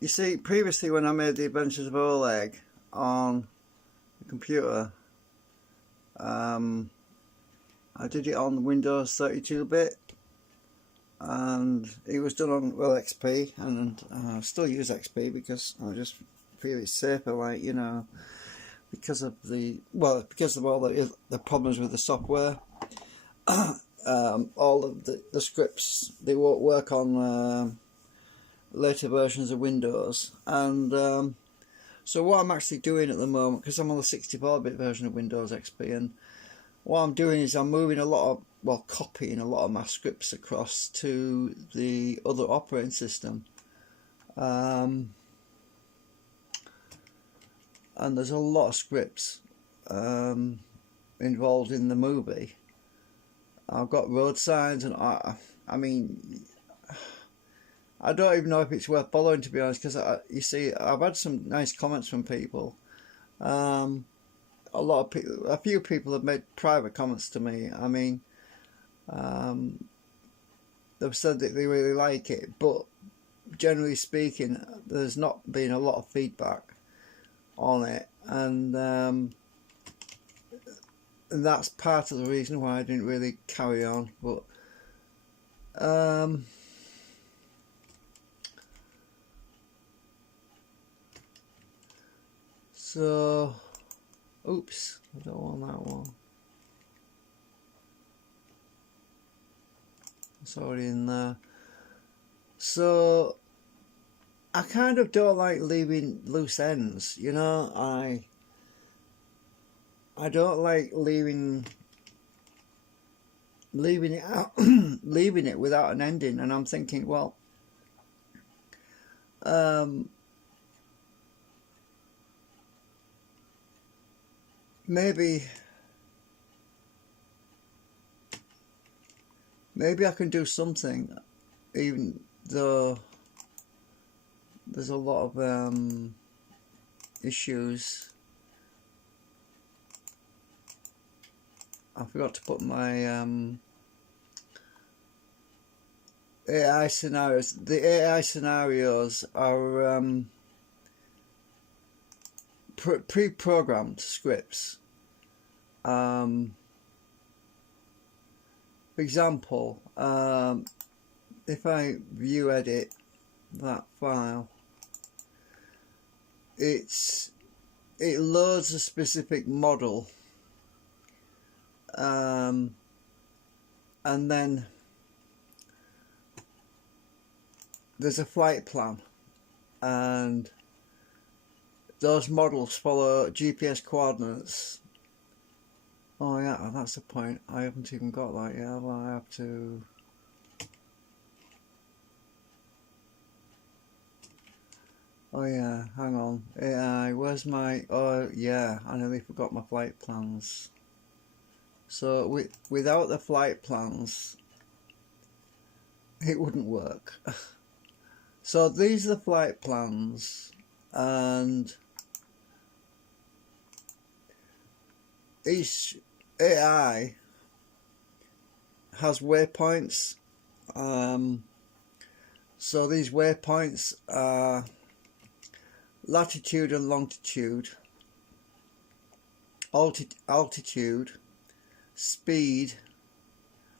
you see, previously when I made the Adventures of Oleg on the computer, I did it on Windows 32-bit, and it was done on, well, XP, and I still use XP because I just feel it's safer, like, you know, because of all the problems with the software. All of the scripts, they won't work on later versions of Windows, and so what I'm actually doing at the moment, because I'm on the 64-bit version of Windows XP, and what I'm doing is I'm moving a lot of, well, copying a lot of my scripts across to the other operating system. And there's a lot of scripts involved in the movie. I've got road signs, and I mean, I don't even know if it's worth following, to be honest, because you see, I've had some nice comments from people. A few people have made private comments to me. I mean, they've said that they really like it, but generally speaking, there's not been a lot of feedback on it, and that's part of the reason why I didn't really carry on. But so, oops, I don't want that one. It's already in there. So I kind of don't like leaving loose ends, you know. I don't like leaving it out, leaving it without an ending. And I'm thinking, well, maybe I can do something, even though there's a lot of issues. I forgot to put my AI scenarios. The AI scenarios are pre-programmed scripts. For example, if I view edit that file, it loads a specific model, and then there's a flight plan, and those models follow GPS coordinates. Oh yeah, that's the point. I haven't even got that yet. Well, I have to. Oh yeah, hang on. AI, where's my? Oh yeah, I nearly forgot my flight plans. So without the flight plans, it wouldn't work. So these are the flight plans, and each AI has waypoints. So these waypoints are latitude and longitude, altitude, speed,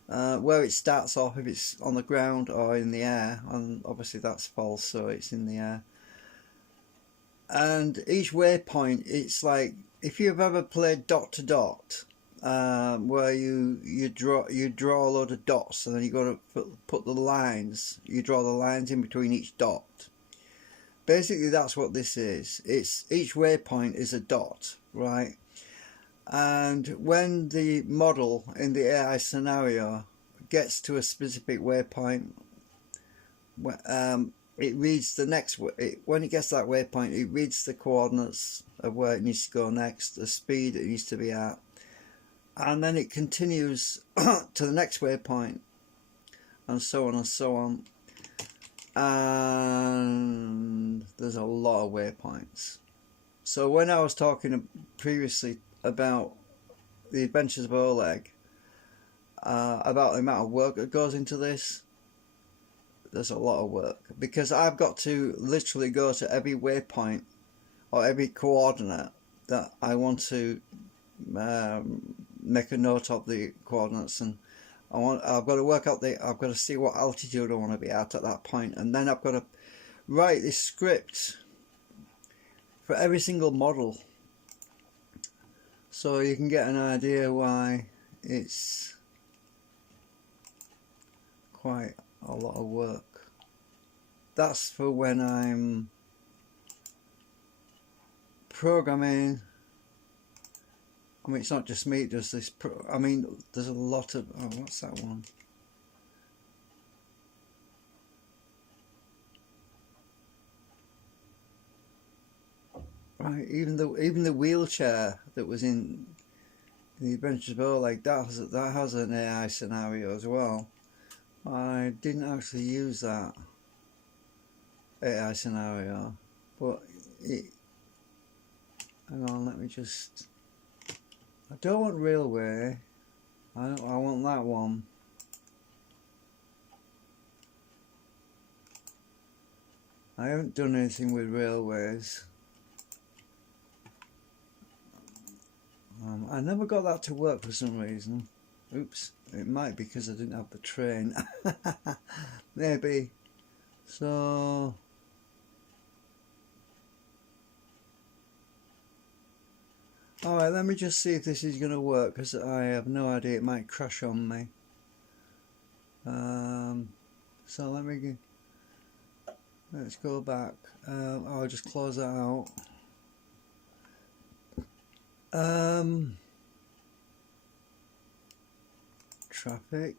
where it starts off, if it's on the ground or in the air, and obviously that's false, so it's in the air. And each waypoint, it's like, if you've ever played dot to dot, where you draw a load of dots, and then you got to put the lines. You draw the lines in between each dot. Basically, that's what this is. It's each waypoint is a dot, right? And when the model in the AI scenario gets to a specific waypoint, it reads the next. When it gets to that waypoint, it reads the coordinates of where it needs to go next, the speed it needs to be at, and then it continues to the next waypoint, and so on and so on. And there's a lot of waypoints. So when I was talking previously about the Adventures of Oleg, about the amount of work that goes into this. There's a lot of work because I've got to literally go to every waypoint or every coordinate that I want to make a note of the coordinates, and I've got to work out I've got to see what altitude I want to be at that point, and then I've got to write this script for every single model, so you can get an idea why it's quite a lot of work. That's for when I'm programming. I mean, it's not just me, it does this. I mean, there's a lot of. Oh, what's that one? Right, even the wheelchair that was in the Adventures of Oleg, that has an AI scenario as well. I didn't actually use that AI scenario, but hang on, let me just. I don't want railway. I want that one. I haven't done anything with railways. I never got that to work for some reason. Oops, it might be because I didn't have the train. Maybe. So alright, let me just see if this is going to work, because I have no idea, it might crash on me. So let's go back. I'll just close that out. Traffic.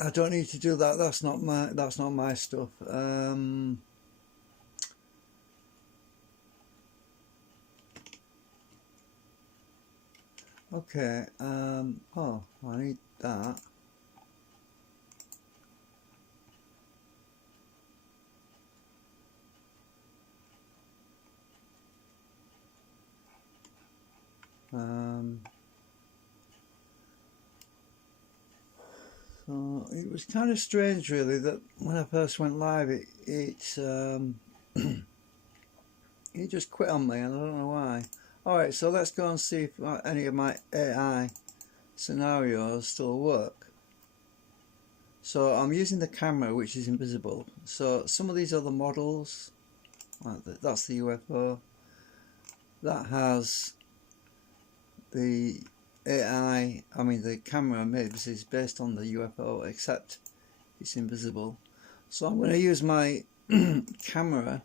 I don't need to do that. That's not my stuff. Okay. Oh, I need that. So it was kind of strange, really, that when I first went live, it just quit on me, and I don't know why. Alright, so let's go and see if any of my AI scenarios still work. So I'm using the camera, which is invisible. So some of these other models, like that's the UFO, that has the AI, I mean the camera MIBS is based on the UFO, except it's invisible. So I'm going to use my camera,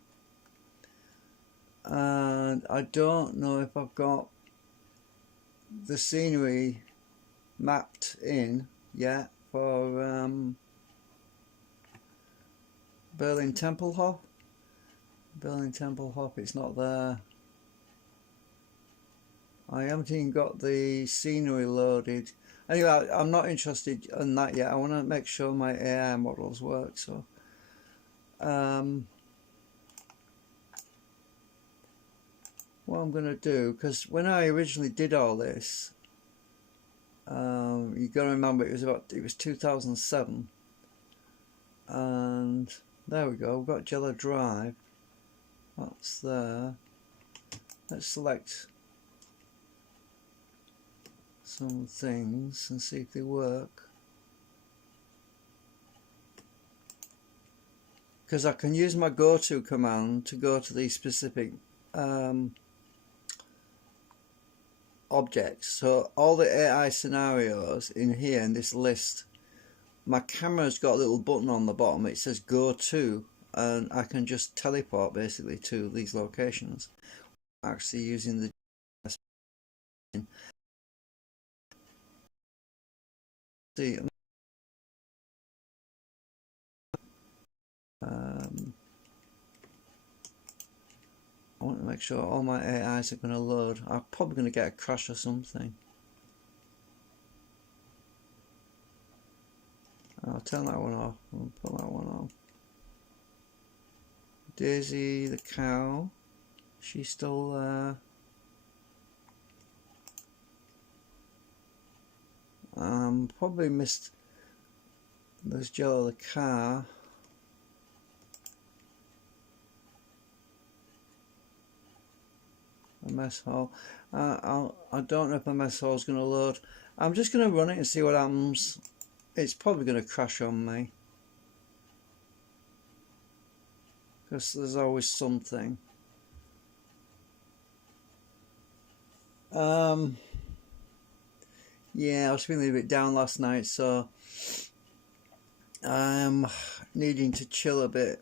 and I don't know if I've got the scenery mapped in yet for Berlin Tempelhof. Berlin Tempelhof, it's not there. I haven't even got the scenery loaded. Anyway, I'm not interested in that yet. I want to make sure my AI models work. So, what I'm going to do, because when I originally did all this, you got to remember it was 2007, and there we go. We've got Jello Drive. That's there. Let's select some things and see if they work, because I can use my go-to command to go to these specific objects. So all the AI scenarios in here in this list, my camera's got a little button on the bottom, it says go to, and I can just teleport basically to these locations, actually using the see. I want to make sure all my AIs are going to load. I'm probably going to get a crash or something. I'll turn that one off and put that one on. Daisy the cow, she's still there. Probably missed. There's Jello the car. A mess hall. I don't know if the mess hall is going to load. I'm just going to run it and see what happens. It's probably going to crash on me, because there's always something. Yeah, I was feeling a bit down last night, so I'm needing to chill a bit.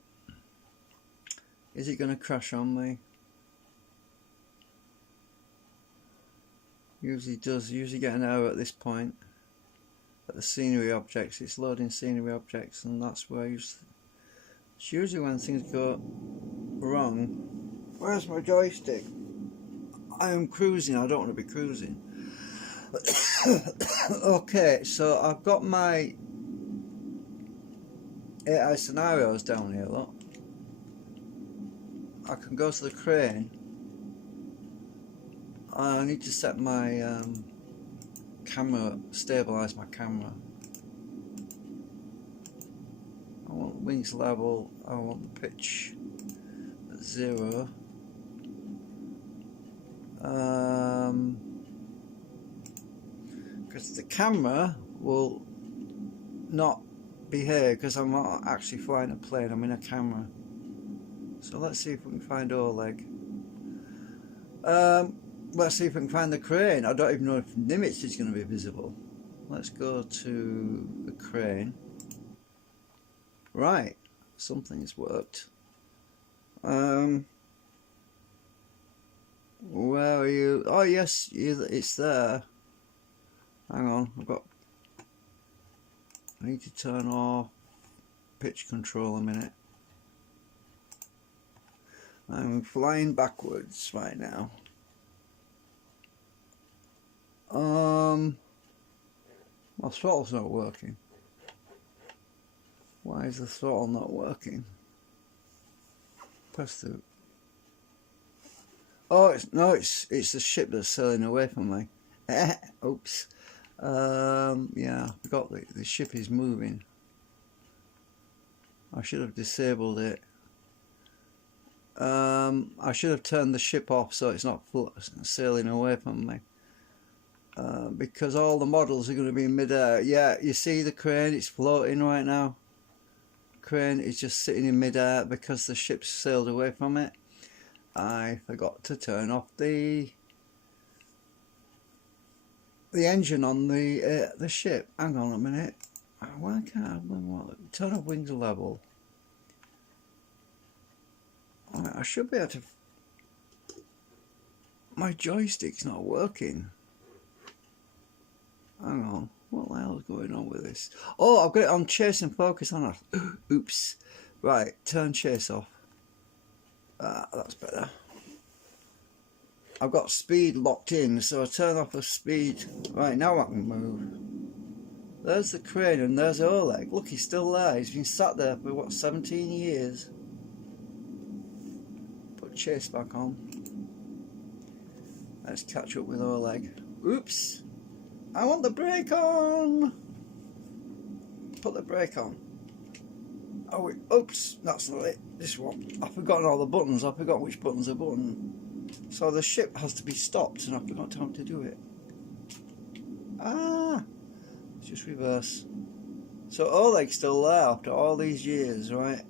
Is it going to crash on me? Usually does. Usually get an error at this point. At the scenery objects, it's loading scenery objects, and that's where it's usually when things go wrong. Where's my joystick? I am cruising. I don't want to be cruising. Okay, so I've got my AI scenarios down here. Look, I can go to the crane. I need to set my camera, stabilize my camera. I want wings level. I want the pitch at 0. Because the camera will not be here because I'm not actually flying a plane, I'm in a camera. So let's see if we can find Oleg. Let's see if we can find the crane. I don't even know if Nimitz is going to be visible. Let's go to the crane. Right, something's worked. Where are you? Oh yes, it's there. Hang on, I need to turn off pitch control a minute. I'm flying backwards right now. My throttle's not working. Why is the throttle not working? Press the... Oh, it's the ship that's sailing away from me. Oops. Yeah, I forgot the ship is moving. I should have disabled it. I should have turned the ship off so it's not sailing away from me. Because all the models are going to be in mid-air. Yeah, you see the crane, it's floating right now. Crane is just sitting in mid-air because the ship's sailed away from it. I forgot to turn off the engine on the ship. Hang on a minute. Why can't I turn off wings level? I should be able to. My joystick's not working. Hang on. What the hell is going on with this? Oh, I've got it on chase and focus on it. Oops. Right, turn chase off. That's better. I've got speed locked in, so I turn off the speed. Right, now I can move. There's the crane and there's Oleg. Look, he's still there. He's been sat there for, what, 17 years? Put chase back on. Let's catch up with Oleg. Oops. I want the brake on. Put the brake on. Oh, wait. Oops. That's not it. This one. I've forgotten all the buttons. I forgot which button's a button. So the ship has to be stopped, and I forgot how to do it. Ah. Let's just reverse. So Oleg's still there after all these years, right?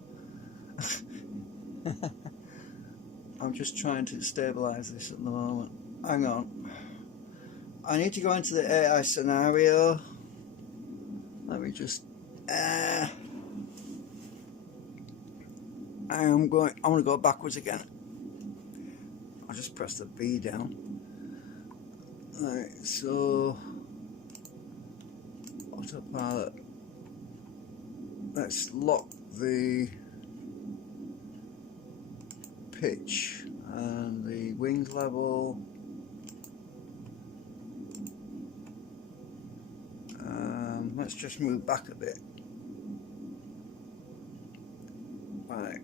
I'm just trying to stabilise this at the moment. Hang on. I need to go into the AI scenario. Let me just... I'm going to go backwards again. I'll just press the B down. Alright, so... autopilot. Let's lock the pitch and the wings level. Let's just move back a bit. Right.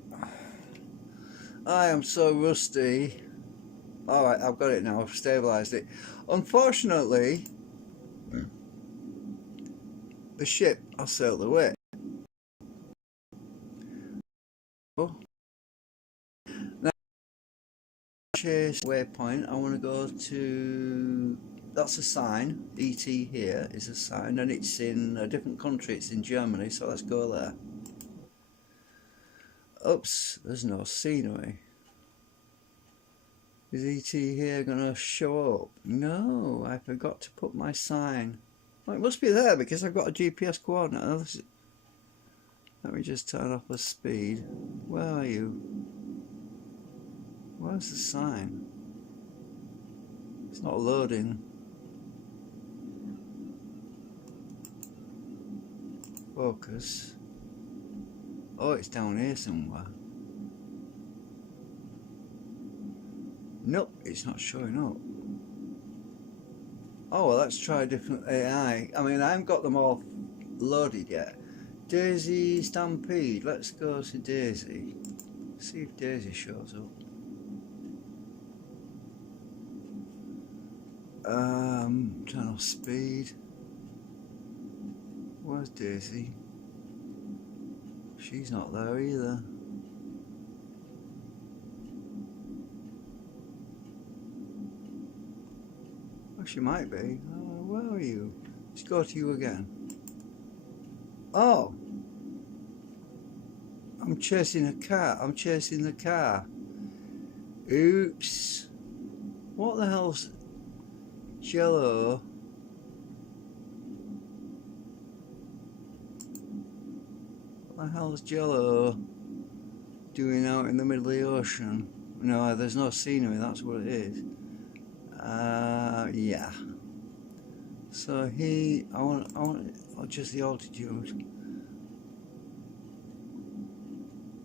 I am so rusty. Alright, I've got it now. I've stabilised it. Unfortunately, the ship, I'll sail away. Oh. Now, chase waypoint, I want to go to, that's a sign, ET here is a sign, and it's in a different country, it's in Germany, so let's go there. Oops, there's no scenery. Is ET here going to show up? No, I forgot to put my sign. Well, it must be there because I've got a GPS coordinate. Let me just turn off the speed. Where are you? Where's the sign? It's not loading. Focus. Oh, it's down here somewhere. Nope, it's not showing up. Oh, well, let's try a different AI. I mean, I haven't got them all loaded yet. Daisy Stampede. Let's go to Daisy. See if Daisy shows up. Turn off speed. Where's Daisy? She's not there either. Well, she might be. Oh, where are you? Let's go to you again. Oh! I'm chasing a car. I'm chasing the car. Oops. What the hell's Jello? What the hell's Jello doing out in the middle of the ocean? No, there's no scenery, that's what it is. Yeah. So I want adjust the altitude.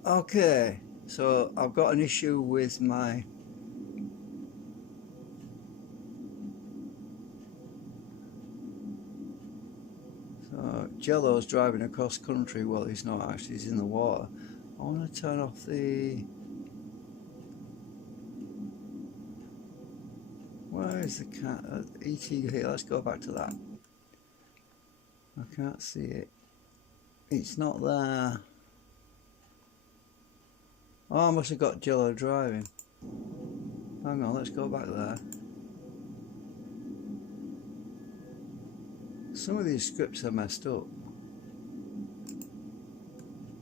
Okay, so I've got an issue with my Jello's driving across country. Well, he's not actually, he's in the water. I want to turn off the... Where is the cat? ET here, let's go back to that. I can't see it. It's not there. Oh, I must have got Jello driving. Hang on, let's go back there. Some of these scripts are messed up.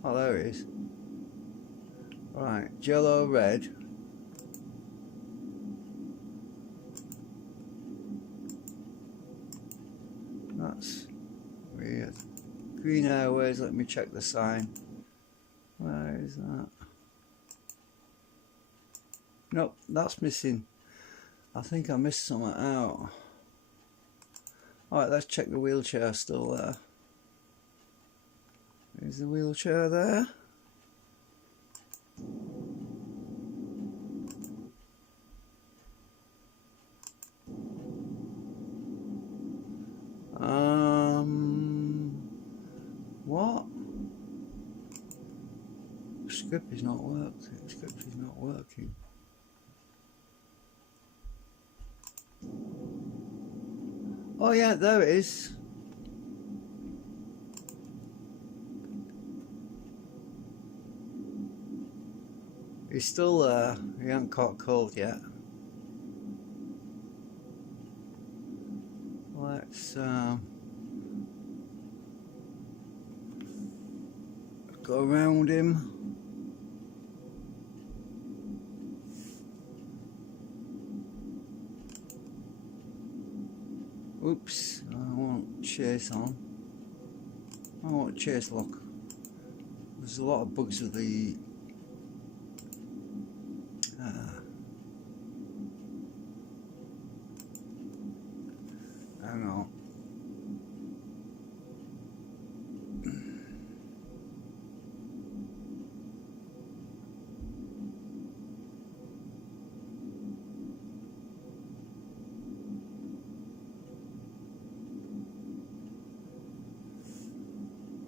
Oh, there it is. Right, Jello red. That's weird. Green Airways, let me check the sign. Where is that? Nope, that's missing. I think I missed something out. Alright, let's check the wheelchair still there. Is the wheelchair there? What? The script is not working. The script is not working. Oh yeah, there it is. He's still there. He hasn't caught cold yet. Let's go around him. Oops, I want chase on. I want chase lock. There's a lot of bugs with the hang on.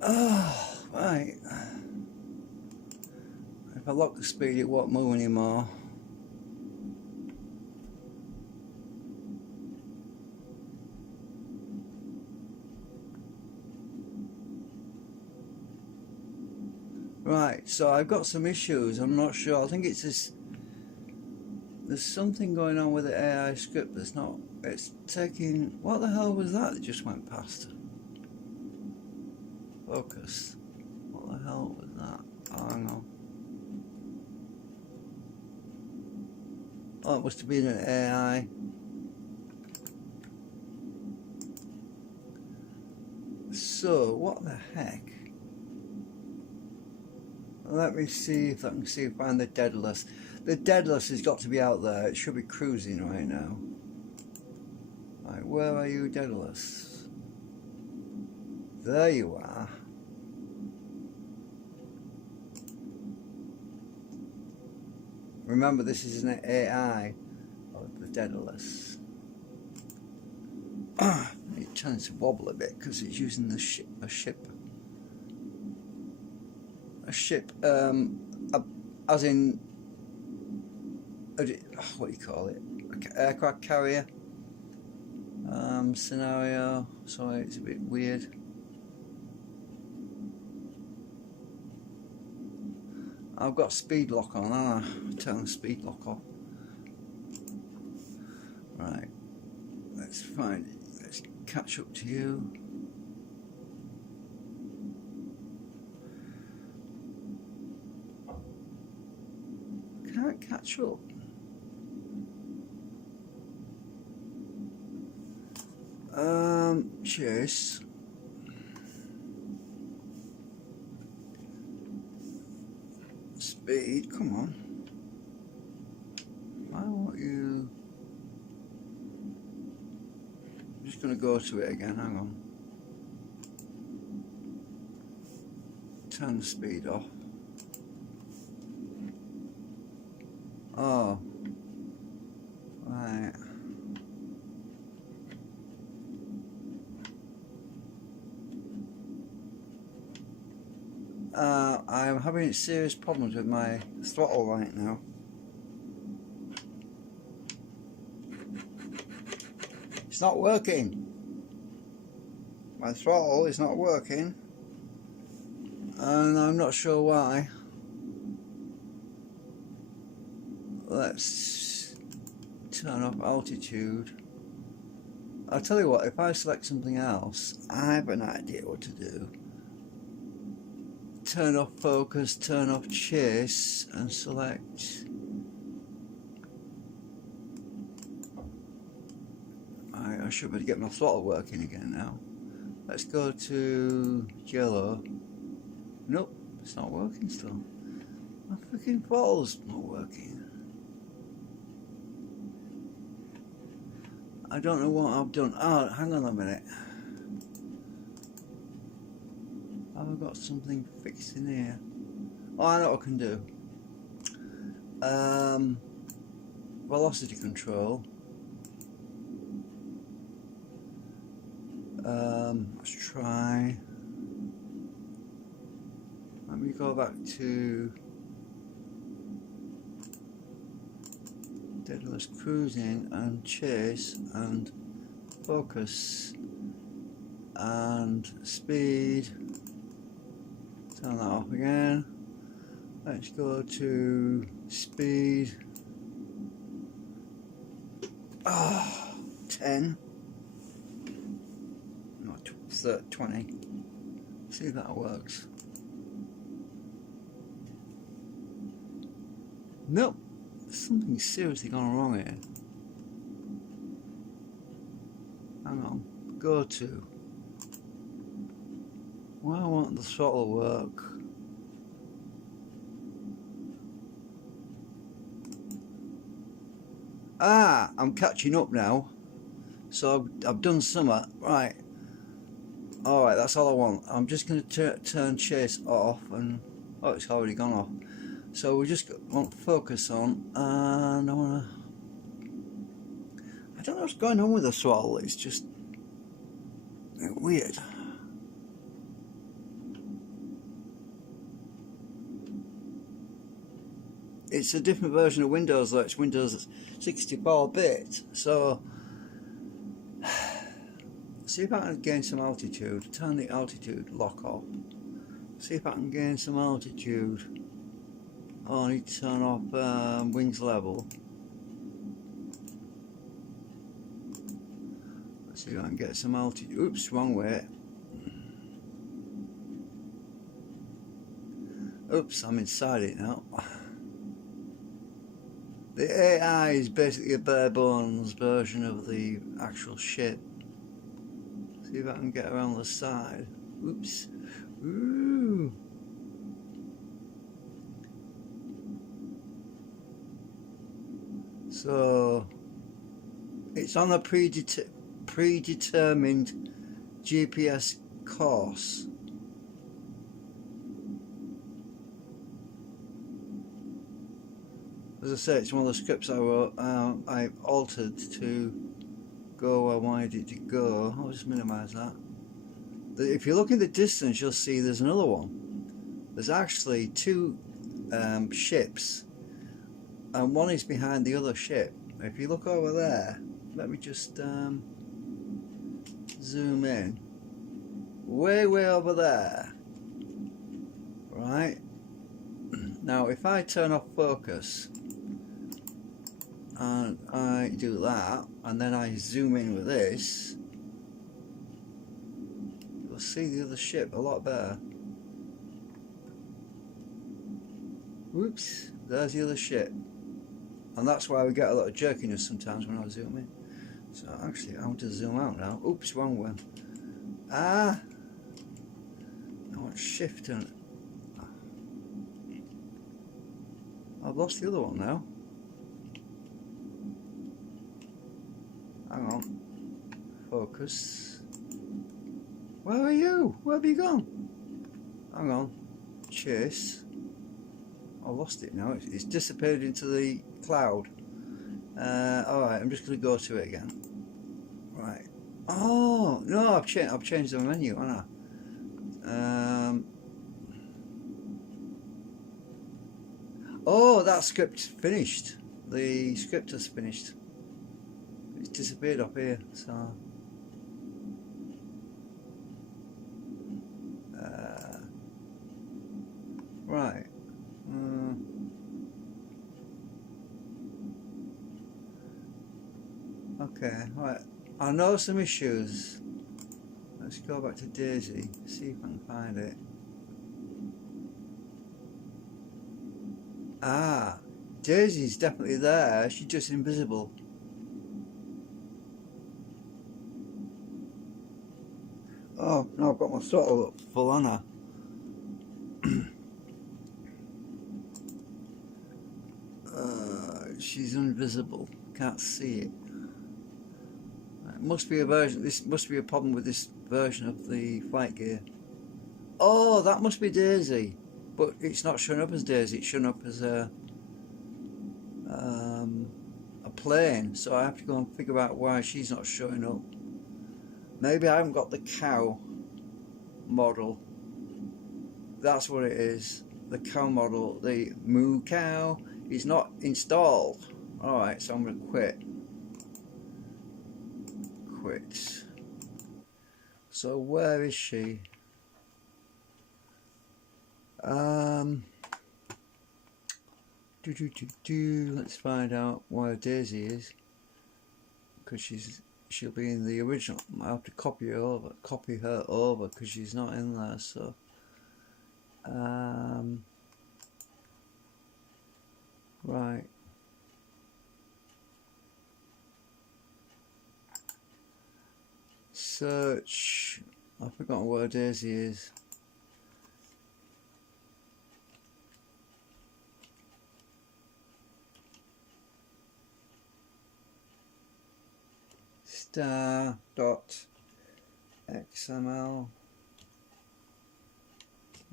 Oh, right. If I lock the speed, it won't move anymore. Right, so I've got some issues. I'm not sure. I think it's this. There's something going on with the AI script that's not. It's taking. What the hell was that just went past? Focus. What the hell was that? Oh, hang on. Oh, it must have been an AI. So, what the heck? Let me see if I can find the Daedalus. The Daedalus has got to be out there. It should be cruising right now. Right, where are you, Daedalus? There you are. Remember, this is an AI of the Daedalus. It tends to wobble a bit because it's using the a ship, as in, what do you call it? Aircraft carrier scenario. So it's a bit weird. I've got speed lock on, haven't I? Turn the speed lock off. Right, let's find it. Let's catch up to you. Can't catch up. Chase. Speed, come on. Why won't you? I'm just going to go to it again, hang on. Turn the speed off. Oh. Right. I'm having serious problems with my throttle right now. It's not working. My throttle is not working, and I'm not sure why. Let's turn off altitude. I'll tell you what, if I select something else, I have an idea what to do. Turn off focus, turn off chase, and select. I should be able to get my throttle working again now. Let's go to Jello. Nope, it's not working still. My freaking throttle's not working. I don't know what I've done. Oh, hang on a minute. Have I got something fixed in here? Oh, I know what I can do. Velocity control. Let's try. Let me go back to Daedalus cruising and chase and focus and speed. Turn that off again. Let's go to speed. 10. Not 20. See if that works. Nope. Something's seriously gone wrong here. Hang on. Go to. Why won't the throttle work? Ah, I'm catching up now. So I've done something. Right. Alright, that's all I want. I'm just going to turn chase off and... Oh, it's already gone off. So we just want focus on, and I want to... I don't know what's going on with the throttle. It's just weird. It's a different version of Windows, though. It's Windows 64-bit. So, see if I can gain some altitude. Turn the altitude lock off. See if I can gain some altitude. Oh, I need to turn off wings level. Let's see if I can get some altitude. Oops, wrong way. Oops, I'm inside it now. The AI is basically a bare bones version of the actual ship. See if I can get around the side. Oops. Ooh. So it's on a predetermined GPS course. As I say, it's one of the scripts I wrote. I altered to go where I wanted it to go. I'll just minimise that. If you look in the distance, you'll see there's another one. There's actually two ships, and one is behind the other ship. If you look over there, let me just zoom in. Way over there. Right? Now, if I turn off focus, and I do that, and then I zoom in with this, you'll see the other ship a lot better. Whoops, there's the other ship. And that's why we get a lot of jerkiness sometimes when I zoom in. So actually, I want to zoom out now. Oops, wrong one. I want shift and I've lost the other one now. Hang on. Focus. Where are you? Where have you gone? Hang on. Chase. I lost it now. It's disappeared into the cloud. Alright, I'm just going to go to it again. Right. Oh, no, I've changed the menu, haven't I? Oh, that script's finished. The script has finished. It's disappeared up here, so right. Okay, right. I know some issues. Let's go back to Daisy, see if I can find it. Ah, Daisy's definitely there, she's just invisible. Oh, no, I've got my throttle up full on her. She's invisible, can't see it. It must be a version, this must be a problem with this version of the flight gear. Oh, that must be Daisy, but it's not showing up as Daisy, it's showing up as a plane, so I have to go and figure out why she's not showing up. Maybe I haven't got the cow model. That's what it is. The cow model, the moo cow, is not installed. Alright, so I'm going to quit. So where is she? Let's find out where Daisy is, because she'll be in the original. I have to copy her over because she's not in there. So right. Search. I've forgotten where Daisy is. Star.xml.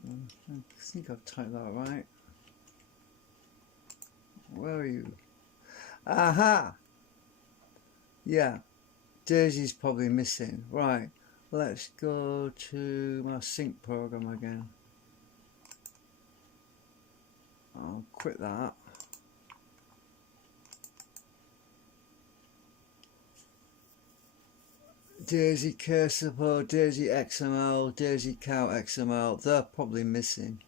I think I've typed that right. Where are you? Aha! Yeah, Daisy's probably missing. Right, let's go to my sync program again. I'll quit that. Daisy K support, Daisy XML, Daisy Cow XML, they're probably missing.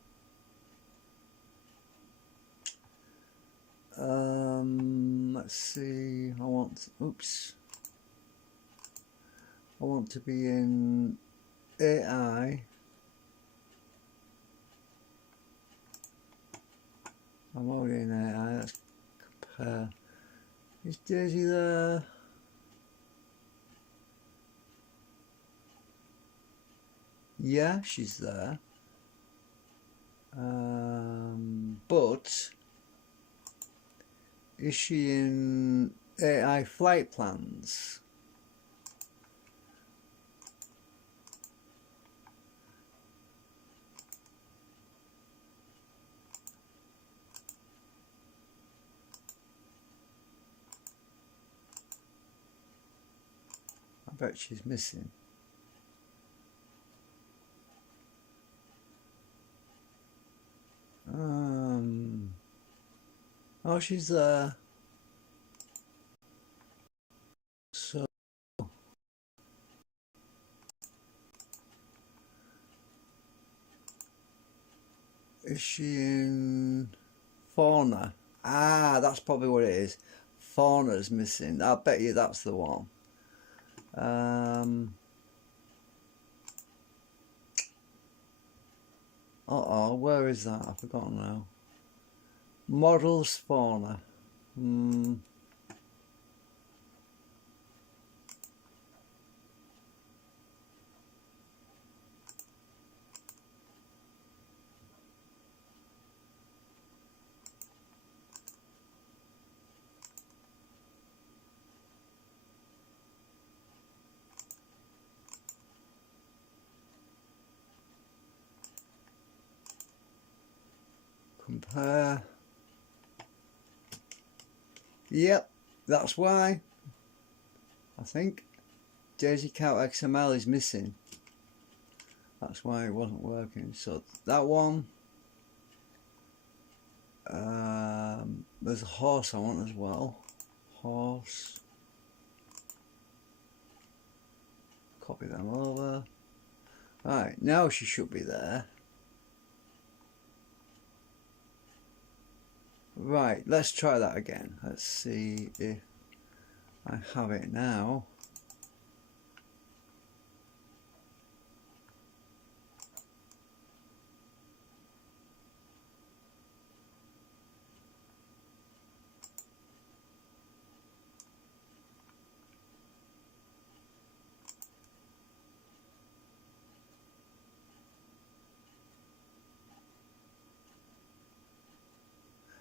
Let's see, I want to be in AI. I'm already in AI, let's compare. Is Daisy there? Yeah, she's there. But is she in AI flight plans? I bet she's missing. Oh, she's there. So is she in fauna? Ah, that's probably what it is. Fauna's missing. I bet you that's the one. Uh-oh, where is that? I've forgotten now. Models fauna. Compare. Yep, that's why. I think Daisy Cow XML is missing. That's why it wasn't working. So that one. There's a horse I want as well. Horse. Copy them over. Alright, now she should be there. Right, let's try that again. Let's see if I have it now.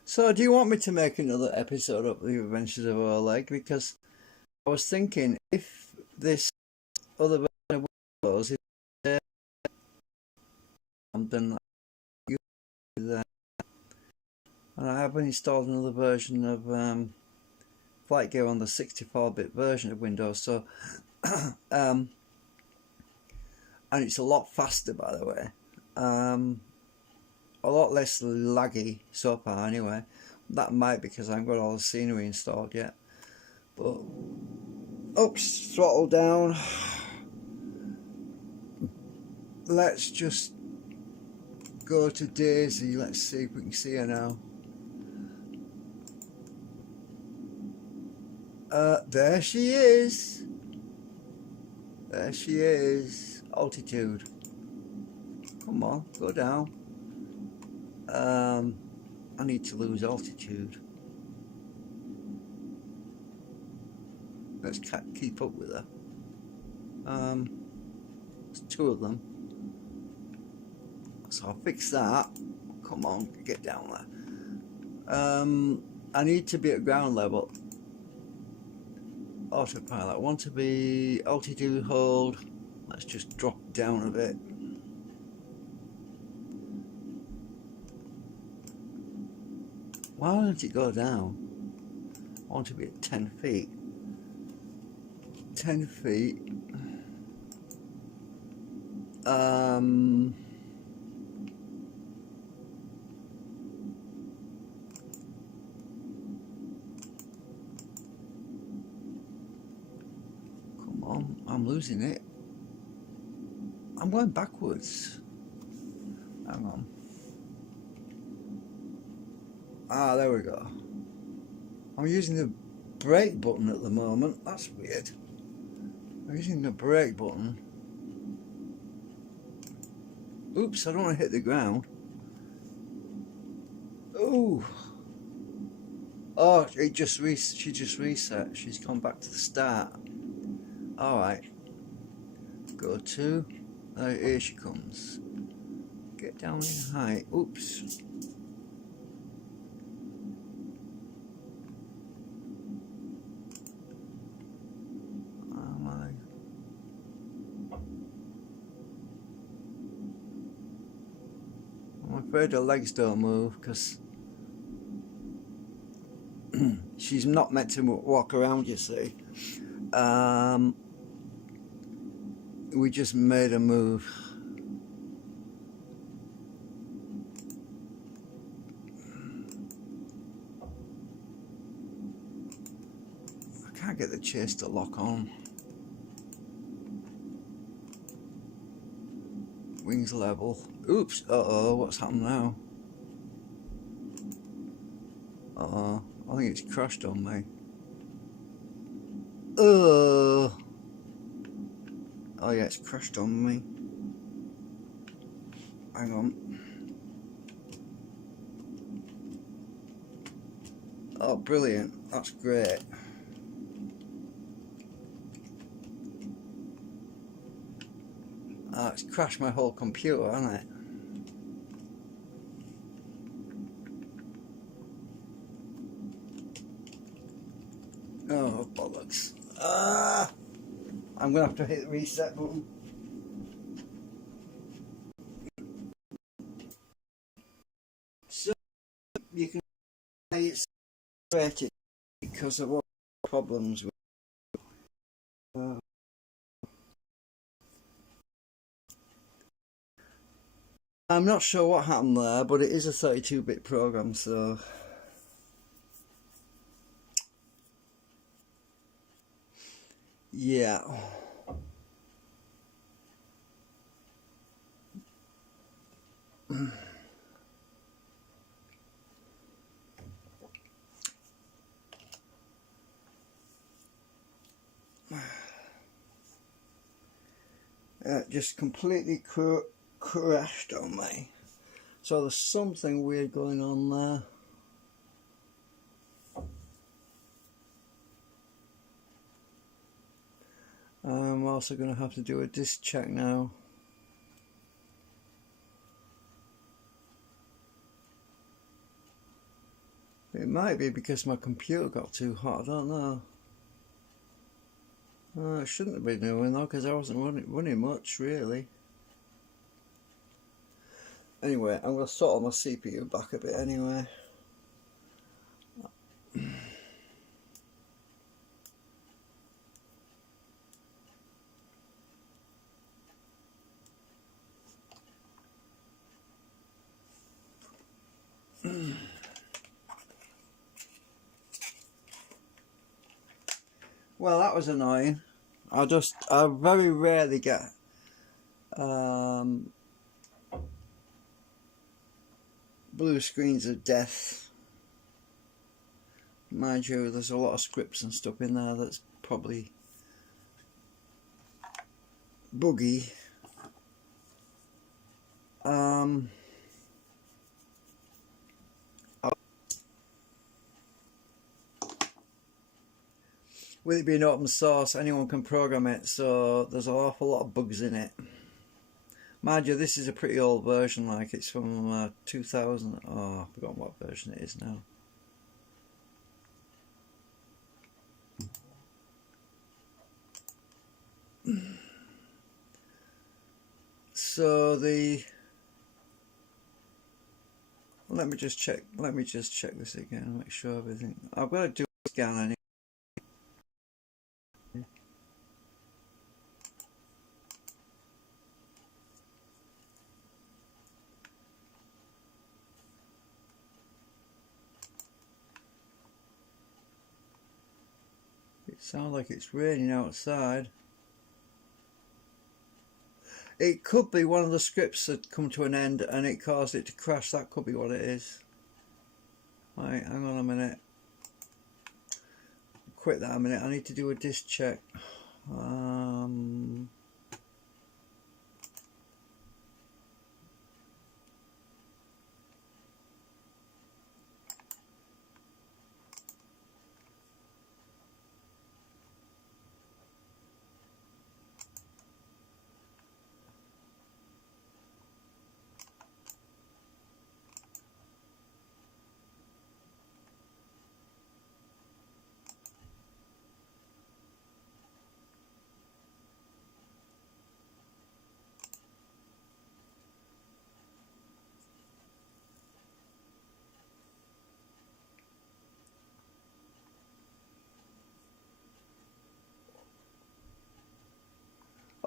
So do you want me to make another episode of The Adventures of Oleg? Because I was thinking if this other version of Windows is there, then there, and I have installed another version of Flight Gear on the 64-bit version of Windows. So, and it's a lot faster, by the way. A lot less laggy so far anyway. That might be because I haven't got all the scenery installed yet. But oops, throttle down. Let's just go to Daisy. Let's see if we can see her now. There she is. There she is. Altitude. Come on, go down. I need to lose altitude. Let's keep up with her. There's two of them. So I'll fix that. Come on, get down there. I need to be at ground level. Autopilot. I want to be altitude hold. Let's just drop down a bit. Why won't it go down? I want to be at 10 feet. 10 feet. Come on, I'm losing losing it. I'm going backwards. Hang on. Ah, there we go. I'm using the brake button at the moment. That's weird. I'm using the brake button. Oops, I don't want to hit the ground. Ooh. Oh, she just reset. She's gone back to the start. Alright. Go to. Here she comes. Get down in height. Oops. Oh my. I'm afraid her legs don't move because she's not meant to walk around, you see. We just made a move. I can't get the chase to lock on. Wings level. Oops. Uh-oh, what's happened now? Uh-oh, I think it's crashed on me. Oh yeah, it's crashed on me. Hang on. Oh, brilliant. That's great. It's crashed my whole computer, hasn't it? Oh, bollocks. I'm going to have to hit the reset button. So, you can say it's created because of what problems with I'm not sure what happened there, but it is a 32-bit program, so yeah. Just completely crashed on me. So there's something weird going on there. I'm also going to have to do a disk check now. It might be because my computer got too hot, I don't know. It shouldn't have been doing though, because I wasn't running much really. Anyway, I'm going to sort my CPU back a bit anyway. Well, that was annoying. I very rarely get blue screens of death. Mind you, there's a lot of scripts and stuff in there that's probably buggy. With it being open source, anyone can program it, so there's an awful lot of bugs in it. Mind you, this is a pretty old version, like it's from 2000. Oh, I've forgotten what version it is now. So let me just check this again, make sure everything. I've got to do a scan anyway. It sounds like it's raining outside. It could be one of the scripts had come to an end and it caused it to crash. That could be what it is. Right, hang on a minute. Quit that a minute. I need to do a disk check.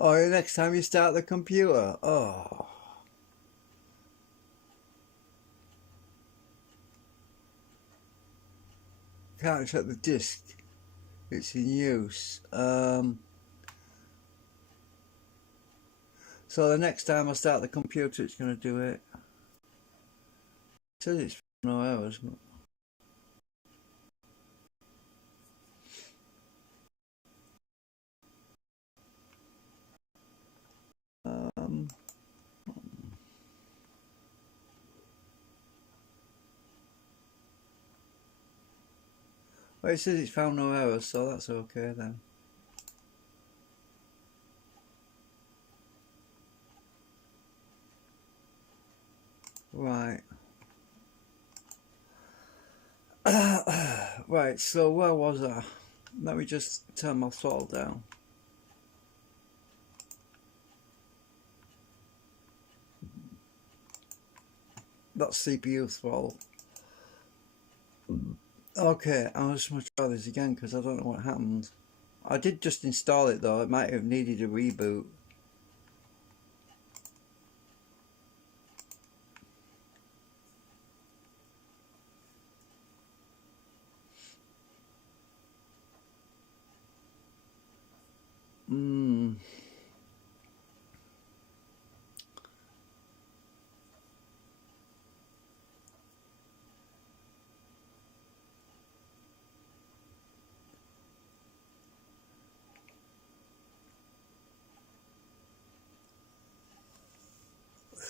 Oh, next time you start the computer. Oh. Can't check the disk. It's in use. So the next time I start the computer, it's going to do it. It says it's no hours. Well, it says it's found no errors, so that's okay then. Right. Right, so where was I? Let me just turn my throttle down. That's CPU throttle. Okay, I'm just going to try this again because I don't know what happened. I did just install it though, it might have needed a reboot.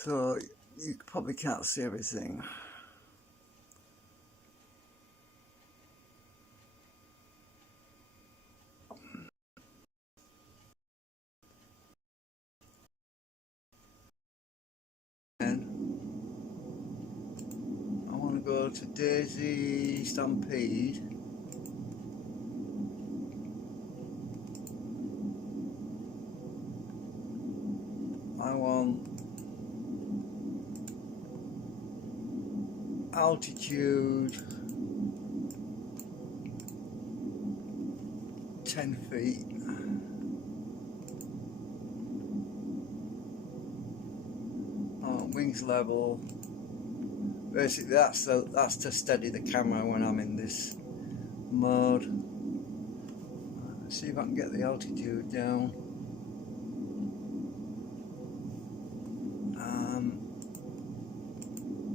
So you probably can't see everything. And I want to go to Daisy Stampede. I want altitude 10 feet. Wings level. Basically that's to steady the camera when I'm in this mode. Let's see if I can get the altitude down.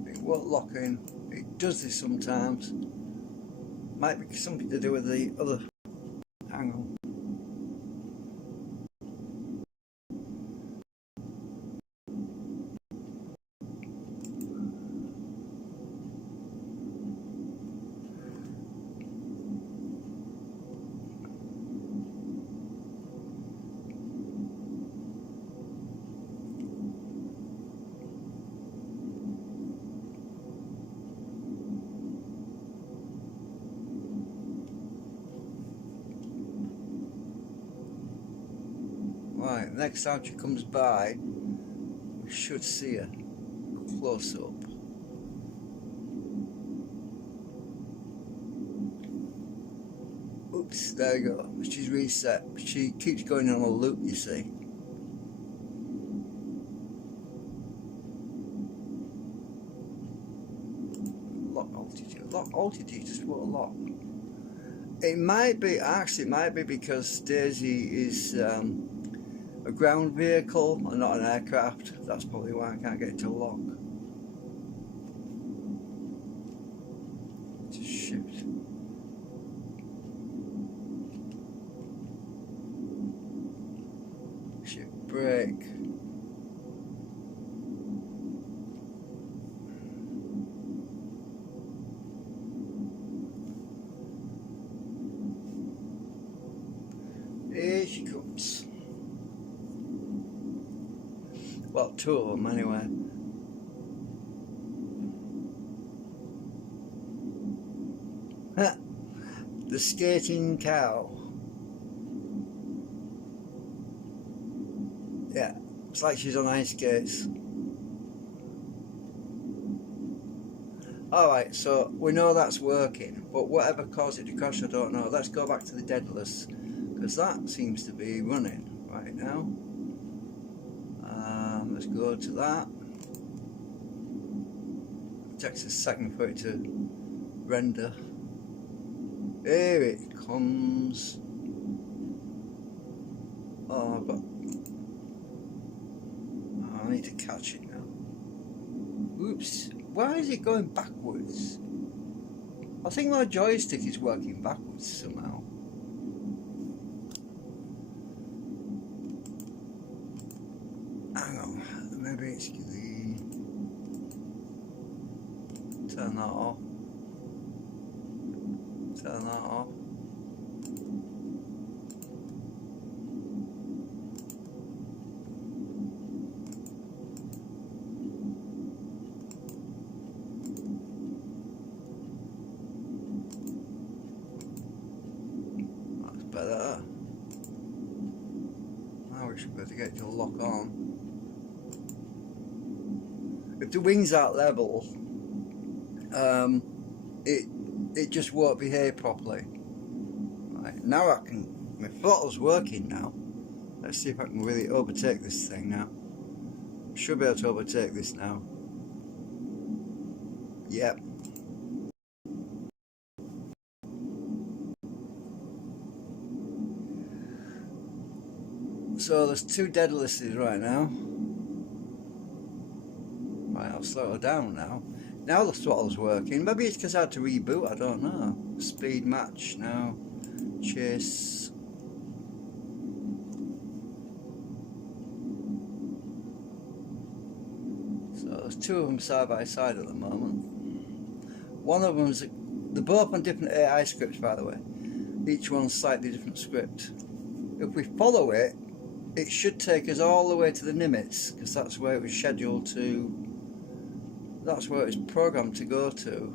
It won't lock in. It does this sometimes. Might be something to do with the other angle. Right, next time she comes by, we should see her close up. Oops, there you go. She's reset. She keeps going on a loop, you see. Lock altitude. Lock altitude just won't lock. It might be, actually, it might be because Daisy is a ground vehicle and not an aircraft. That's probably why I can't get it to lock. Just shift. Shift brake. Here she comes. Well, two of them anyway. The skating cow. Yeah, it's like she's on ice skates. Alright, so we know that's working, but whatever caused it to crash, I don't know. Let's go back to the deadlifts, because that seems to be running right now. Let's go to that. It takes a second for it to render. Here it comes. Oh, I need to catch it now. Oops. Why is it going backwards? I think my joystick is working backwards somehow. Hang on. Maybe it's the... Turn that off. Turn that off. That's better. Now we should be able to get it to lock on. If the wings aren't level, it just won't behave properly. Right, now I can, my throttle's working now. Let's see if I can really overtake this thing now. Should be able to overtake this now. Yep. So there's two deadlifts right now. Right, I'll slow her down now. Now the throttle's working. Maybe it's because I had to reboot, I don't know. Speed match now. Chase. So there's two of them side by side at the moment. One of them's, they're both on different AI scripts, by the way. Each one's slightly different script. If we follow it, it should take us all the way to the Nimitz, because that's where it was scheduled to. That's where it's programmed to go to.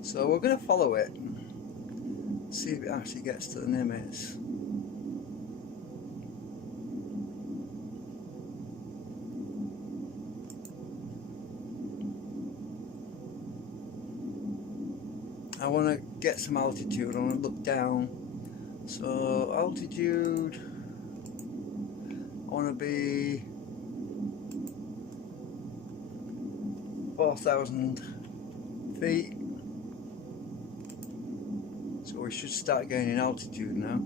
So we're going to follow it. See if it actually gets to the Nimitz. I want to get some altitude. I want to look down. So altitude, I want to be 4,000 feet. So we should start gaining altitude now.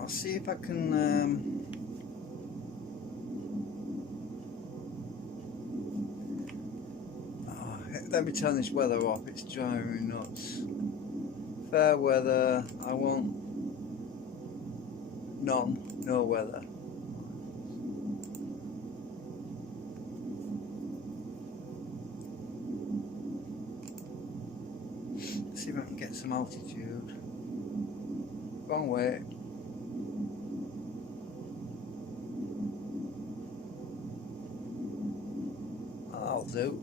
I'll see if I can let me turn this weather off, it's driving me nuts. Fair weather, I want none, no weather. Let's see if I can get some altitude. Wrong way. I'll do.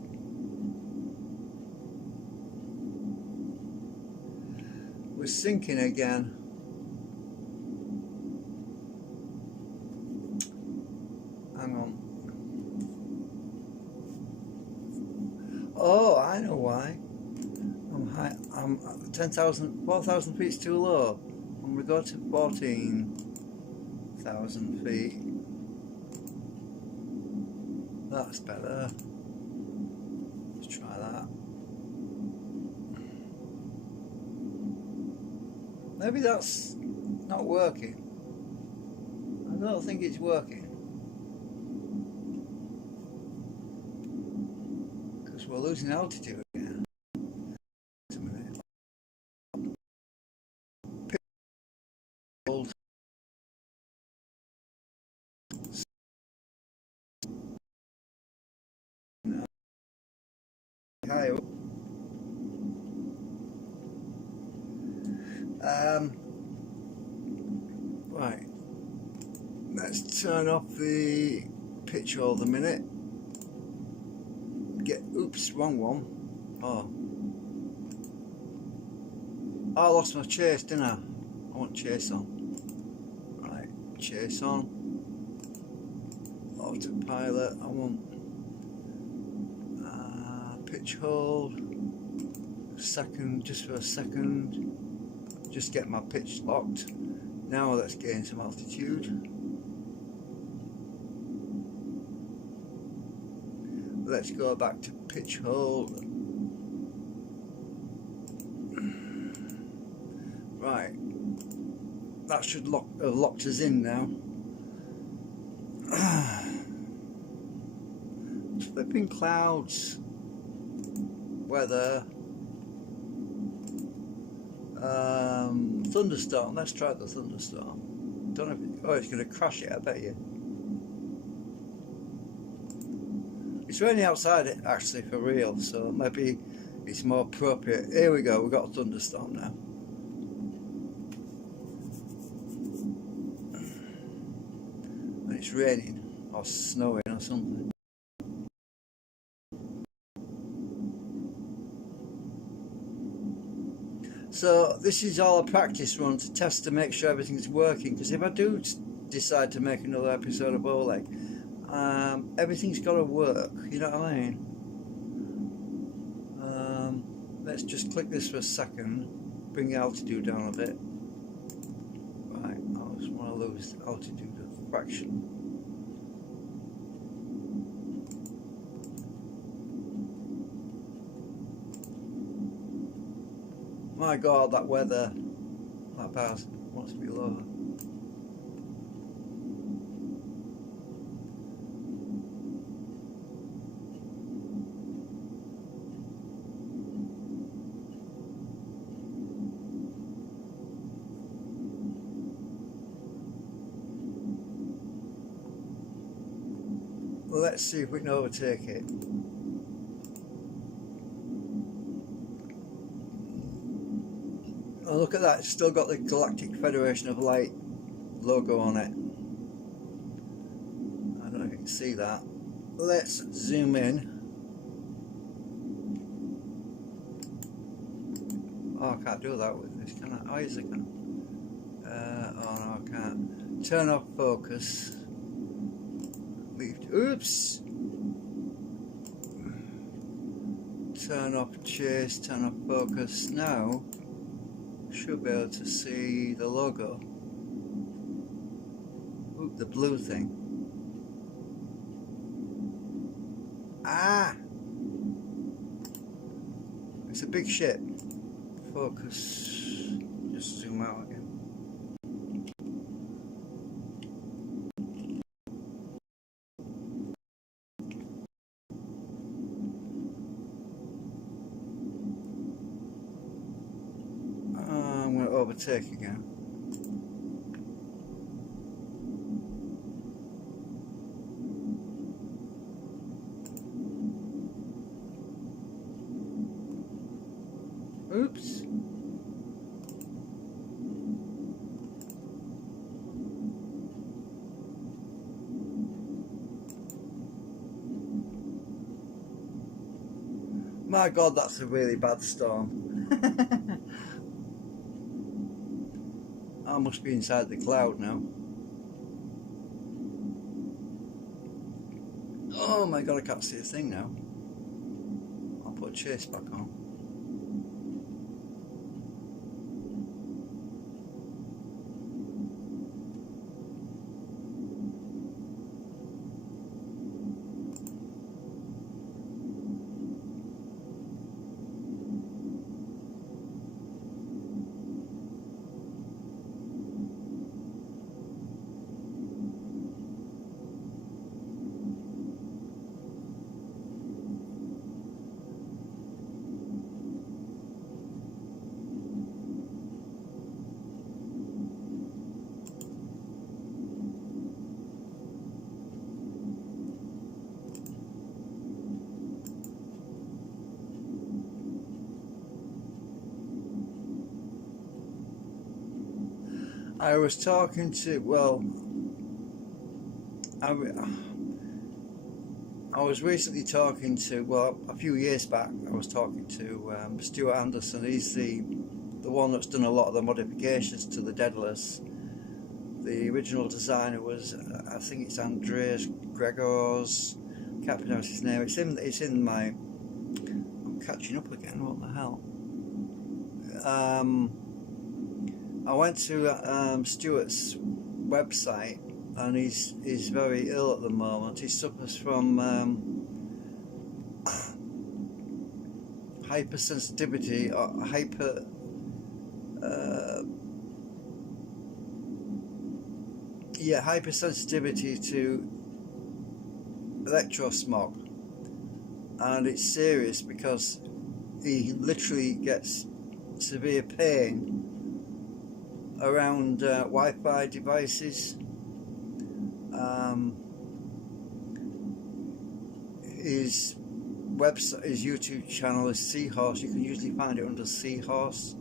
We're sinking again. Hang on. Oh, I know why. I'm 10,000, 4,000 feet's too low. When we go to 14,000 feet, that's better. Let's try that. Maybe that's not working. I don't think it's working. Because we're losing altitude again. Wait a minute. Hold. High up. Right. Let's turn off the pitch hold a minute. Oops, wrong one. Oh. I lost my chase, didn't I? I want chase on. Right, chase on. Autopilot, I want pitch hold. Second, just for a second. Just get my pitch locked. Now let's gain some altitude. Let's go back to pitch hold. Right, that should have locked us in now. Flipping clouds, weather, thunderstorm. Let's try the thunderstorm. Don't know if it's going to crash it, I bet you. It's raining outside actually for real, so maybe it's more appropriate. Here we go, we've got a thunderstorm now. And it's raining or snowing or something. So this is all a practice run to test to make sure everything's working, because if I do decide to make another episode of Oleg, everything's got to work, you know what I mean? Let's just click this for a second, bring the altitude down a bit. Right, I just want to lose the altitude a fraction. My God, that weather, that bars wants to be lower. Let's see if we can overtake it. Oh, look at that, it's still got the Galactic Federation of Light logo on it. I don't know if you can see that. Let's zoom in. Oh, I can't do that with this, can I? Oh, yes I can. Oh no, I can't. Turn off focus. Oops! Turn off chase, turn off focus. Now, should be able to see the logo. Ooh, the blue thing. Ah! It's a big ship. Focus. Just zoom out again. I'm going to overtake again. Oops. My God, that's a really bad storm. I must be inside the cloud now. Oh my God, I can't see a thing now. I'll put chase back on. I was talking to, well, I was recently talking to, well, a few years back, I was talking to Stuart Anderson. He's the one that's done a lot of the modifications to the Daedalus. The original designer was, I think it's Andreas Gregors. Can't pronounce his name. It's in my. I'm catching up again. What the hell? I went to Stuart's website, and he's very ill at the moment. He suffers from hypersensitivity or hypersensitivity to electrosmog, and it's serious because he literally gets severe pain around Wi-Fi devices. His website, his YouTube channel is Seahorse. You can usually find it under Seahorse.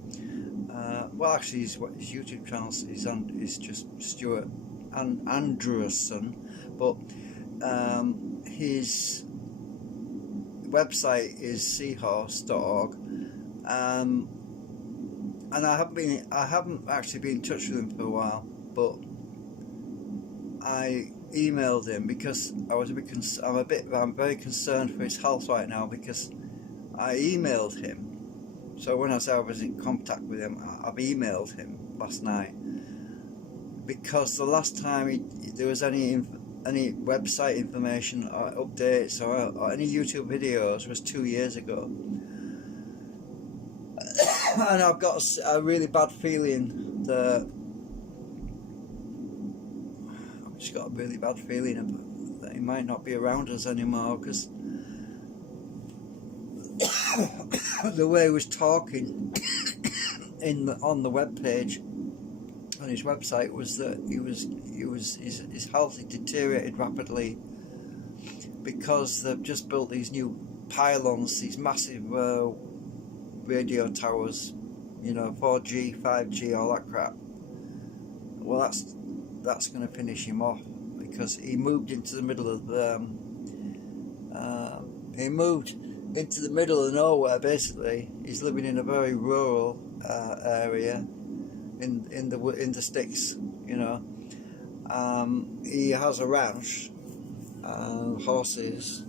Well, actually, his YouTube channel is just Stuart and Andrewson, but his website is seahorse.org. And I haven't actually been in touch with him for a while, but I emailed him because I was I'm very concerned for his health right now, because I emailed him. So when I say I was in contact with him, I've emailed him last night, because the last time there was any website information or updates or any YouTube videos was 2 years ago. And I've got a really bad feeling that I've just got a really bad feeling that he might not be around us anymore, because the way he was talking on the web page on his website was that his health had deteriorated rapidly, because they've just built these new pylons, these massive radio towers, 4G, 5G, all that crap. Well, that's going to finish him off, because he moved into the middle of nowhere. Basically, he's living in a very rural area in the sticks. He has a ranch, horses,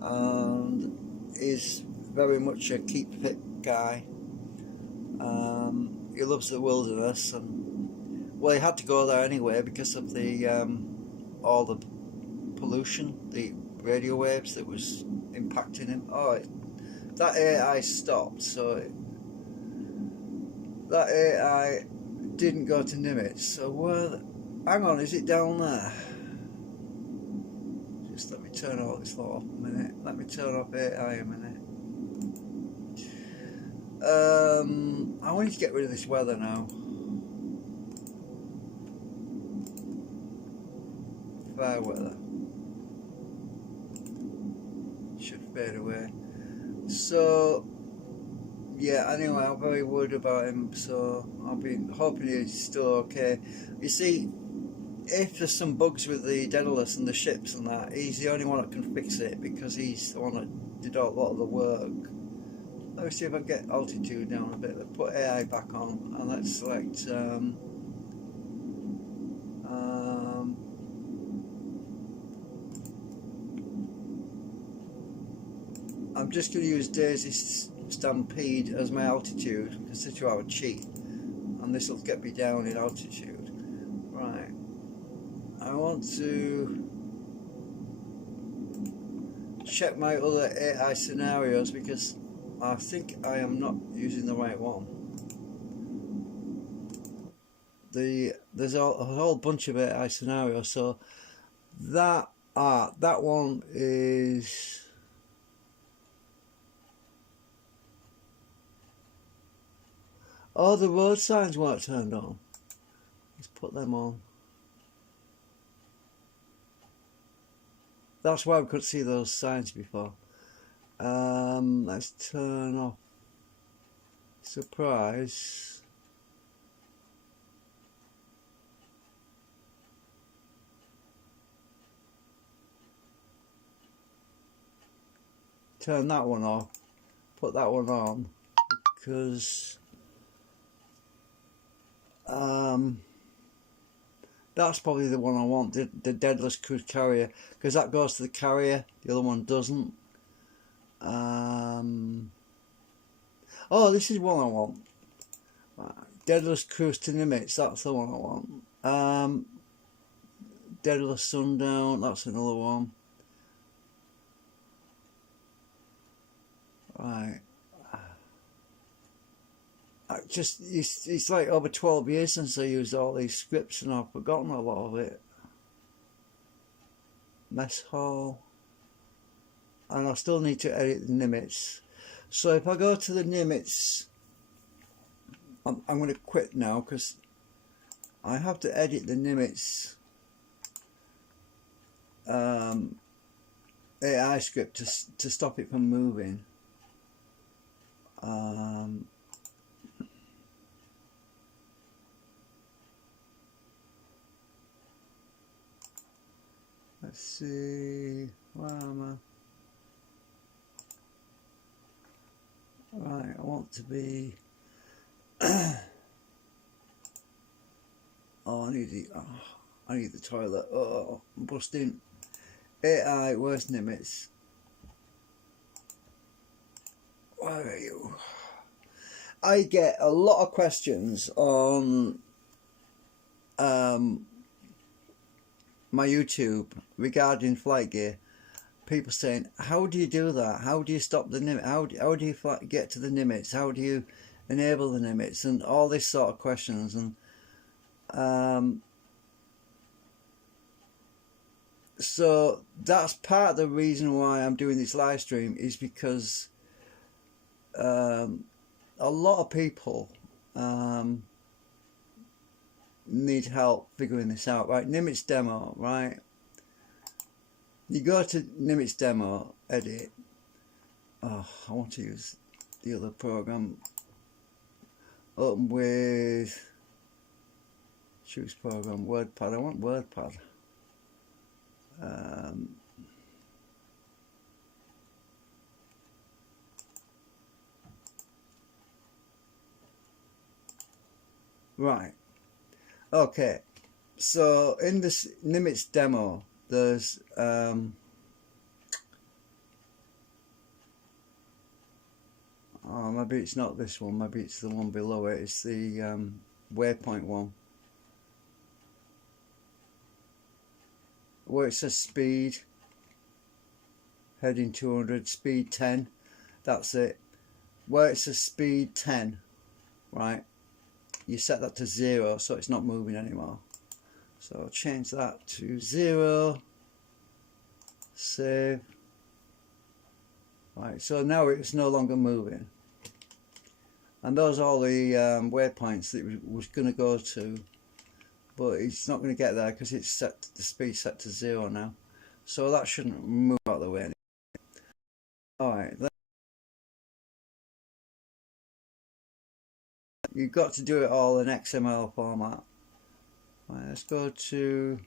and is very much a keep fit guy. He loves the wilderness, and well, he had to go there anyway because of the all the pollution, the radio waves that was impacting him. That AI stopped, so that AI didn't go to Nimitz. So hang on, is it down there? Just let me turn all this off a minute. Let me turn off AI a minute. I want to get rid of this weather now. Fair weather should fade away. So yeah, anyway, I'm very worried about him, so I've been hoping he's still okay. You see, if there's some bugs with the Daedalus and the ships and that, he's the only one that can fix it, because he's the one that did a lot of the work. Let me see if I can get altitude down a bit. Let's put AI back on, and let's select I'm just going to use Daisy Stampede as my altitude, because this will have a cheat, and this will get me down in altitude. Right, I want to check my other AI scenarios, because I think I am not using the right one. There's a whole bunch of AI scenarios, so that one is. Oh, the road signs weren't turned on. Let's put them on. That's why we couldn't see those signs before. Let's turn off surprise. turn that one off, put that one on, because that's probably the one I want, the deadless cruise carrier, because that goes to the carrier, the other one doesn't. Oh, this is one I want. Deadless cruise to Nimitz, that's the one I want. Deadless sundown, that's another one. Right. It's like over 12 years since I used all these scripts and I've forgotten a lot of it. Mess hall. And I still need to edit the Nimitz. So if I go to the Nimitz, I'm going to quit now because I have to edit the Nimitz AI script to stop it from moving. Let's see, where am I? Right, I want to be oh, I need the toilet. Oh, I'm busting. AI, where's Nimitz? Where are you? I get a lot of questions on my YouTube regarding flight gear. People saying, how do you do that? How do you stop the Nimitz? How do you get to the Nimitz? How do you enable the Nimitz? And all this sort of questions. And so that's part of the reason why I'm doing this live stream, is because a lot of people need help figuring this out. Right, Nimitz demo, right? You go to Nimitz demo, edit. Oh, I want to use the other program. Open with, choose program, WordPad. I want WordPad. Right. Okay. So in this Nimitz demo, there's oh, maybe it's not this one, maybe it's the one below it. It's the waypoint one, where it says speed, heading 200, speed 10. That's it. Where it says speed 10, right, you set that to 0 so it's not moving anymore. So I'll change that to 0, save. Right, so now it's no longer moving. And those are all the waypoints that it was going to go to, but it's not going to get there because it's set, the speed set to 0 now. So that shouldn't move out of the way anymore. Alright, you've got to do it all in XML format. Right, let's go to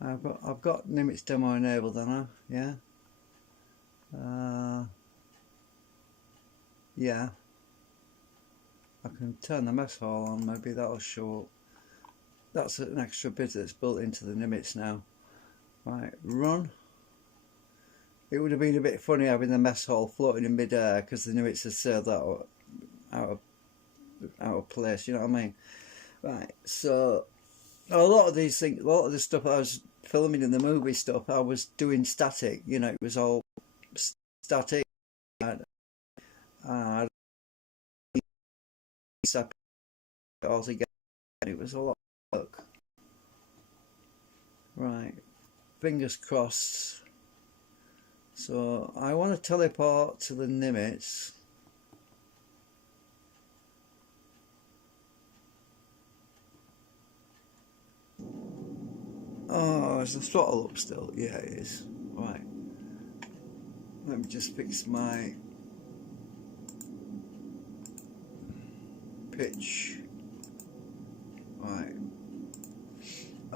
I've got Nimitz demo enabled, haven't I? Yeah. Yeah. I can turn the mess hall on, maybe that'll show up. That's an extra bit that's built into the Nimitz now. Right, run. It would have been a bit funny having the mess hall floating in mid-air because the Nimitz has sailed out of place, you know what I mean? Right, so a lot of these things, a lot of the stuff I was filming in the movie stuff, I was doing static, you know, it was all static. Altogether, it was a lot of work. Right, fingers crossed. So I want to teleport to the Nimitz. Oh, is the throttle up still? Yeah, it is. Right. Let me just fix my pitch. Right.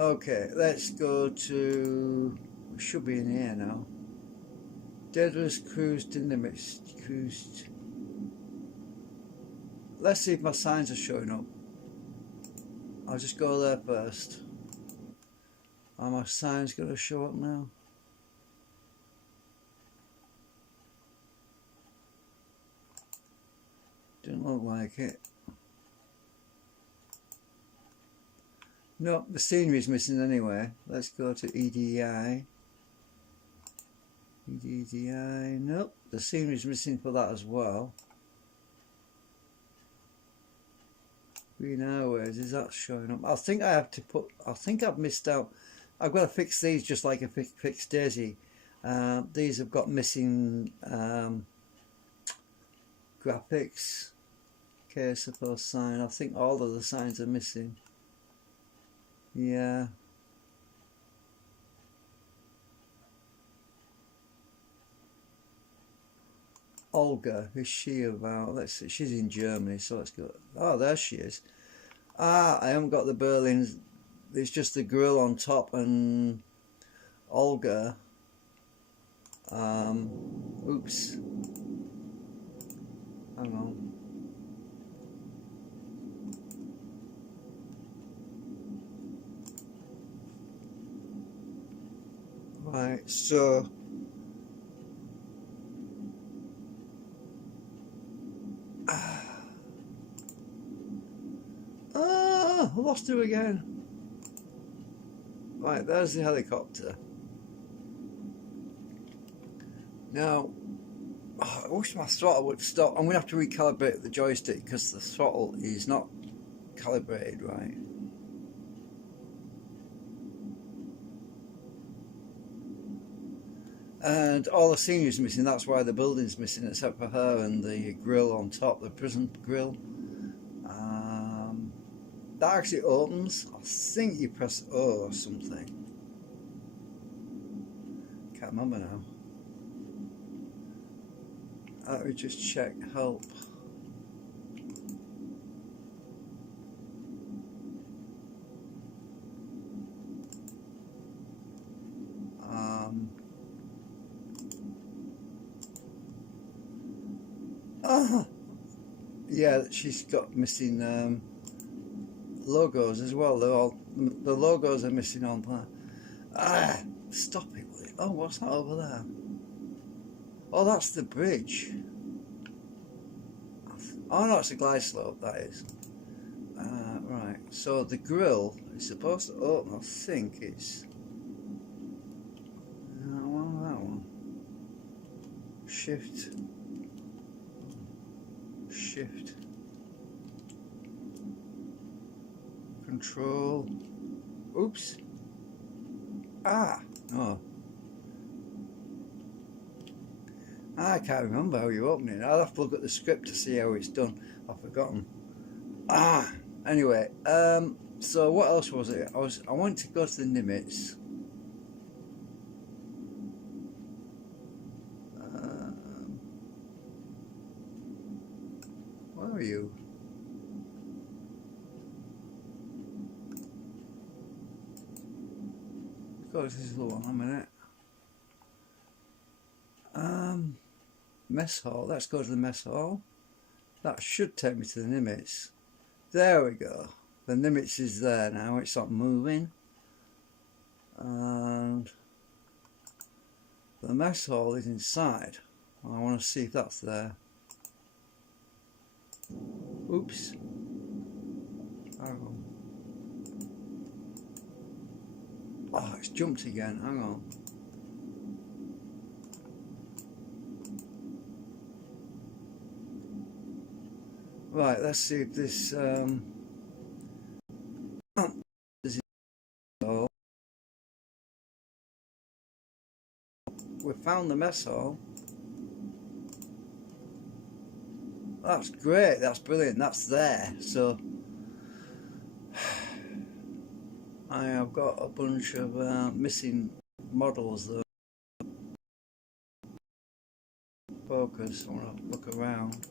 Okay, let's go to, we should be in here now. Daedalus cruised in limits, cruised. Let's see if my signs are showing up. I'll just go there first. Are my signs going to show up now? Didn't look like it. Nope, the scenery's missing anyway. Let's go to EDI. EDI, nope, the scenery's missing for that as well. Green hours, is that showing up? I think I have to put, I think I've missed out. I've got to fix these just like I fixed Daisy. These have got missing graphics. Okay, suppose sign. I think all of the signs are missing. Yeah. Olga, who's she about? Let's see, she's in Germany, so let's go. Oh, there she is. Ah, I haven't got the Berlins. It's just the grill on top and Olga. Oops. Hang on. Right, so I lost her again. Right, there's the helicopter. Now, I wish my throttle would stop. I'm going to have to recalibrate the joystick because the throttle is not calibrated right. And all the scenery is missing, that's why the building's missing, except for her and the grill on top, the prison grill. That actually opens. I think you press O or something. Can't remember now. Let me just check help. Yeah, she's got missing logos as well. They're all, the logos are missing on there. Stop it, will you? Oh, what's that over there? Oh, that's the bridge. Oh no, it's a glide slope, that is. Right, so the grill is supposed to open. I think it's that one. Shift. Control. Oops. No. I can't remember how you open it. I'll have to look at the script to see how it's done. I've forgotten. Anyway, so what else was it? I wanted to go to the Nimitz. Where are you? Go to this little one a minute. Mess hall. Let's go to the mess hall. That should take me to the Nimitz. There we go. The Nimitz is there now. It's not moving. And the mess hall is inside. I want to see if that's there. Oops. Oh, it's jumped again. Hang on. Right, let's see if this we found the mess hall. That's great, that's brilliant, that's there. So I have got a bunch of missing models though. Focus, I want to look around.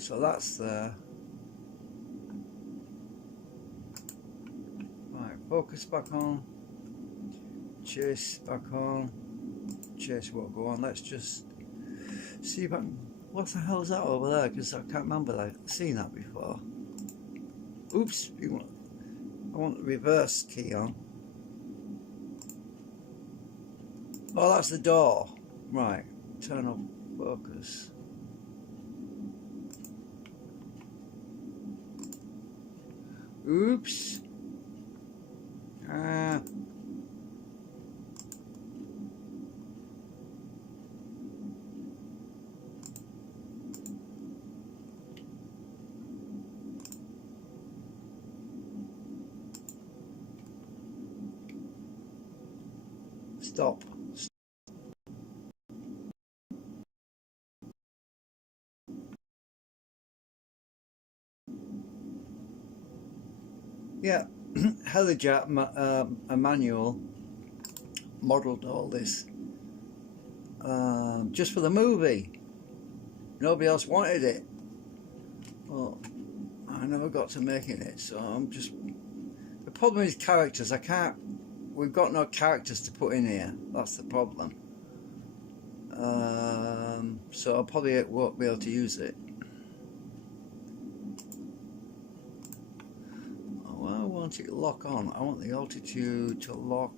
Right, so that's there. Right, focus back on. Chase back on. Chase won't go on. Let's just see if I can. What the hell is that over there? Because I can't remember I've seen that before. Oops, I want the reverse key on. Oh, that's the door. Right, turn off focus. Oops. Stop. Yeah, Helijet Emmanuel modelled all this just for the movie. Nobody else wanted it. Well, I never got to making it, so I'm just. The problem is characters. I can't. We've got no characters to put in here. That's the problem. So I probably won't be able to use it. Oh, I want it to lock on. I want the altitude to lock.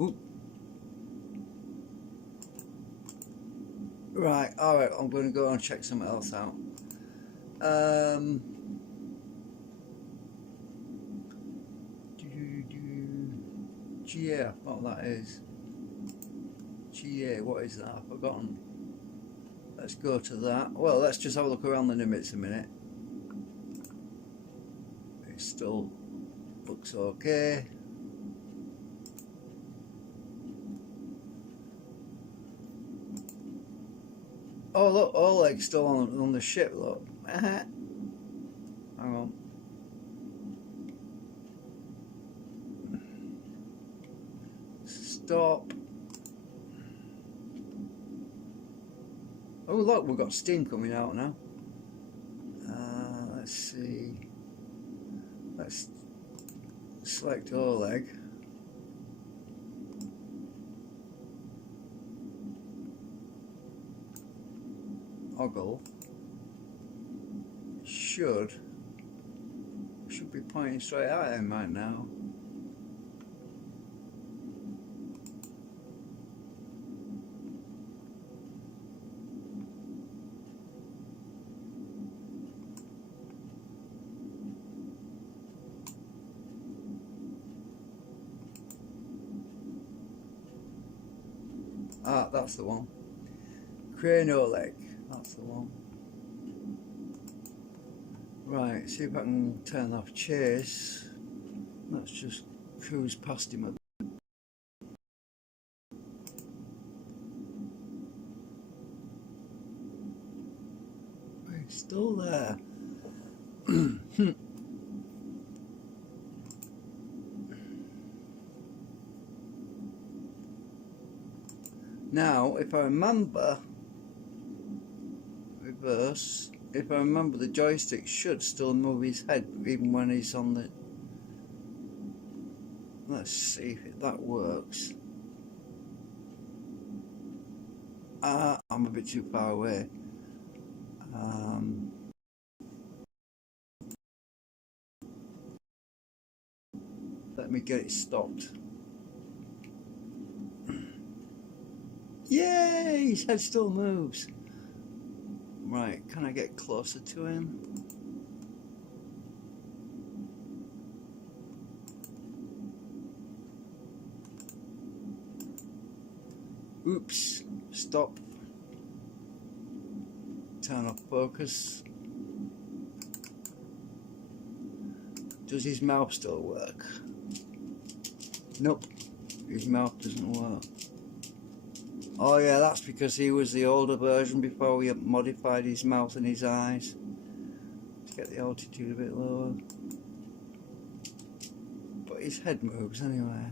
Ooh. Right, alright, I'm going to go and check something else out. GA, what that is. GA, what is that? I've forgotten. Let's go to that. Well, let's just have a look around the limits a minute. It still looks okay. Oh look, Oleg's still on the ship, look. Hang on. Stop. Oh look, we've got steam coming out now. Let's see. Let's select Oleg. Ogle should be pointing straight at him right now. Ah, that's the one. Crane Oleg. That's the one. Right, see if I can turn off chase. Let's just cruise past him a bit. He's still there. Now, if I remember, reverse, if I remember, the joystick should still move his head even when he's on the. Let's see if that works. I'm a bit too far away. Let me get it stopped. Yay! His head still moves. Right, can I get closer to him? Oops, stop. Turn off focus. Does his mouth still work? Nope, his mouth doesn't work. Oh yeah, that's because he was the older version before we modified his mouth and his eyes to get the altitude a bit lower. But his head moves anyway.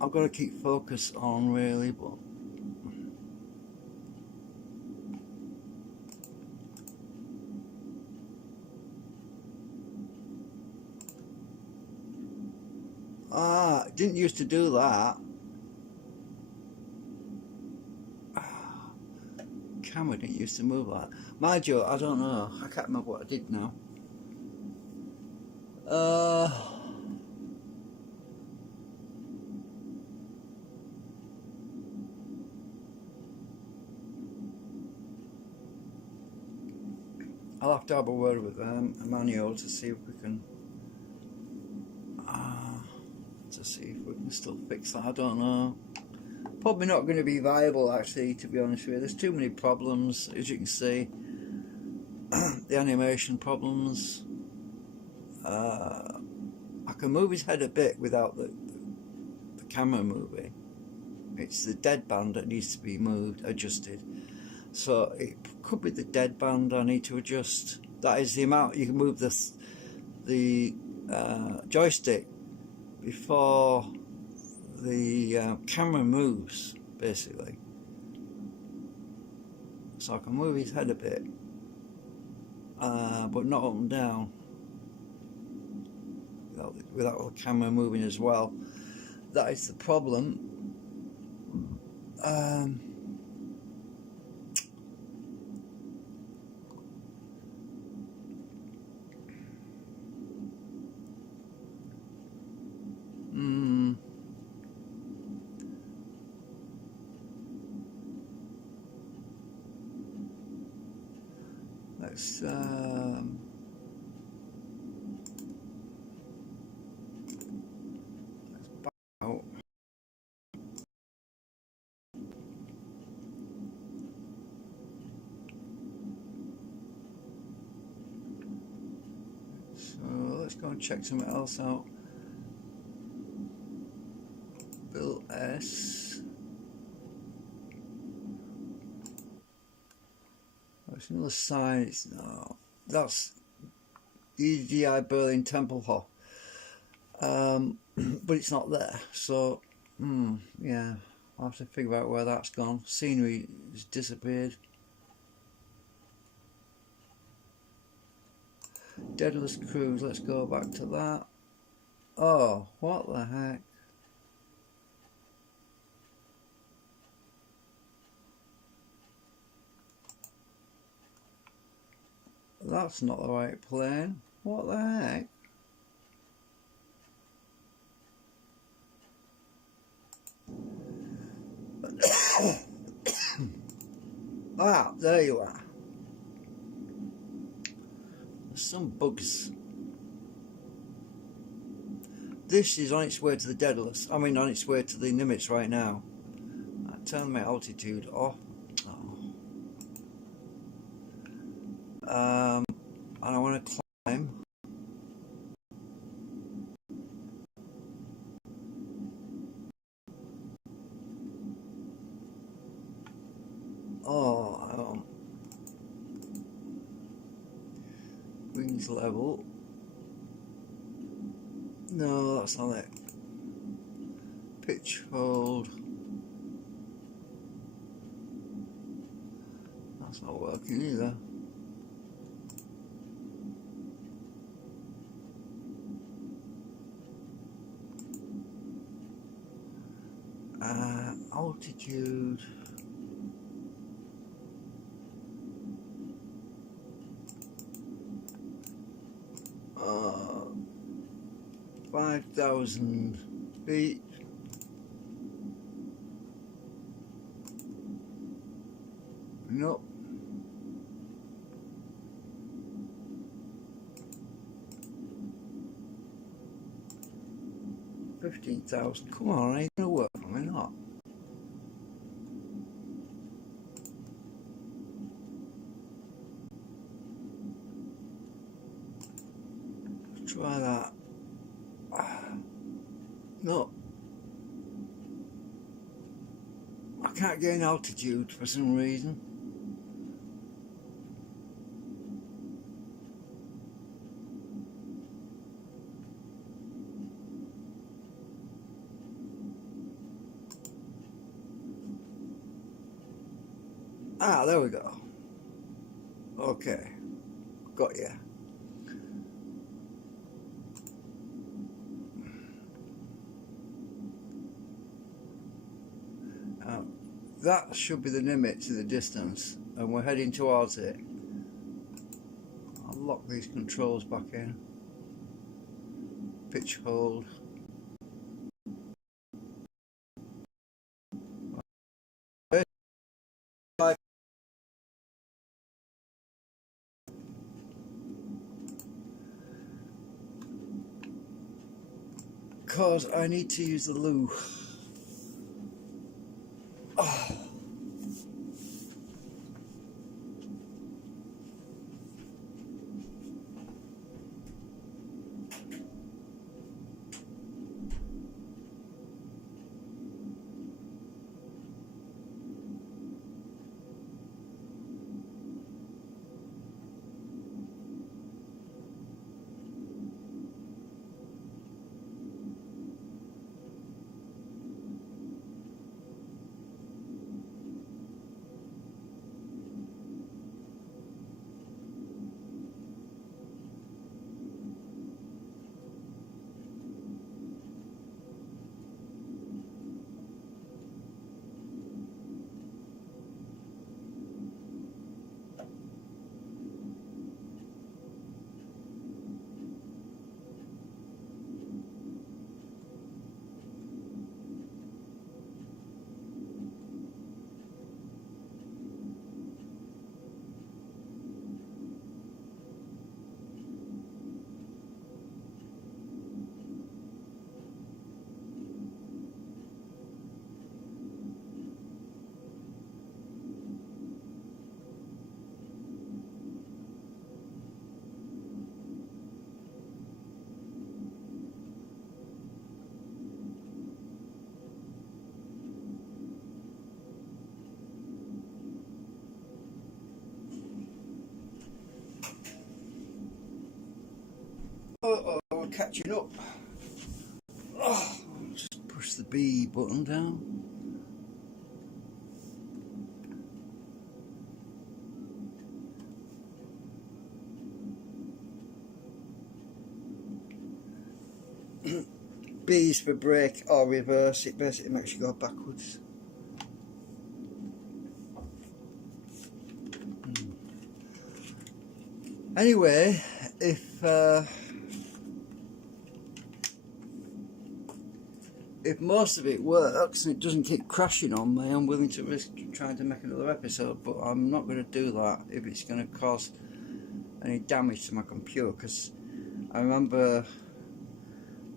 I've got to keep focus on really, but it didn't used to do that. Camera didn't used to move like that. Mind you, I don't know. I can't remember what I did now. I'll have to have a word with Emmanuel to see if we can still fix that. I don't know. Probably not going to be viable, actually, to be honest with you. There's too many problems, as you can see. The animation problems. I can move his head a bit without the camera moving. It's the deadband that needs to be adjusted. So it could be the deadband I need to adjust. That is the amount you can move the joystick before the camera moves, basically. So I can move his head a bit, but not up and down without the camera moving as well. That is the problem. Let's back out. So let's go and check something else out. Bill S. There's another sign. No, that's EDI Berlin Tempelhof, but it's not there. So, yeah, I'll have to figure out where that's gone. Scenery has disappeared. Daedalus Cruise. Let's go back to that. Oh, what the heck? That's not the right plane. What the heck? Ah, there you are. There's some bugs. This is on its way to the Daedalus. I mean, on its way to the Nimitz right now. Turn my altitude off. And I want to climb. Wings level. No, that's not it. Pitch hold. That's not working either. Altitude. Uh, 5,000 feet. Nope. 15,000. Come on, ain't gonna work. Am I not? Let's try that. No. I can't gain altitude for some reason. Ah, there we go. Okay, got ya. That should be the limit to the distance, and we're heading towards it. I'll lock these controls back in. Pitch hold. Because I need to use the loo. Oh. Uh-oh, we're catching up. Oh, just push the B button down. B is for brake or reverse. It basically makes you go backwards. Anyway, if most of it works and it doesn't keep crashing on me, I'm willing to risk trying to make another episode, but I'm not going to do that if it's going to cause any damage to my computer, because I remember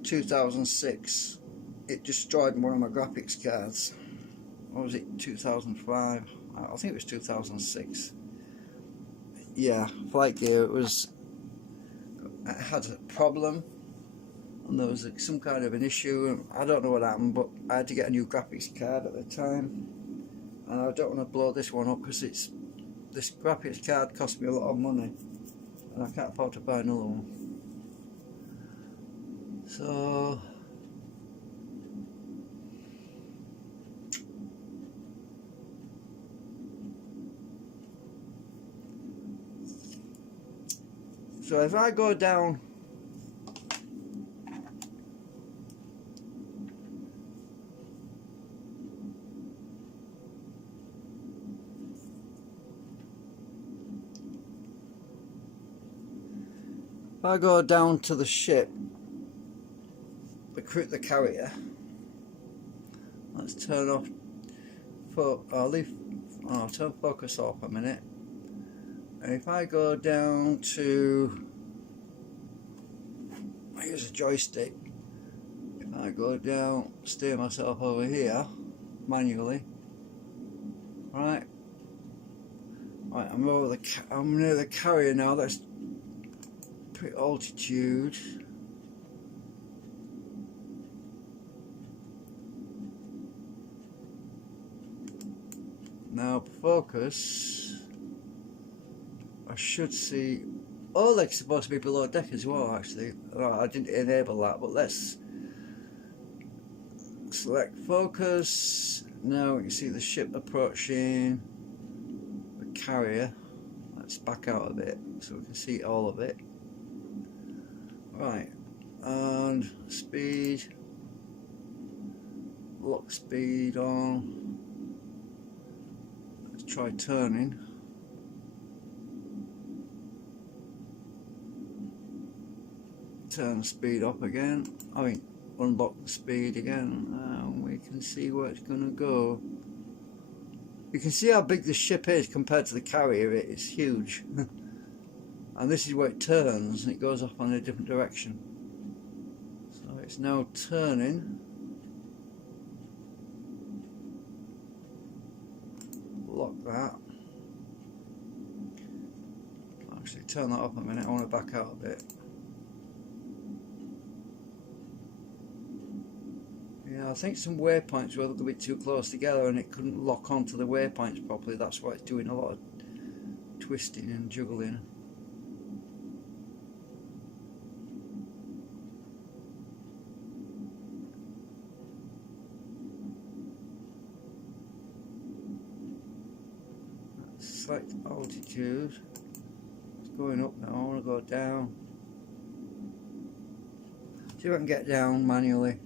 2006 it destroyed one of my graphics cards. Or was it 2005? I think it was 2006. Yeah, Flight Gear, it had a problem and there was some kind of an issue. I don't know what happened, but I had to get a new graphics card at the time, and I don't want to blow this one up because this graphics card cost me a lot of money and I can't afford to buy another one. So if I go down to the ship, the carrier, let's turn off. I'll turn focus off a minute. And if I go down to, I use a joystick. If I go down, steer myself over here manually. Right, I'm near the carrier now. That's pretty altitude. Now focus. I should see Oleg's supposed to be below deck as well, actually. Right, I didn't enable that, but let's select focus. Now we can see the ship approaching the carrier. Let's back out a bit so we can see all of it. Right, and speed, lock speed on. Let's try turning. Turn the speed up again. I mean, unlock the speed again, and we can see where it's going to go. You can see how big the ship is compared to the carrier. It's huge. And this is where it turns and it goes off on a different direction. So it's now turning. Lock that. Actually, turn that up a minute. I want to back out a bit. Yeah, I think some waypoints were a little bit too close together and it couldn't lock onto the waypoints properly. That's why it's doing a lot of twisting and juggling. Select altitude. It's going up now. I want to go down. See if I can get down manually.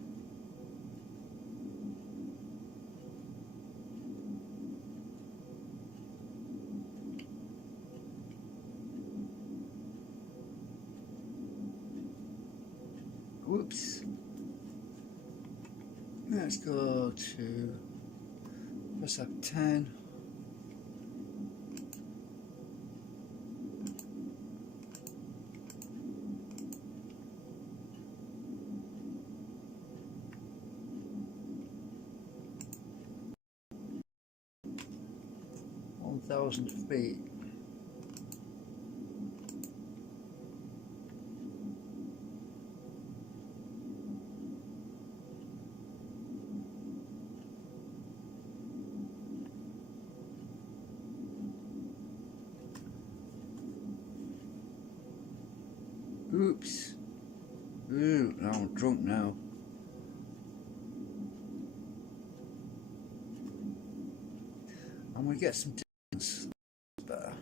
Whoops. Let's go to press F10. feet. Oops. Ooh, now I'm drunk now. And we get some distance. Better.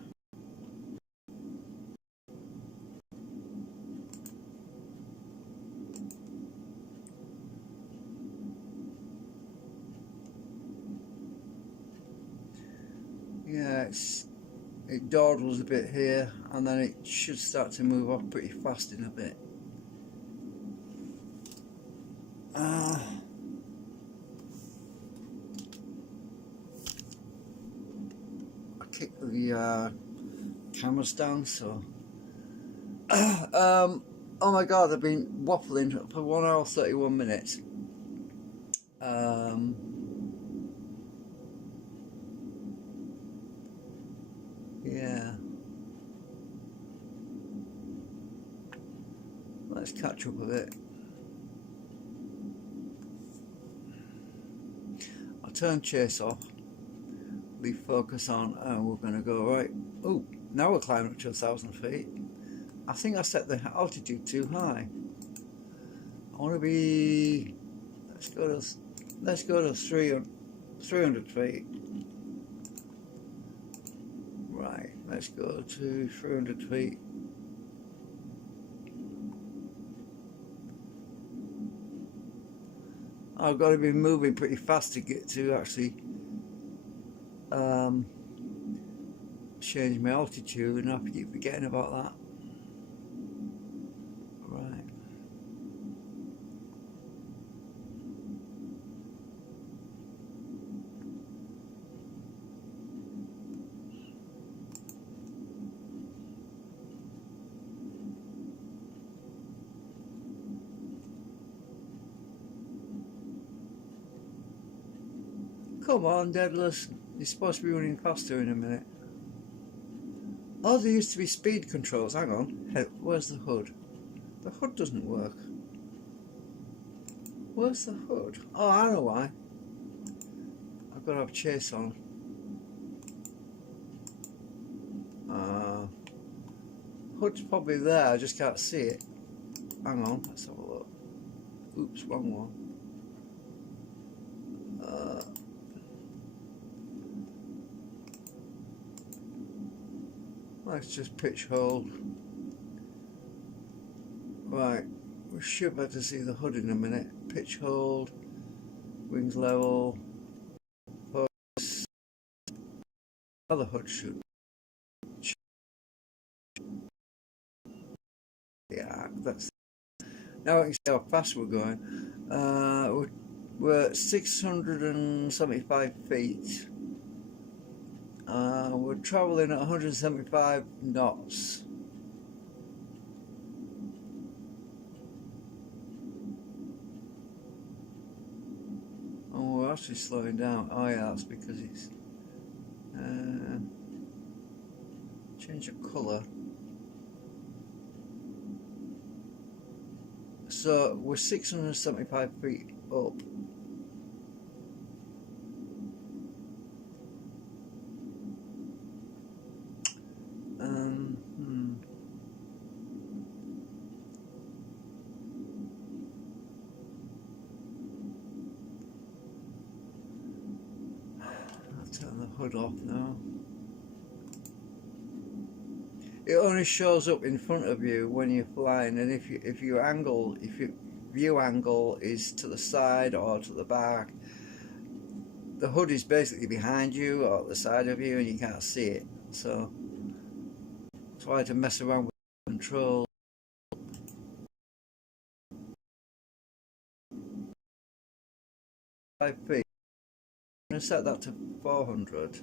Yeah, it dawdles a bit here, and then it should start to move off pretty fast in a bit. I kicked the cameras down, so oh my god, I've been waffling for 1 hour 31 minutes. Yeah, let's catch up a bit. I'll turn chase off, leave focus on, and we're going to go right. Oh, now we're climbing up to 1,000 feet. I think I set the altitude too high. I want to be, let's go to 300 feet. Right, let's go to 300 feet. I've got to be moving pretty fast to get to actually change my altitude, and I keep forgetting about that. Right. Come on, Deadless. You're supposed to be running faster in a minute. Oh, there used to be speed controls. Hang on. Hey, where's the hood? The hood doesn't work. Where's the hood? Oh, I know why. I've got to have chase on. Hood's probably there, I just can't see it. Hang on, let's have a look. Oops, wrong one. Let's just pitch hold. Right, we should be able to see the hood in a minute. Pitch hold, wings level, focus. Other hood should. Yeah, that's. Now I can see how fast we're going. We're at 675 feet. We're travelling at 175 knots. Oh, we're actually slowing down. Oh yeah, that's because it's change of colour. So we're 675 feet up. I'll turn the hood off now. It only shows up in front of you when you're flying, and if your view angle is to the side or to the back, the hood is basically behind you or at the side of you and you can't see it. So try to mess around with the control. I'm going to set that to 400.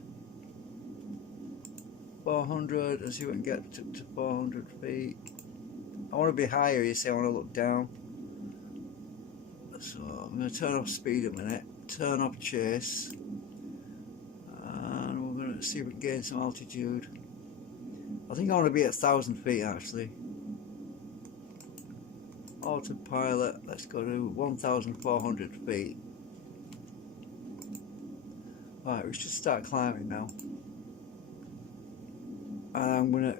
400 and see if we can get to 400 feet. I want to be higher, you see, I want to look down. So I'm going to turn off speed a minute, turn off chase, and we're going to see if we can gain some altitude. I think I want to be at 1,000 feet actually. Autopilot, let's go to 1,400 feet. Right, we should start climbing now. And I'm going to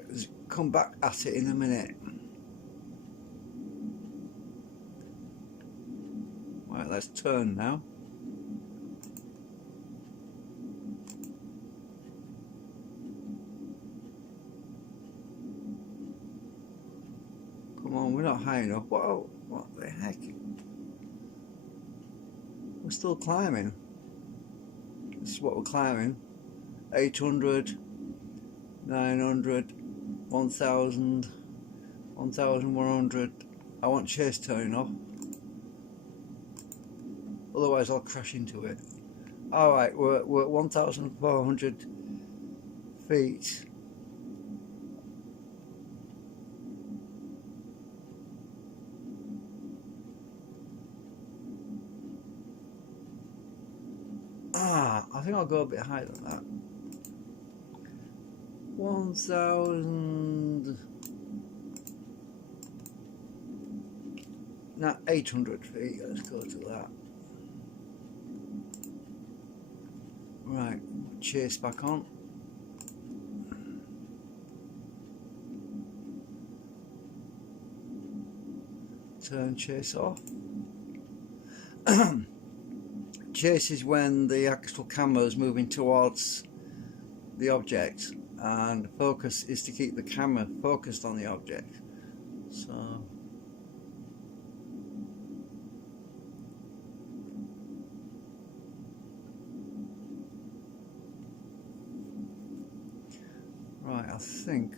come back at it in a minute. Right, let's turn now. Come on, we're not high enough. Whoa, what the heck? We're still climbing. This is what we're climbing. 800, 900, 1,000, 1,100. I want chase turning off. Otherwise I'll crash into it. Alright, we're at 1,400 feet. I think I'll go a bit higher than that. 1,000. Not 800 feet. Let's go to that. Right, chase back on. Turn chase off. Chase is when the actual camera is moving towards the object, and focus is to keep the camera focused on the object. So right, I think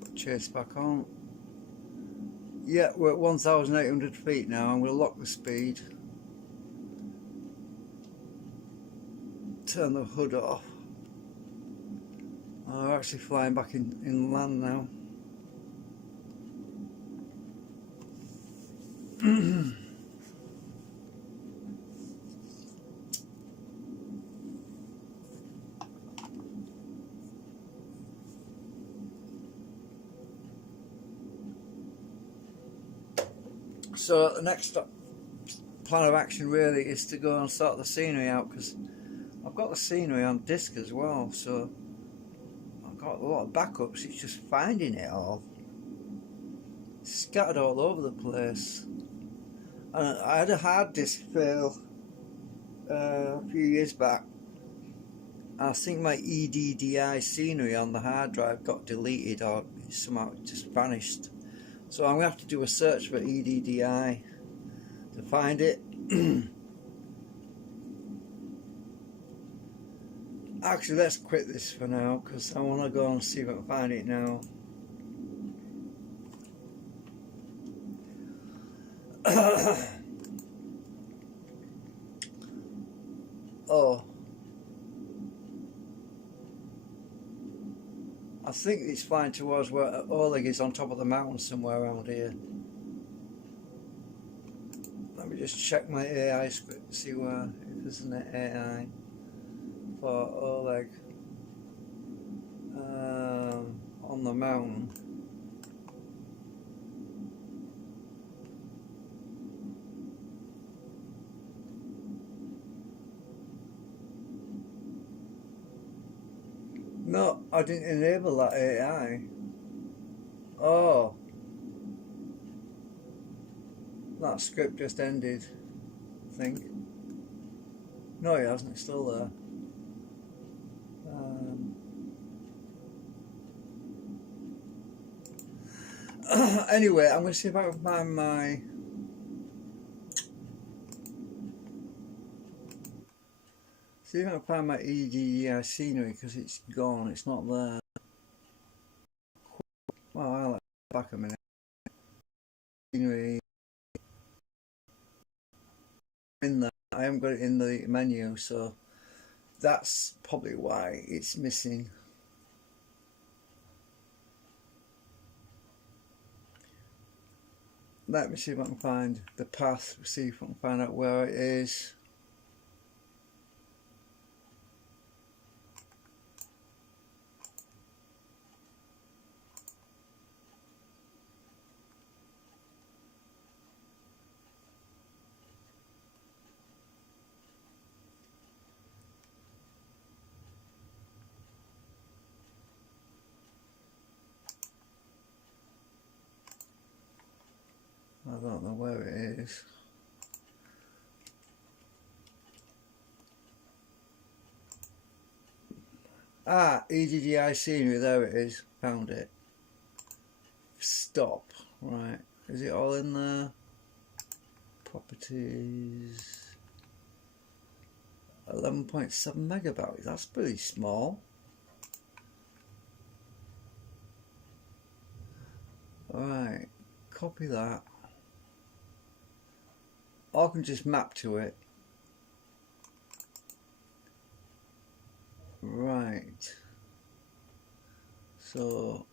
put chase back on. Yeah, we're at 1,800 feet now, and we'll lock the speed. Turn the hood off. We're actually flying back in land now. So the next plan of action really is to go and sort the scenery out, because I got the scenery on disc as well, so I've got a lot of backups. It's just finding it all. It's scattered all over the place. And I had a hard disk fail a few years back. I think my EDDI scenery on the hard drive got deleted or somehow just vanished. So I'm going to have to do a search for EDDI to find it. Actually, let's quit this for now because I want to go and see if I can find it now. Oh, I think it's flying towards where Oleg is, on top of the mountain somewhere around here. Let me just check my AI script, see where, if there's an AI for Oleg on the mountain. No, I didn't enable that AI. Oh, that script just ended, I think. No, it hasn't, it's still there. Anyway, I'm going to see if I can find my... See if I can find my EDI scenery, because it's gone, it's not there. Well, I'll let it back a minute. Scenery in there. I haven't got it in the menu, so that's probably why it's missing. Let me see if I can find the path, see if I can find out where it is. I don't know where it is. Ah, EDDI scenery, there it is. Found it. Stop. Right. Is it all in there? Properties. 11.7 megabytes. That's pretty small. Alright. Copy that. Or I can just map to it. Right. So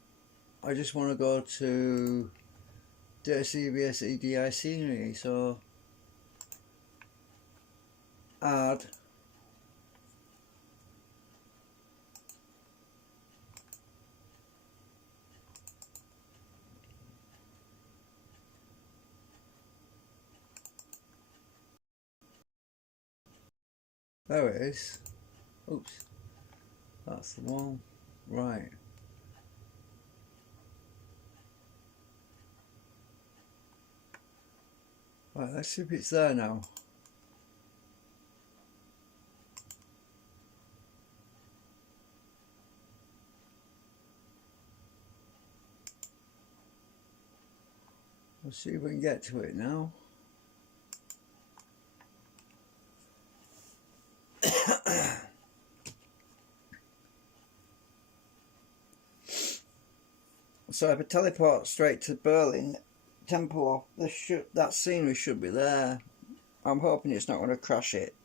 I just want to go to CBS EDI scenery. So add. There it is. Oops. That's the one. Right. Right, let's see if it's there now. Let's see if we can get to it now. So if I teleport straight to Berlin, Temple, that scenery should be there. I'm hoping it's not going to crash it,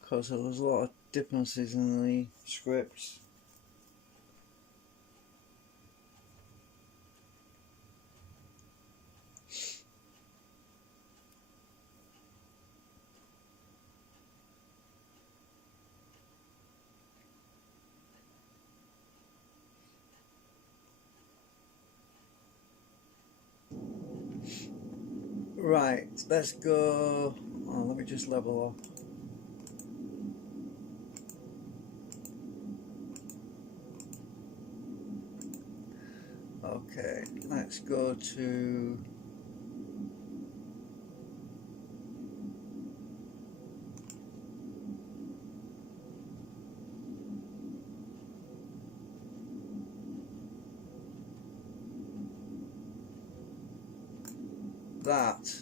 because there's a lot of differences in the scripts. Right, let's go. Oh, let me just level up. Okay, let's go to that.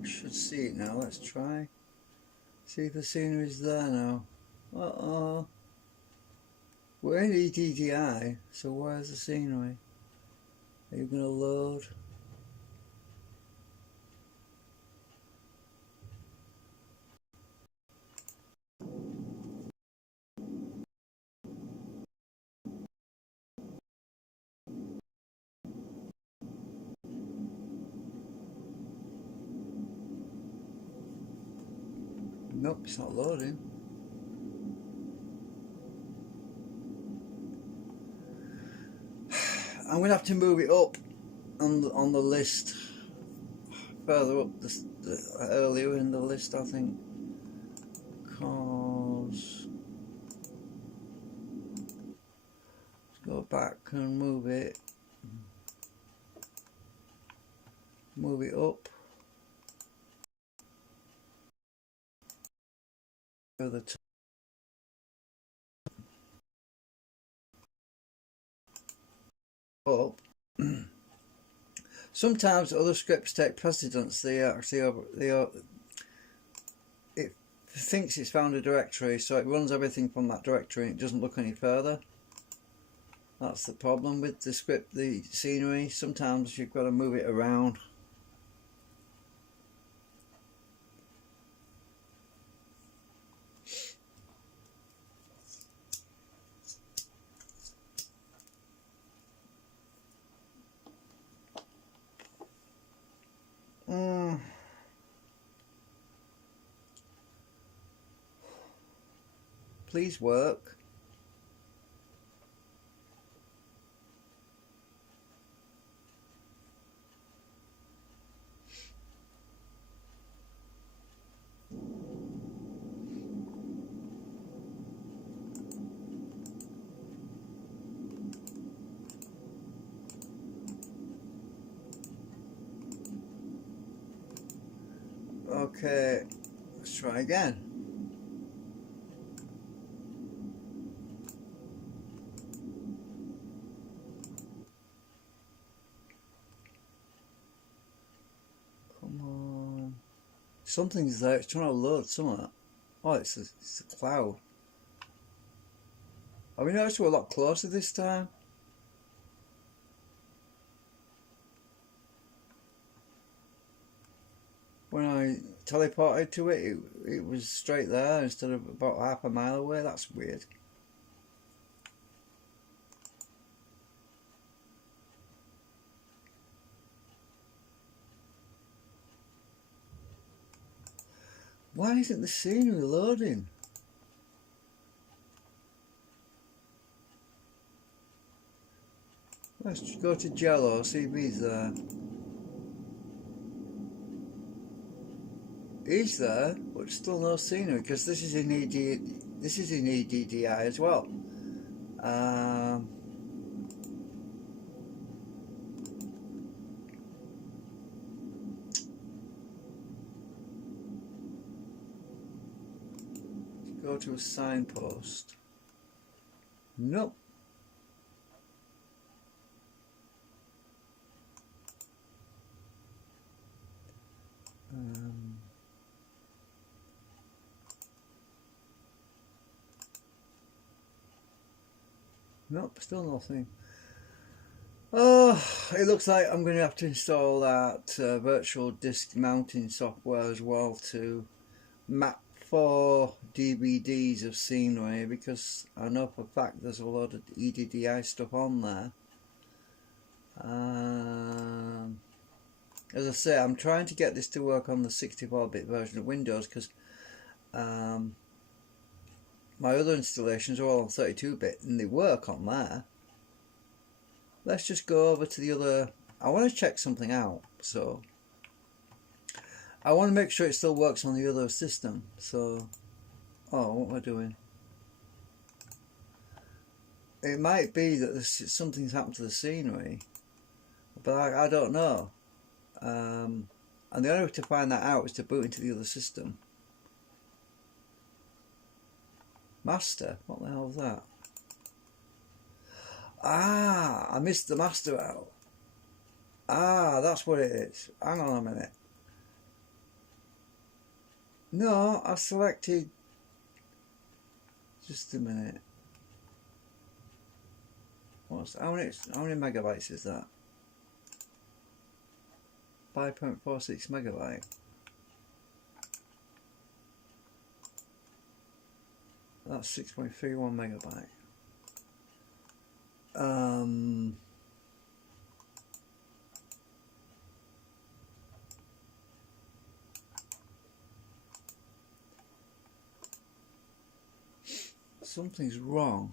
We should see it now. Let's try. See if the scenery's there now. Uh-oh. We're in EDDI, so where's the scenery? Are you going to load? Nope, it's not loading. I'm going to have to move it up on the list, further up earlier in the list, I think, because let's go back and move it up further up. Sometimes other scripts take precedence. It thinks it's found a directory, so it runs everything from that directory and it doesn't look any further. That's the problem with the script, the scenery. Sometimes you've got to move it around. Please work. Okay, let's try again. Come on. Something's there, it's trying to load somewhere. Oh, it's a cloud. Have we noticed we're a lot closer this time? When I teleported to it, it was straight there instead of about half a mile away. That's weird. Why isn't the scenery loading? Let's go to Jello, see if he's there. He's there, but still no scenery because this is in EDDI as well. Go to a signpost. Nope. Nope, still nothing. Oh, it looks like I'm going to have to install that virtual disk mounting software as well to map 4 DVDs of scenery, because I know for a fact there's a lot of EDDI stuff on there. As I say, I'm trying to get this to work on the 64-bit version of Windows because my other installations are all on 32-bit and they work on there. Let's just go over to the other. I want to check something out, so I want to make sure it still works on the other system. So, oh, what am I doing? it might be that something's happened to the scenery, but I don't know. And the only way to find that out is to boot into the other system. Master? What the hell is that? Ah, I missed the master out. Ah, that's what it is. Hang on a minute. No, I selected... Just a minute. How many megabytes is that? 5.46 megabyte. That's 6.31 megabyte. Something's wrong.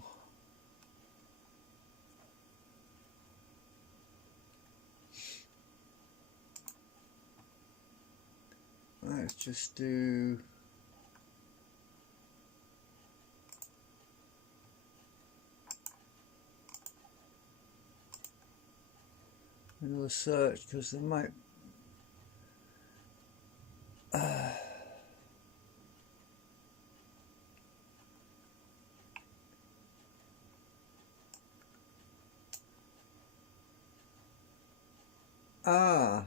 Let's just do... another search, because there might... Ah.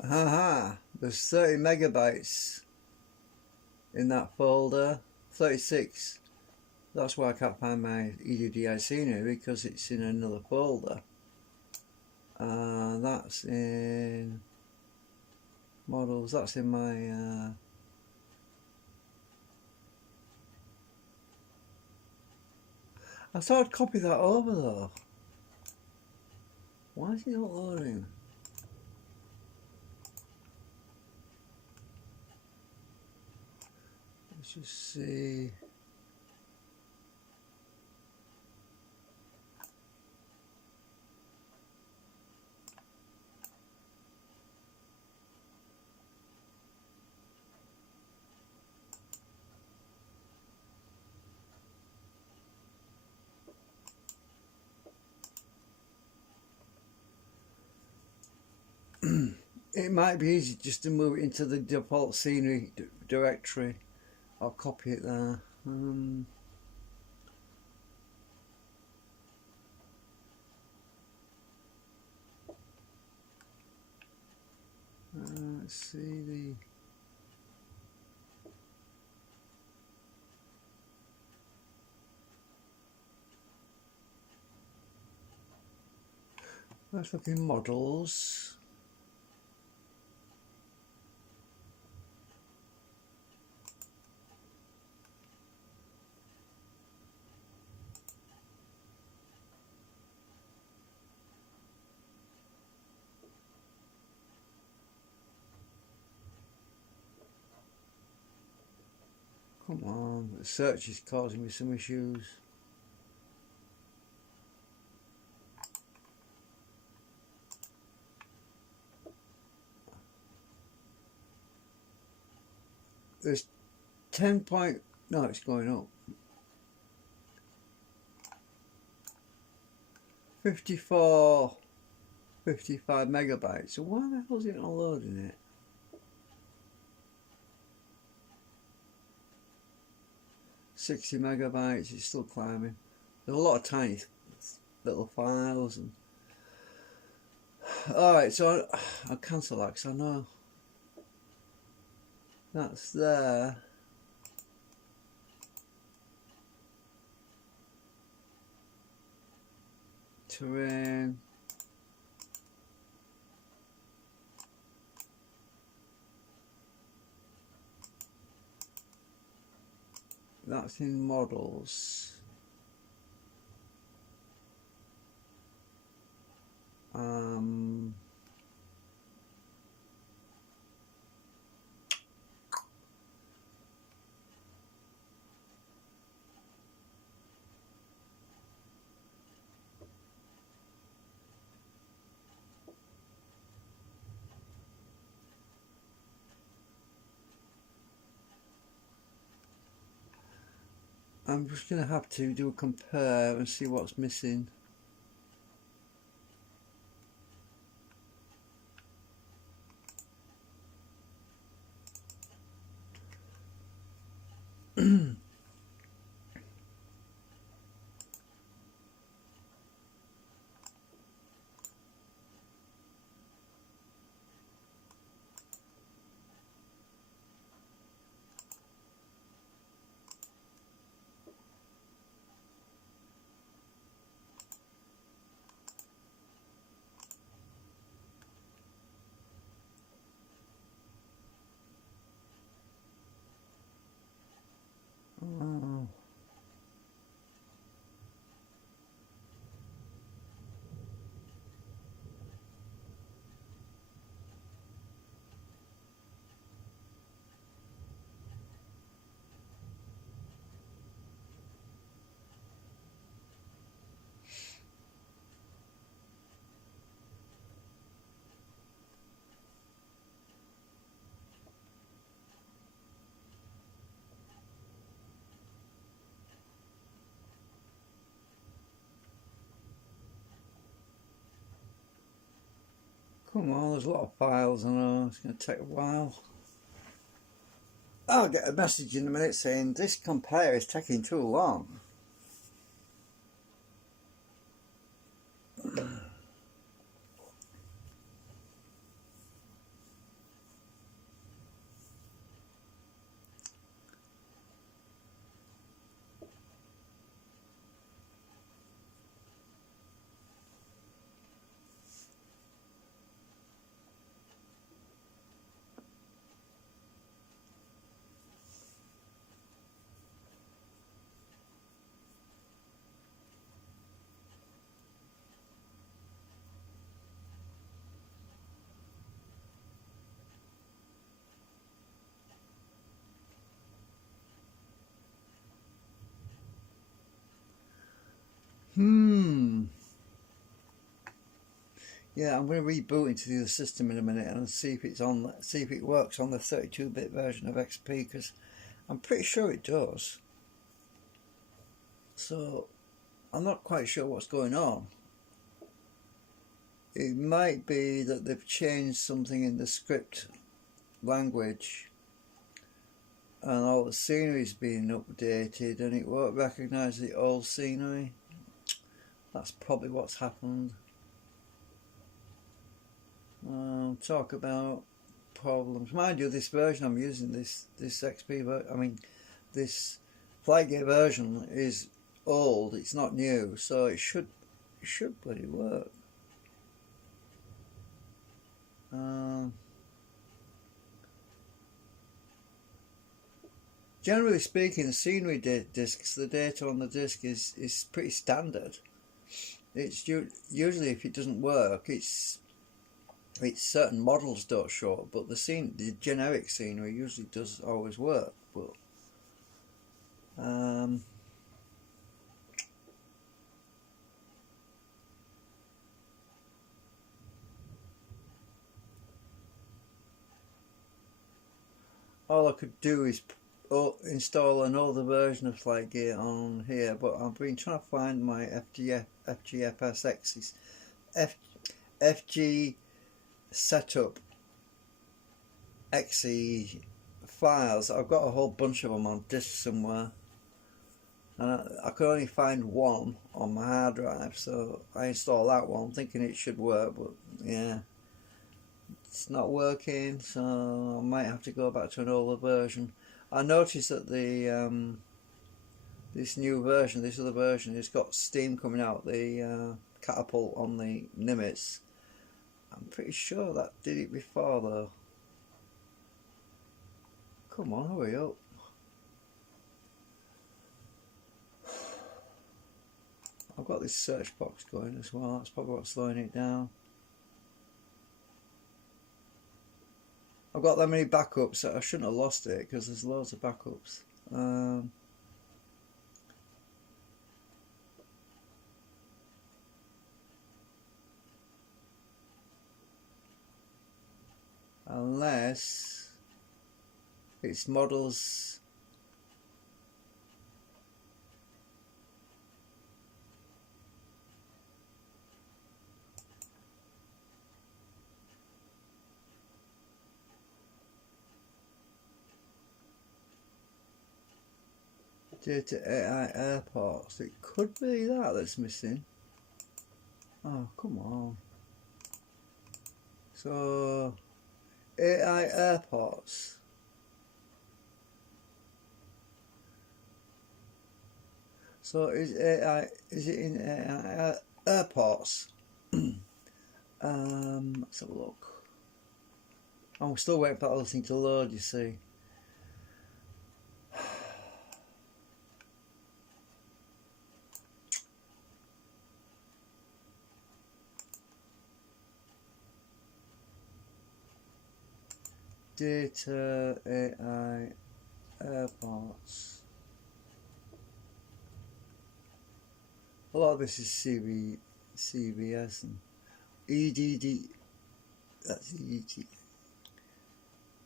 Aha, there's 30 megabytes in that folder. 36. That's why I can't find my EDDI scenery, because it's in another folder. That's in models, that's in my I thought I'd copy that over though. Why is it not loading? Let's just see. It might be easy just to move it into the default scenery directory. I'll copy it there. Let's see the... Let's look in models. Come on, the search is causing me some issues. There's 10 point... No, it's going up. 54, 55 megabytes. So why the hell is it not loading it? $60 megabytes, it's still climbing. There's a lot of tiny little files. And alright, so I'll cancel that because I know that's there. Terrain. That's in models. I'm just going to have to do a compare and see what's missing. Oh. Come on, there's a lot of files, I know it's going to take a while. I'll get a message in a minute saying this compare is taking too long. Yeah, I'm going to reboot into the other system in a minute and see if it's on. See if it works on the 32-bit version of XP, because I'm pretty sure it does. So I'm not quite sure what's going on. It might be that they've changed something in the script language and all the scenery's been updated and it won't recognise the old scenery. That's probably what's happened. Talk about problems. Mind you, this version I'm using, this XP, this flight gear version is old. It's not new, so it should bloody work. Generally speaking, the scenery discs, the data on the disc is pretty standard. It's usually, if it doesn't work, it's certain models don't show up, but the generic scenery usually does always work. But all I could do is install an older version of Flight Gear on here, but I've been trying to find my FGFSX FG setup XE files. I've got a whole bunch of them on disk somewhere, and I could only find one on my hard drive, so I installed that one thinking it should work, but yeah, it's not working, so I might have to go back to an older version. I noticed that the this other version, has got steam coming out the catapult on the Nimitz. I'm pretty sure that did it before though. Come on, hurry up. got this search box going as well. That's probably what's slowing it down. I've got that many backups that I shouldn't have lost it because there's loads of backups. Unless it's models. Data AI airports. It could be that's missing. Oh, come on. So, AI airports. So is it in AI airports? Let's have a look. I'm still waiting for that other thing to load, you see. Data AI airports. A lot of this is CVS and EDD. That's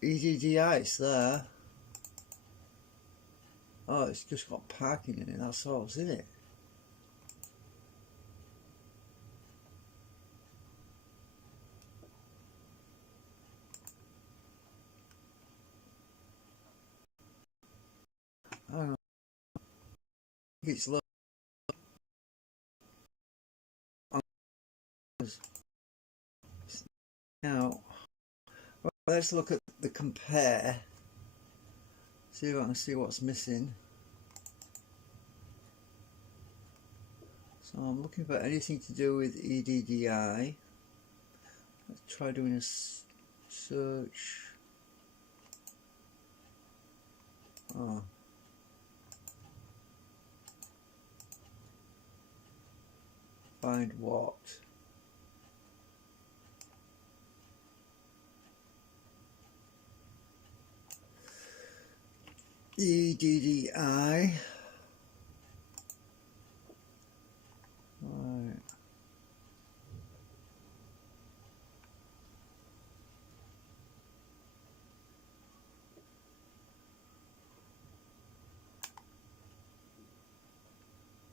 EDDI. It's there. Oh, it's just got parking in it. That's all, isn't it? I don't know. It's low. Now, well, let's look at the compare. See if I can see what's missing. So I'm looking for anything to do with EDDI. Let's try doing a search. Oh. Find what? EDDI. Right.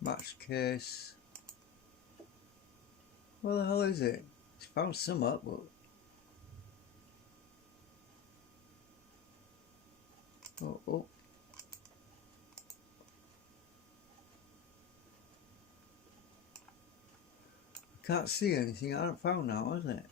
Match case. Where the hell is it? It's found some up, but oh. Can't see anything. I haven't found now, is it?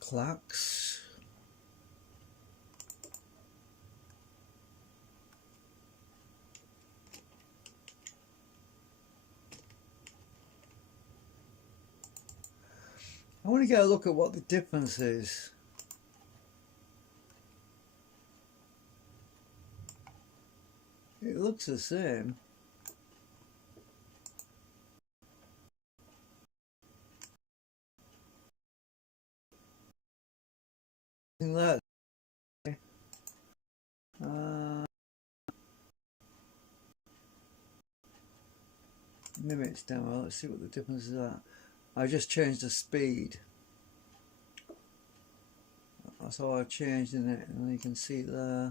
Clacks. I want to get a look at what the difference is. It looks the same. That limits demo. Let's see what the difference is at. I just changed the speed. That's all I changed in it, and you can see there.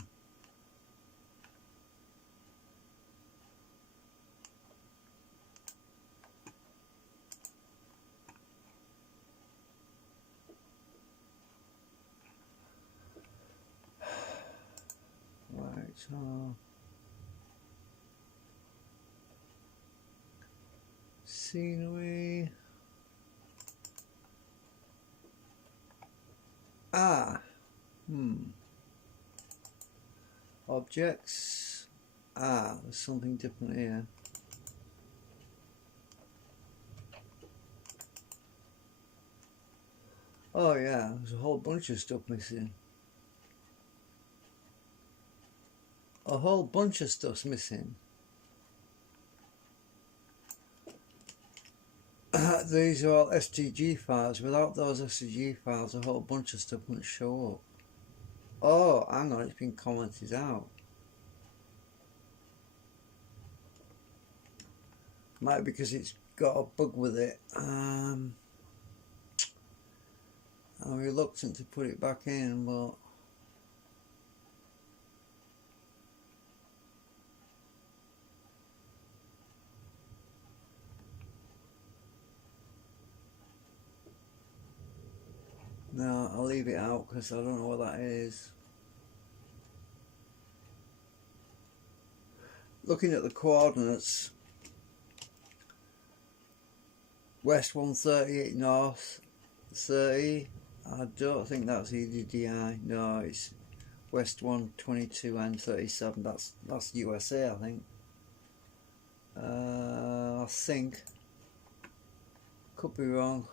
Right, so Scenery. Ah, objects. Ah, there's something different here. Oh yeah, there's a whole bunch of stuff missing. A whole bunch of stuff's missing. These are all STG files. Without those STG files, a whole bunch of stuff wouldn't show up. Oh, hang on, it's been commented out. Might be because it's got a bug with it. I'm reluctant to put it back in, but no, I'll leave it out because I don't know what that is. Looking at the coordinates, west 138 north 30. I don't think that's EDDI. No, it's west 122 and 37. That's USA, I think. I think. Could be wrong.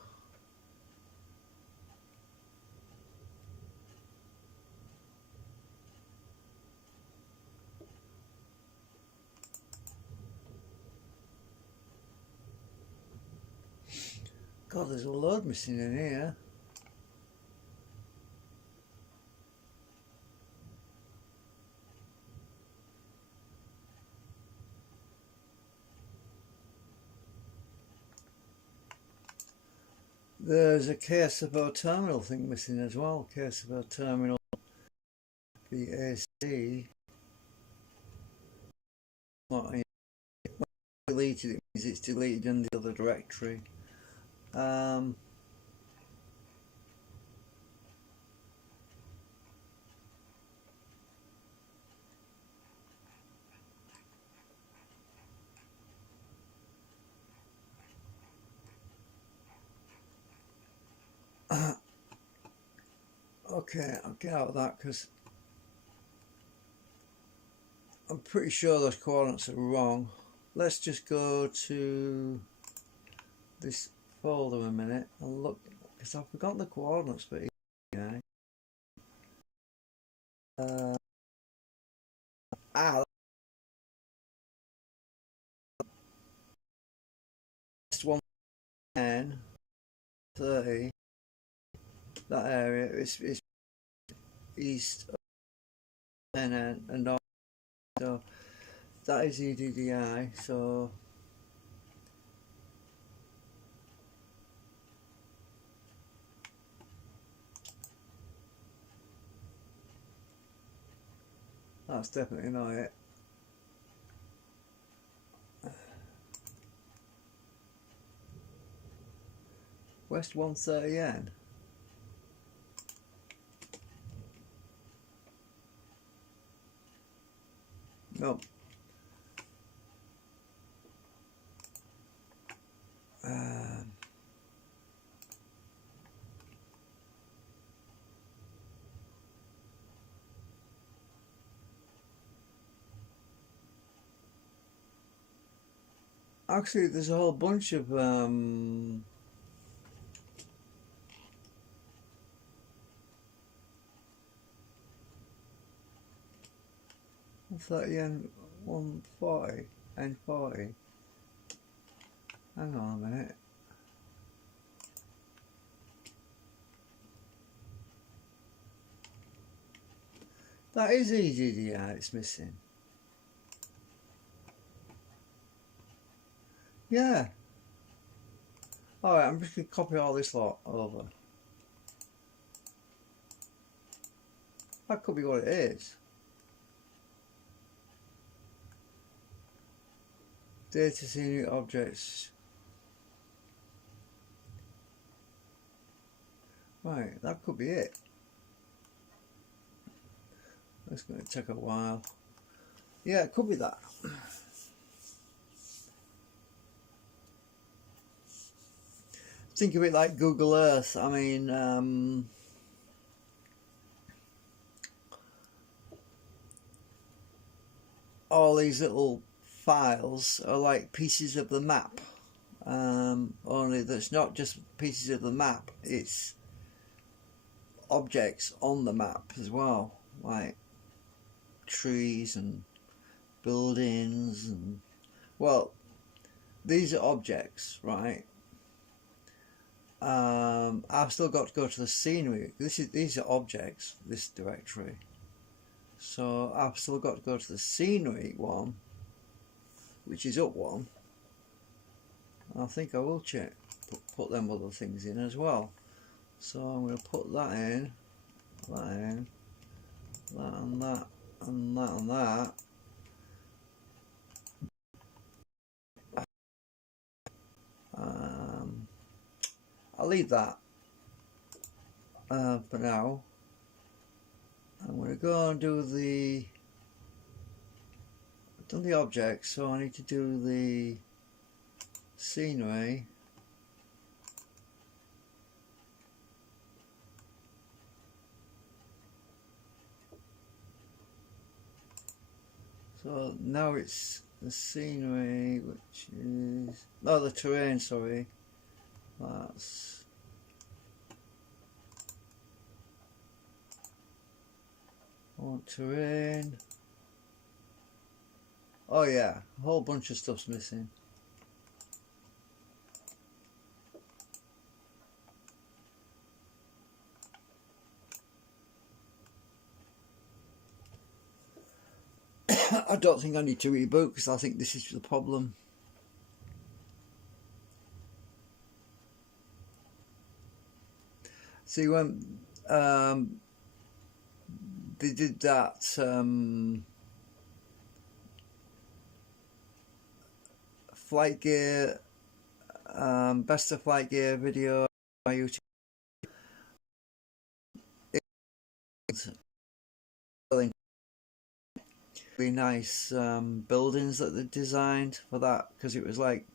God, there's a load missing in here. There's a KSFO terminal thing missing as well. KSFO terminal BAC. Not in, deleted, it means it's deleted in the other directory. Okay, I'll get out of that because I'm pretty sure those coordinates are wrong. Let's just go to this folder a minute and look, because I've forgotten the coordinates for each guy. West 110 30. That area is east of 10 and north. So that is EDDI. So that's definitely not it. West 130N. Nope. Actually, there's a whole bunch of 130 and 140 and 40. Hang on a minute. That is EDDI it's missing. Yeah. Alright, I'm just going to copy all this lot over. That could be what it is. Data scenery objects. Right, that could be it. That's going to take a while. Yeah, it could be that. think of it like Google Earth. I mean, all these little files are like pieces of the map. Only that's not just pieces of the map, it's objects on the map as well, like trees and buildings and, well, these are objects, right? I've still got to go to the scenery. These are objects, this directory. So I've still got to go to the scenery one, which is up one. I think I will check, put them other things in as well. So I'm going to put that in, that and that and that and that. I'll leave that for now. I'm going to go and do I've done the objects, so I need to do the scenery. So now it's the scenery, which is, no, the terrain, sorry. That's terrain. Oh yeah, a whole bunch of stuff's missing. I don't think I need to reboot because I think this is the problem. See, when they did that flight gear, best of flight gear video on YouTube, it's really nice buildings that they designed for that, because it was like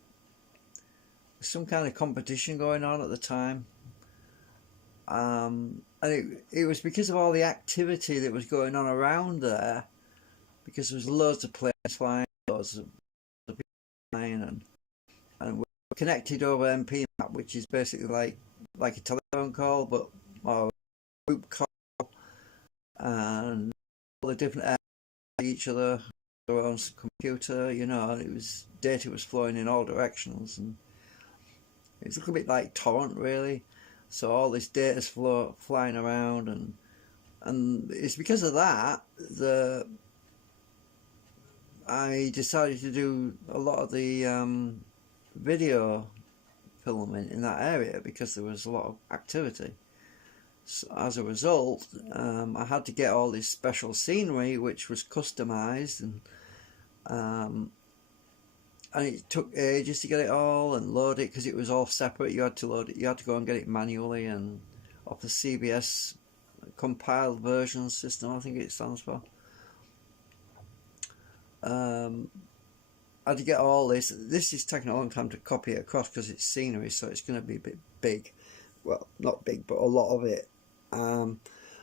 some kind of competition going on at the time. And it was because of all the activity that was going on around there, because there was loads of planes flying, loads of people flying, and we're connected over MP map, which is basically like a telephone call, but or a group call, and all the different areas each other, their own computer, you know, and it was data was flowing in all directions, and it's a little bit like torrent really. So all this data's flying around, and it's because of that I decided to do a lot of the video filming in that area, because there was a lot of activity. So as a result, I had to get all this special scenery which was customized, and it took ages to get it all and load it, because it was all separate. You had to load it, you had to go and get it manually, and off the CBS compiled version system, I think it stands for. I had to get all this. This is taking a long time to copy it across because it's scenery, so it's going to be a bit big. Well, not big, but a lot of it. And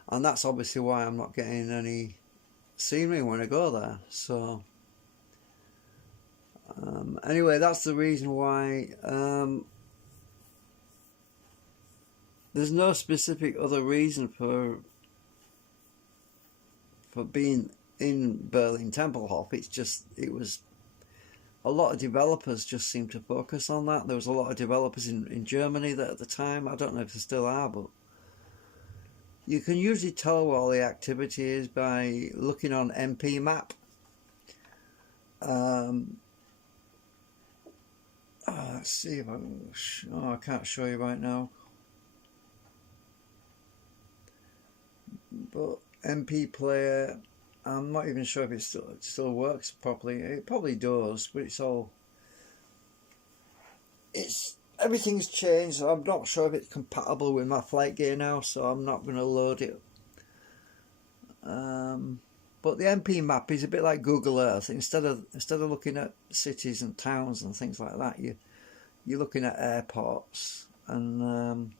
that's obviously why I'm not getting any scenery when I go there. So anyway, that's the reason why. There's no specific other reason for being in Berlin Tempelhof. It's just, it was a lot of developers just seemed to focus on that. There was a lot of developers in Germany that at the time, I don't know if there still are, but you can usually tell what all the activity is by looking on MP map. Let's see if I can't show you right now, but MP player, I'm not even sure if it still works properly. It probably does, but everything's changed. So I'm not sure if it's compatible with my flight gear now, so I'm not going to load it. But the MP map is a bit like Google Earth. Instead of looking at cities and towns and things like that, you're looking at airports and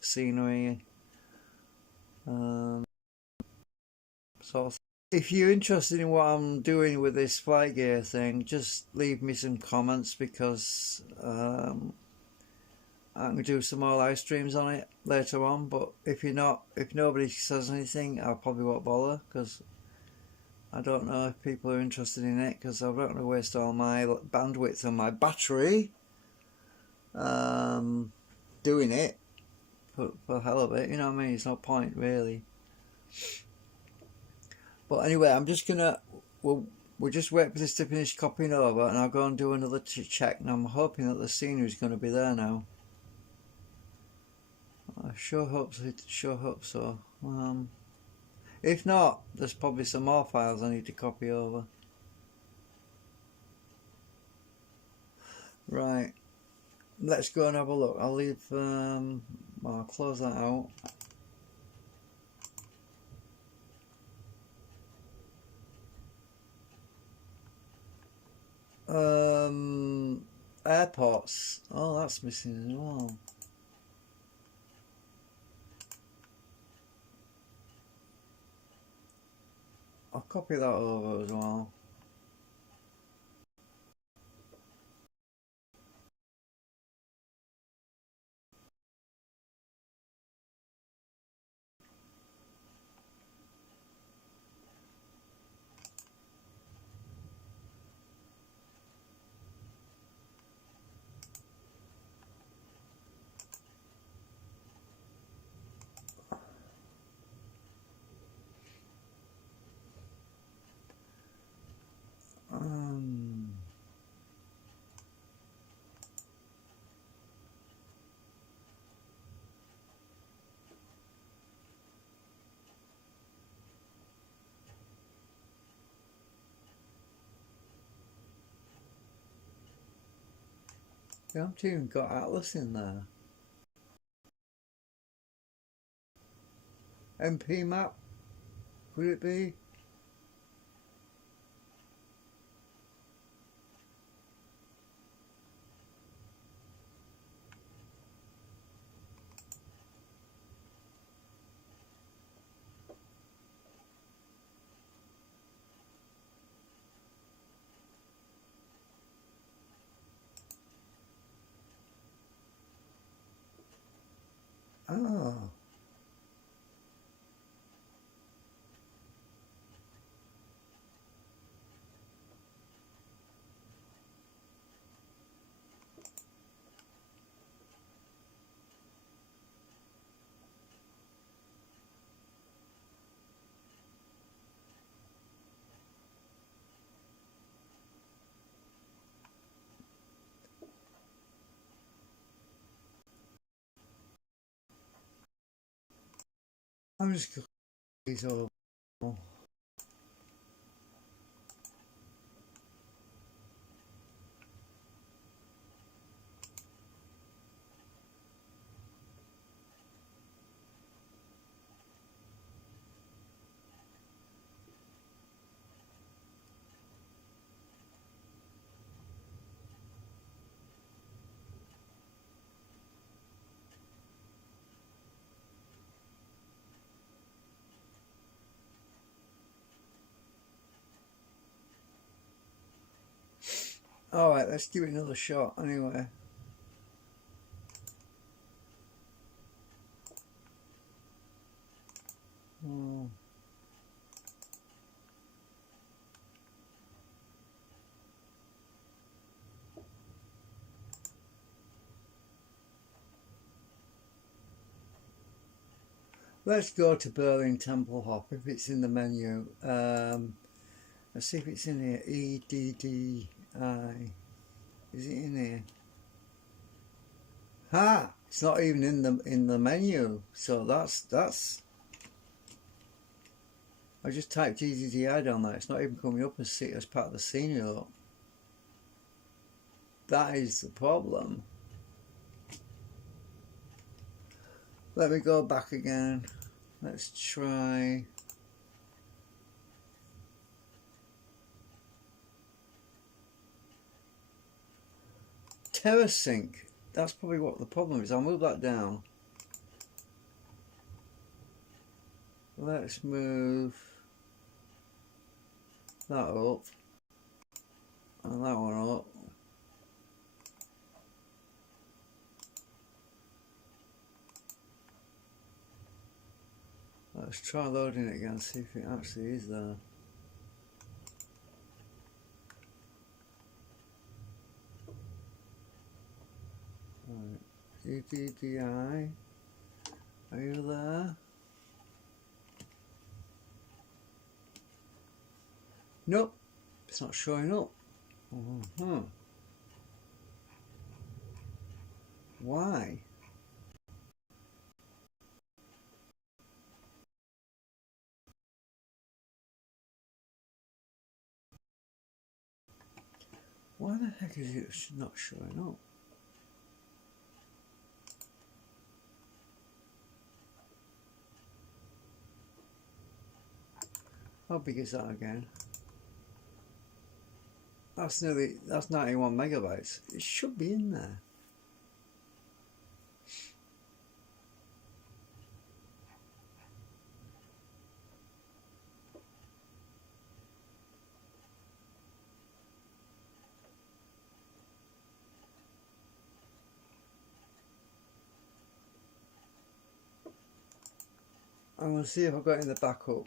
scenery. So if you're interested in what I'm doing with this flight gear thing, just leave me some comments, because I can do some more live streams on it later on. But if nobody says anything, I probably won't bother, because I don't know if people are interested in it, because I'm not going to waste all my bandwidth on my battery doing it for the hell of it. You know what I mean? It's no point really. But anyway, I'm just gonna we'll just wait for this to finish copying over, and I'll go and do another check. And I'm hoping that the scenery is going to be there now. I sure hope so. If not, there's probably some more files I need to copy over. Right, let's go and have a look. I'll leave. I'll close that out. Airports. Oh, that's missing as well. I'll copy that over as well. I haven't even got Atlas in there. MP map, could it be? Oh. I'm just going to these all. Alright, let's give it another shot anyway. Oh. Let's go to Berlin Temple Hop if it's in the menu. Let's see if it's in here. EDDI. Is it in here? Ha! It's not even in the menu. So that's. I just typed EDDI down there. It's not even coming up as part of the scenery though. That is the problem. Let me go back again. Let's try. TerraSync. that's probably what the problem is. I'll move that down. Let's move that up and that one up. Let's try loading it again, see if it actually is there. Right. UDDI, are you there? Nope, it's not showing up. Why? Why the heck is it not showing up? How big is that again? That's 91 megabytes. It should be in there. I'm going to see if I've got it in the backup.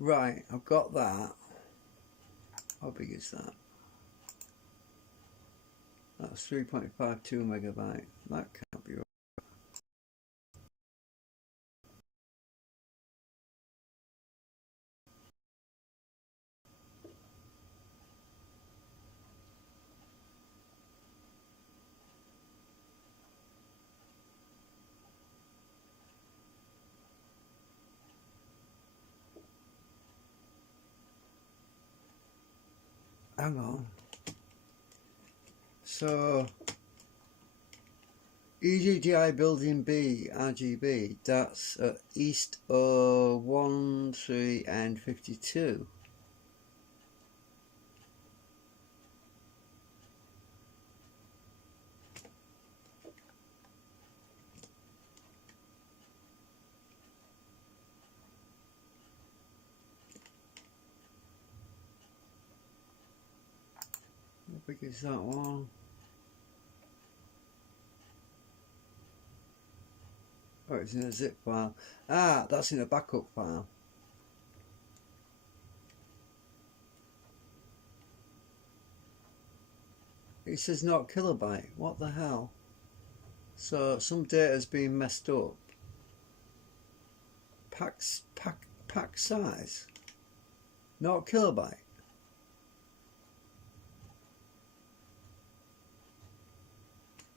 Right, I've got that. How big is that? That's 3.52 megabyte. That can't be right. Hang on. So EGGI Building B RGB, that's at East 13 and 52. How big is that one? Oh, it's in a zip file. Ah, that's in a backup file. It says not kilobyte. What the hell? So some data's been messed up. Pack size. Not kilobyte.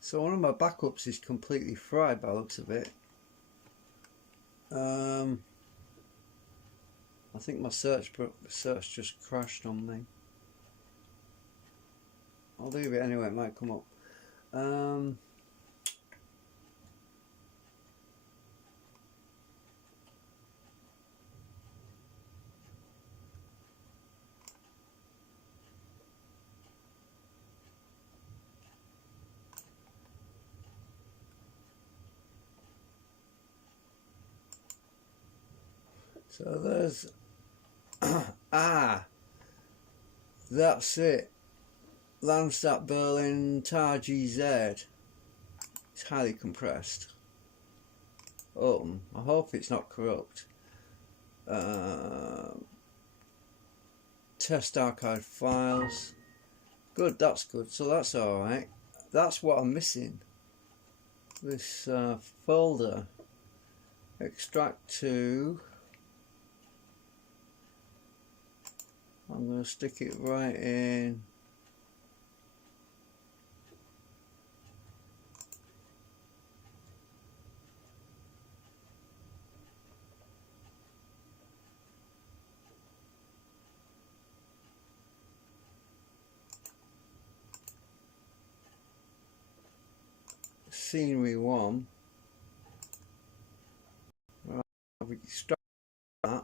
So one of my backups is completely fried by the looks of it. I think my search just crashed on me. I'll leave it anyway, it might come up. So there's that's it. Landsat Berlin TAR GZ. It's highly compressed. Open. I hope it's not corrupt. Test archive files. Good, that's good. So that's alright. That's what I'm missing. This folder. Extract to. I'm going to stick it right in. Scenery 1. Right, I've extracted that.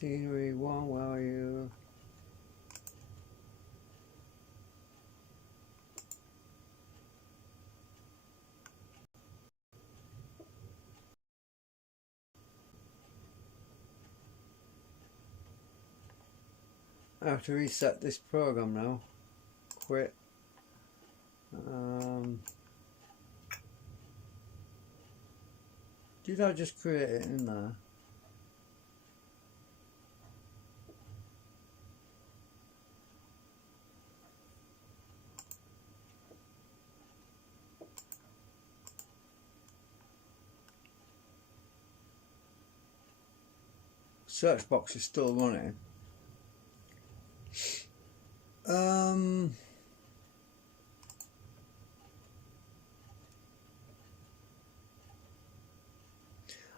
Scenery 1, where are you? I have to reset this program now. Quit. Did I just create it in there? Search box is still running.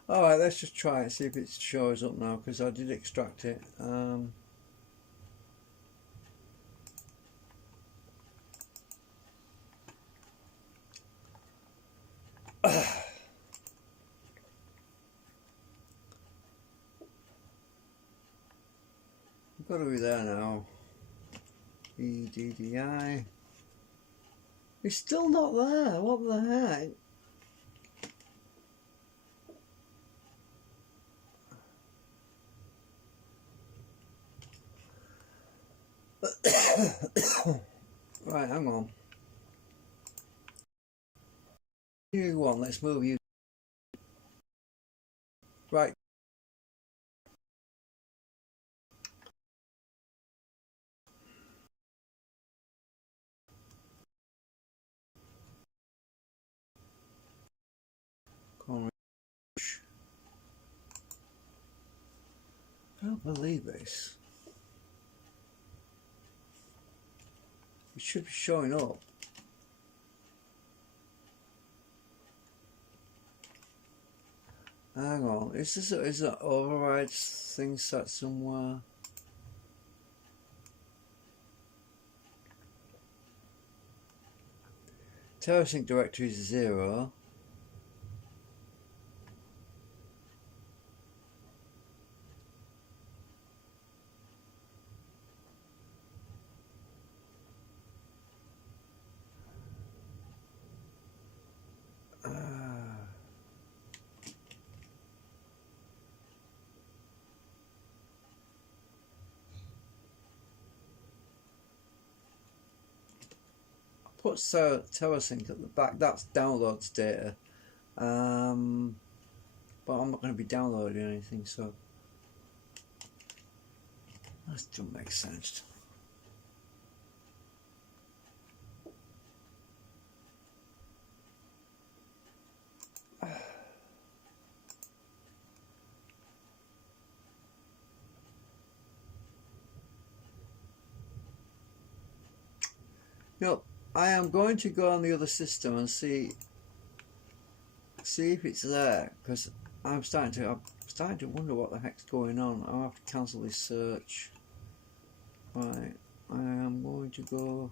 Alright, let's just try it, see if it shows up now, because I did extract it. We've got to be there now. EDDI. It's still not there, what the heck? Right, hang on. You one, let's move you. Right. I can't believe this. It should be showing up. Hang on, is that override thing set somewhere? TerraSync directory is 0. Put TerraSync at the back, that's downloads data, but I'm not going to be downloading anything, so that doesn't make sense. No, I am going to go on the other system and see if it's there, because I'm starting to wonder what the heck's going on. I'll have to cancel this search. Right, I am going to go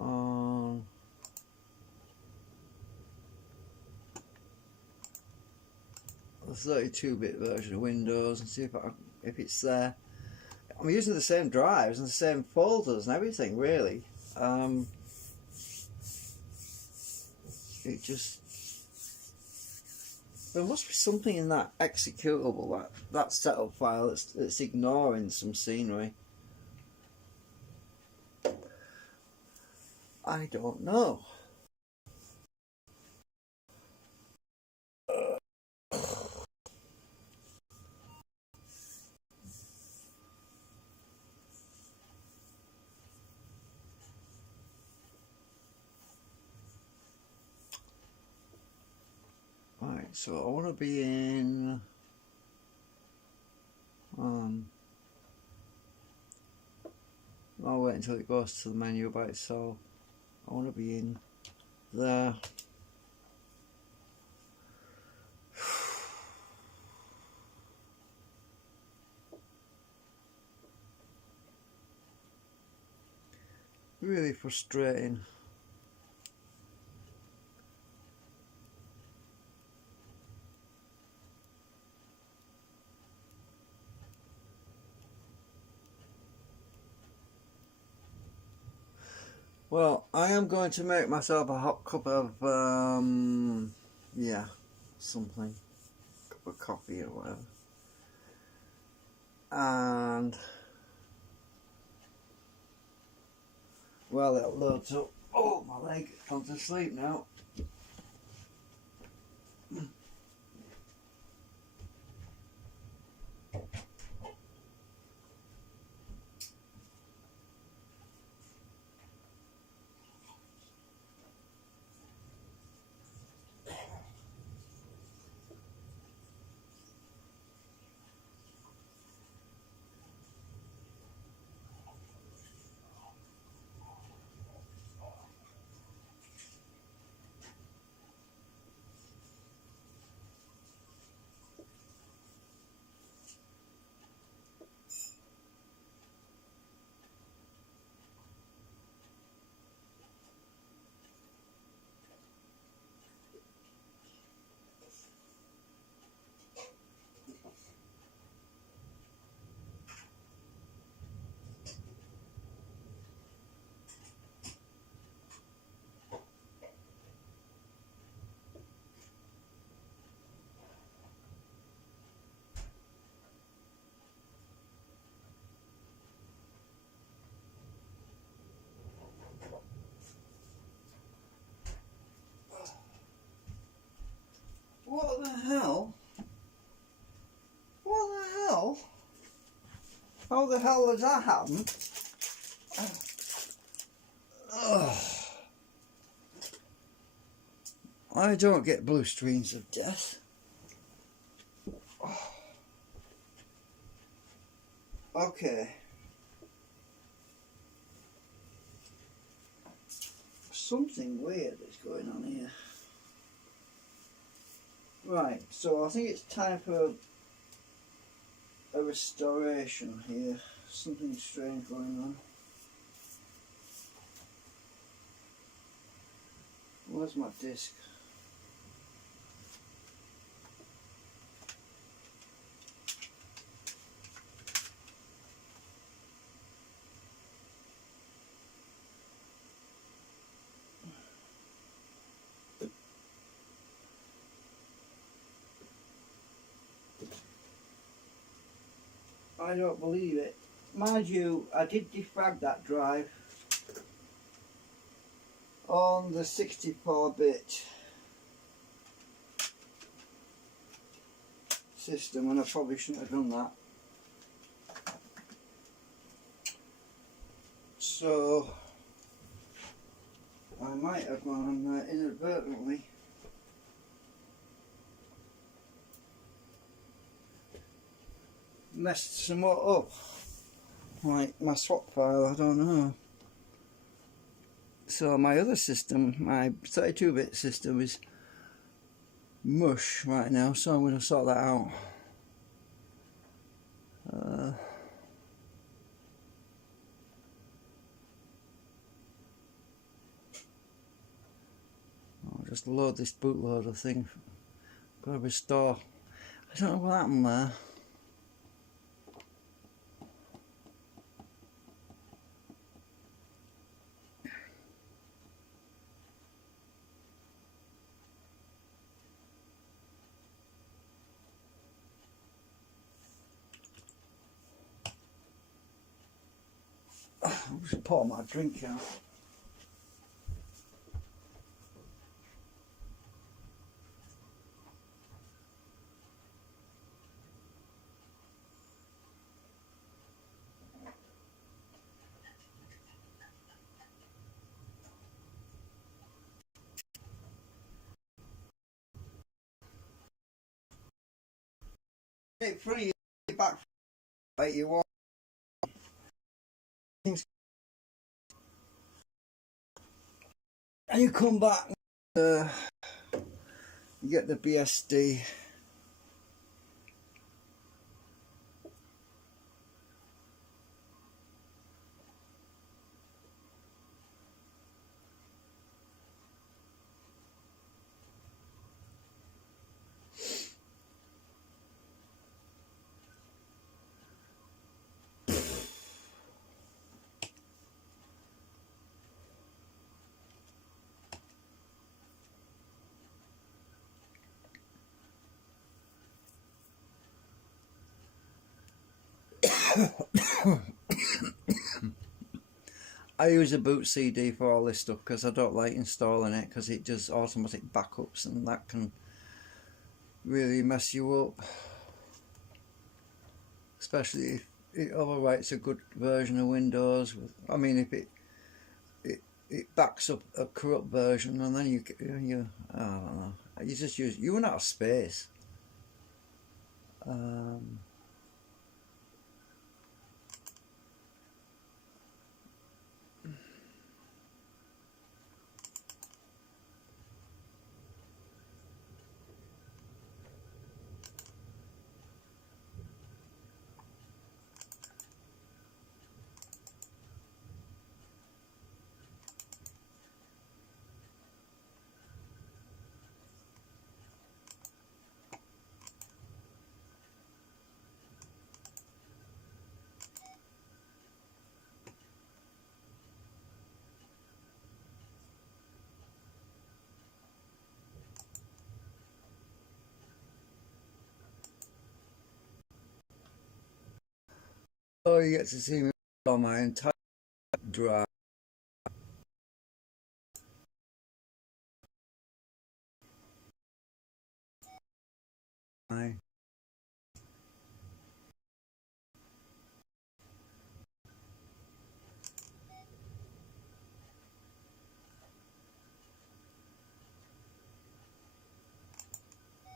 on the 32-bit version of Windows and see if it's there. I'm using the same drives and the same folders and everything, really. It just, there must be something in that executable, that setup file that's ignoring some scenery. I don't know. Right, so I want to be in I'll wait until it goes to the menu by itself. I want to be in there. Really frustrating. Well, I am going to make myself a hot cup of, yeah, something. Cup of coffee or whatever. And, well, it loads up. Oh, my leg, gone to sleep now. What the hell? What the hell? How the hell has that happened? Ugh. I don't get blue streams of death. Okay. Something weird is going on here. Right, so I think it's time for a restoration here. Something strange going on. Where's my disc? I don't believe it. Mind you, I did defrag that drive on the 64-bit system, and I probably shouldn't have done that. So I might have gone inadvertently messed somewhat up, like my swap file, I don't know. So my other system, my 32-bit system, is mush right now, so I'm going to sort that out. I'll just load this bootloader thing. Got to restore. I don't know what happened there. I'll just pour my drink out. Get free back like you want. And you come back, you get the BSD. I use a boot CD for all this stuff because I don't like installing it because it does automatic backups and that can really mess you up, especially if it overwrites a good version of Windows. I mean, if it backs up a corrupt version and then you I don't know, you run out of space. Oh, you get to see me on my entire drive.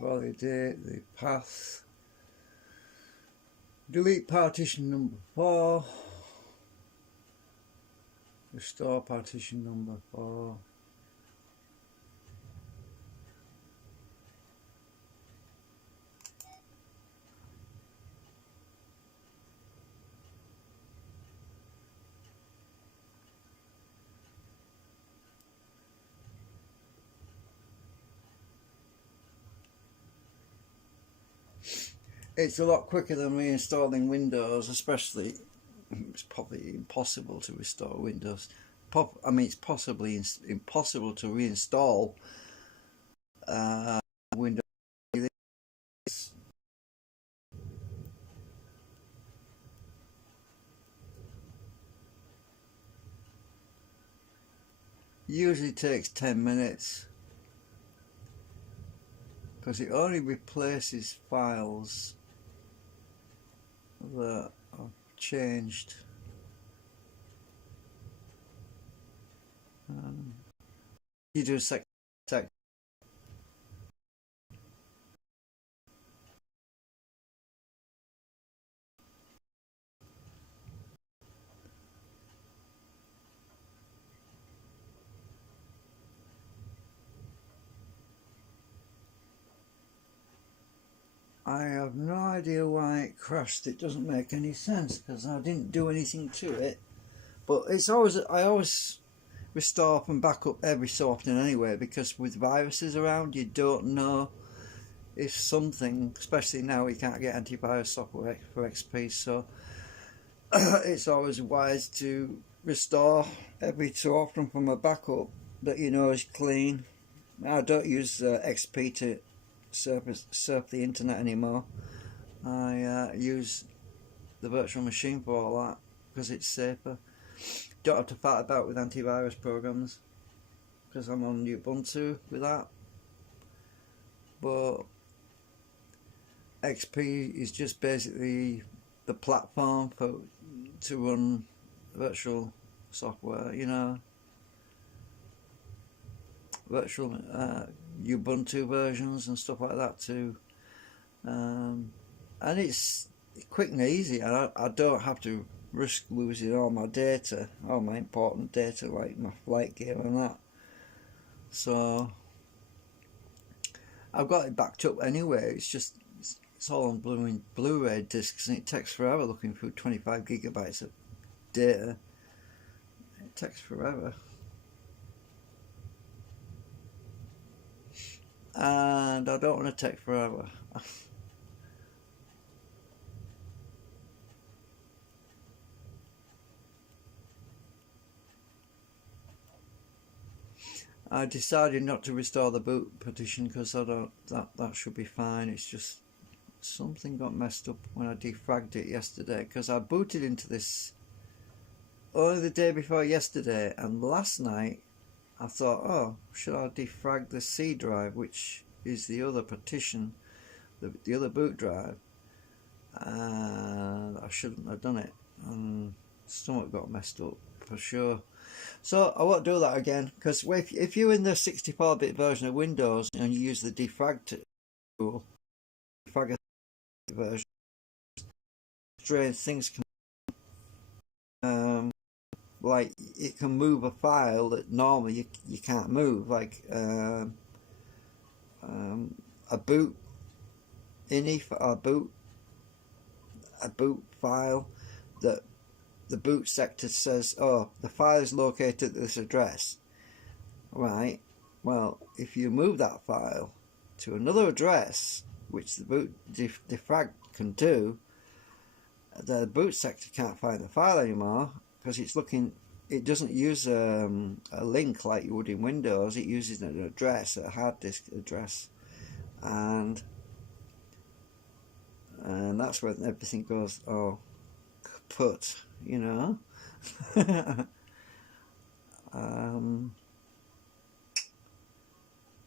Validate the path. Delete partition number 4. Restore partition number 4. It's a lot quicker than reinstalling Windows, especially. It's probably impossible to restore Windows. I mean, it's possibly impossible to reinstall Windows. Usually takes 10 minutes because it only replaces files that are changed. You do sec. I have no idea why it crashed. It doesn't make any sense because I didn't do anything to it. But I always restore and back up every so often anyway, because with viruses around you don't know if something, especially now we can't get antivirus software for XP, so it's always wise to restore every so often from a backup that you know is clean. I don't use XP to surf the internet anymore. I use the virtual machine for all that because it's safer. Don't have to fight about with antivirus programs because I'm on Ubuntu with that. But XP is just basically the platform to run virtual software, you know, virtual Ubuntu versions and stuff like that too. And it's quick and easy, and I don't have to risk losing all my data, all my important data like my flight gear and that. So I've got it backed up anyway. It's all on Blu-ray discs, and it takes forever looking through 25 gigabytes of data. It takes forever. And I don't want to take forever. I decided not to restore the boot partition because I don't. That should be fine. It's just something got messed up when I defragged it yesterday, because I booted into this only the day before yesterday, and last night I thought, oh, should I defrag the C drive, which is the other partition, the other boot drive, and I shouldn't have done it, and stomach got messed up for sure. So I won't do that again, because if you're in the 64-bit version of Windows and you use the defrag tool, defrag version, strange things can like it can move a file that normally you can't move, like a boot ini or a boot file that the boot sector says, oh, the file is located at this address, right? Well, if you move that file to another address, which the boot defrag can do, the boot sector can't find the file anymore, because it's looking, it doesn't use a link like you would in Windows. It uses an address, a hard disk address, and that's when everything goes, oh, kaput, you know.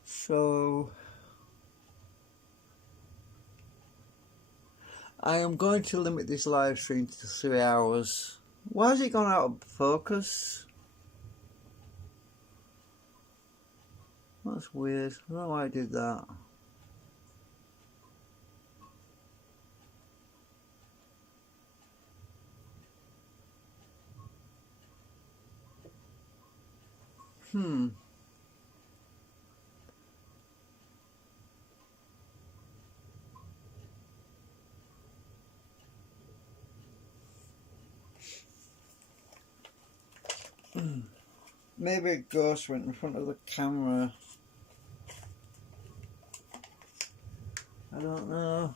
So I am going to limit this live stream to 3 hours. Why has it gone out of focus? That's weird. I don't know why I did that. Maybe a ghost went in front of the camera. I don't know.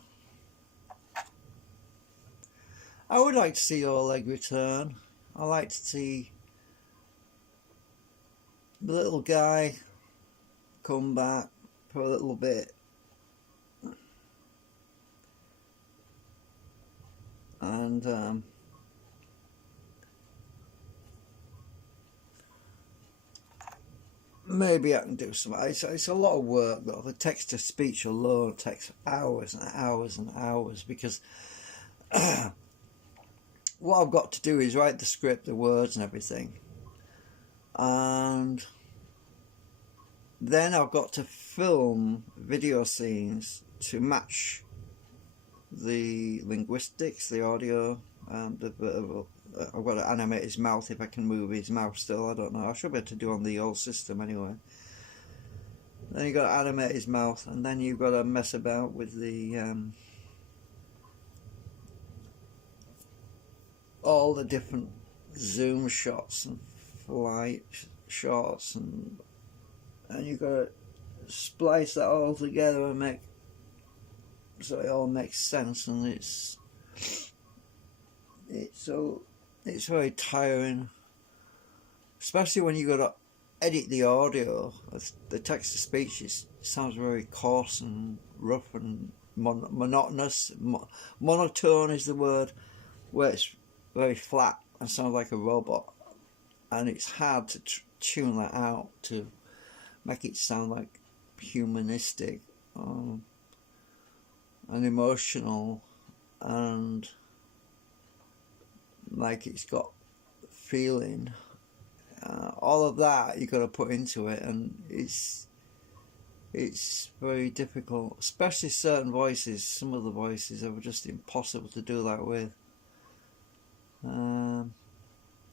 I would like to see Oleg return. I like to see the little guy come back for a little bit. And maybe I can do some. It's a lot of work though. The text to speech alone takes hours and hours and hours, because what I've got to do is write the script, the words and everything, and then I've got to film video scenes to match the linguistics, the audio, the verbal. I've got to animate his mouth if I can move his mouth still. I don't know. I should be able to do on the old system anyway. Then you've got to animate his mouth, and then you've got to mess about with the all the different zoom shots and flight shots, and you've got to splice that all together and make so it all makes sense. And it's very tiring, especially when you got to edit the audio. The text to speech sounds very coarse and rough and monotonous. Monotone is the word, where it's very flat and sounds like a robot, and it's hard to tune that out to make it sound like humanistic and emotional, and like it's got feeling. All of that you got to put into it, and it's very difficult, especially certain voices. Some of the voices are just impossible to do that with,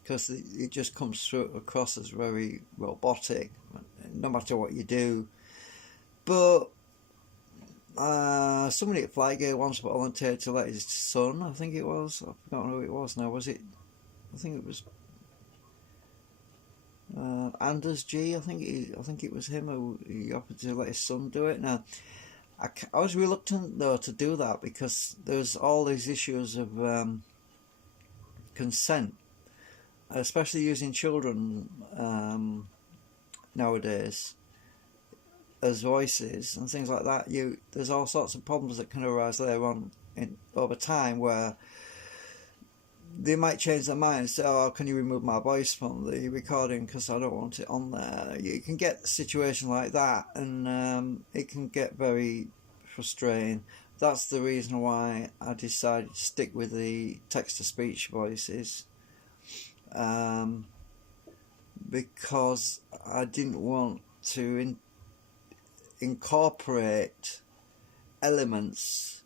because it just comes through across as very robotic, no matter what you do. But somebody at Flygate once volunteered to let his son, I think it was, I've forgotten who it was now, was it? I think it was Anders G. I think it was him who he offered to let his son do it. Now, I was reluctant though to do that, because there's all these issues of consent, especially using children nowadays. as voices and things like that, there's all sorts of problems that can arise later on over time where they might change their mind and say, oh, can you remove my voice from the recording because I don't want it on there. You can get a situation like that, and it can get very frustrating. That's the reason why I decided to stick with the text-to-speech voices, because I didn't want to incorporate elements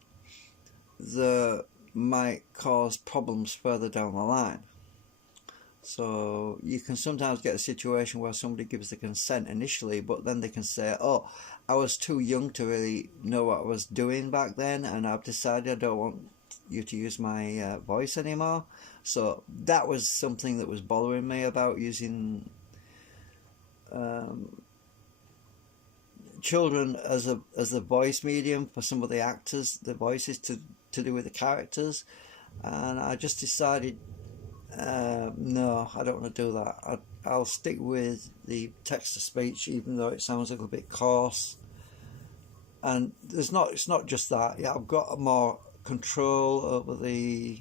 that might cause problems further down the line. So you can sometimes get a situation where somebody gives the consent initially, but then they can say, oh, I was too young to really know what I was doing back then, and I've decided I don't want you to use my voice anymore. So that was something that was bothering me about using children as a voice medium for some of the actors, the voices to do with the characters, and I just decided no, I don't want to do that. I'll stick with the text-to-speech, even though it sounds a little bit coarse. And it's not just that. Yeah, I've got more control over the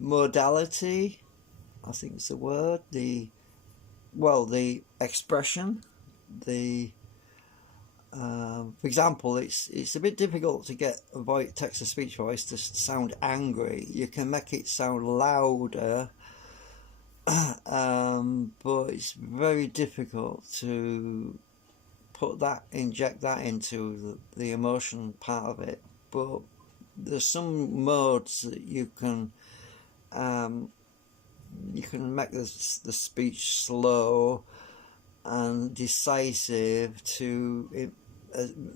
modality, I think it's the word, the expression, for example, it's a bit difficult to get a text-to-speech voice to sound angry. You can make it sound louder, but it's very difficult to inject that into the emotion part of it. But there's some modes that you can make the speech slow and decisive to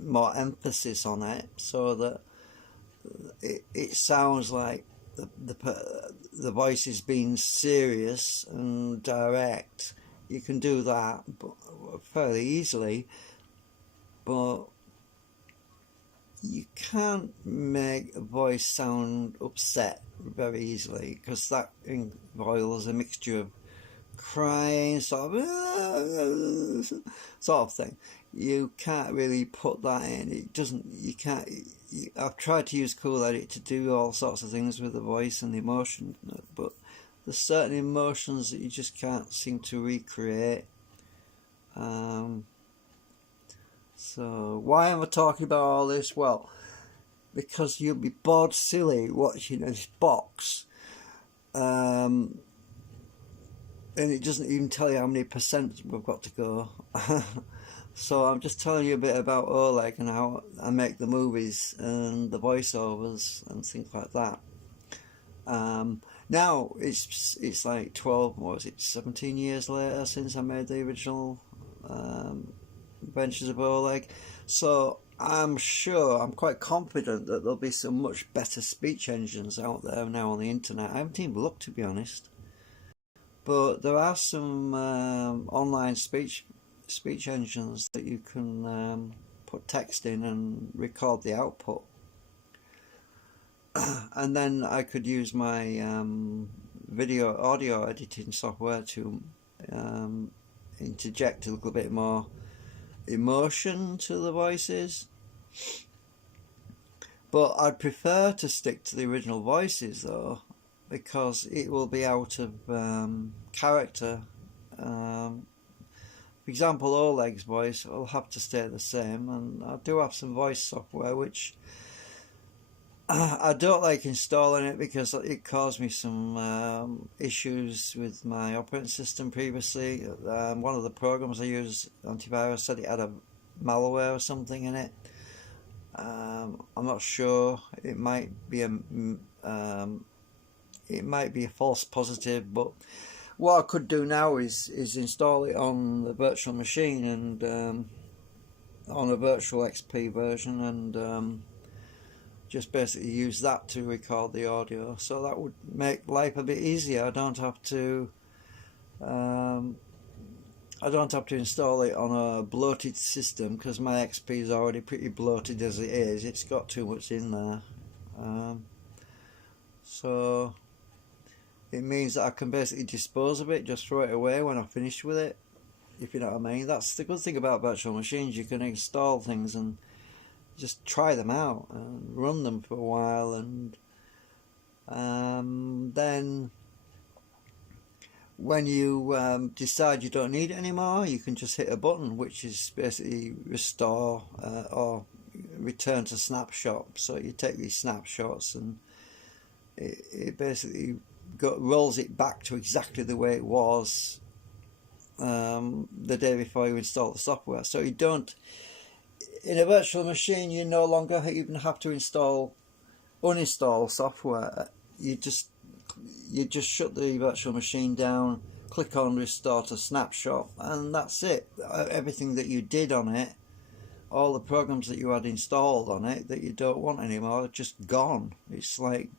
more emphasis on it, so that it sounds like the voice is being serious and direct. You can do that fairly easily, but you can't make a voice sound upset very easily, because that involves a mixture of crying, sort of thing. You can't really put that in. It doesn't. You can't. I've tried to use Cool Edit to do all sorts of things with the voice and the emotion, but there's certain emotions that you just can't seem to recreate. So why am I talking about all this? Well, because you'll be bored silly watching this box. And it doesn't even tell you how many percent we've got to go. So I'm just telling you a bit about Oleg and how I make the movies and the voiceovers and things like that. Now it's like 12, what was it, 17 years later since I made the original Adventures of Oleg. So I'm quite confident that there'll be some much better speech engines out there now on the internet. I haven't even looked, to be honest. But there are some online speech engines that you can put text in and record the output. And then I could use my audio editing software to interject a little bit more emotion to the voices. But I'd prefer to stick to the original voices though, because it will be out of character. For example, Oleg's voice will have to stay the same, and I do have some voice software which I don't like installing it because it caused me some issues with my operating system previously. One of the programs I use, antivirus, said it had a malware or something in it. I'm not sure. It might be a false positive, but what I could do now is install it on the virtual machine and on a virtual XP version, and just basically use that to record the audio. So that would make life a bit easier. I don't have to install it on a bloated system, because my XP is already pretty bloated as it is. It's got too much in there. So it means that I can basically dispose of it, just throw it away when I finish with it. if you know what I mean. That's the good thing about virtual machines. You can install things and just try them out and run them for a while, and then when you decide you don't need it anymore, you can just hit a button, which is basically restore or return to snapshot. So you take these snapshots and it basically rolls it back to exactly the way it was the day before you install the software. So you don't, in a virtual machine, you no longer even have to uninstall software. You just shut the virtual machine down, click on restore to snapshot, and that's it. Everything that you did on it, all the programs that you had installed on it that you don't want anymore, are just gone. It's like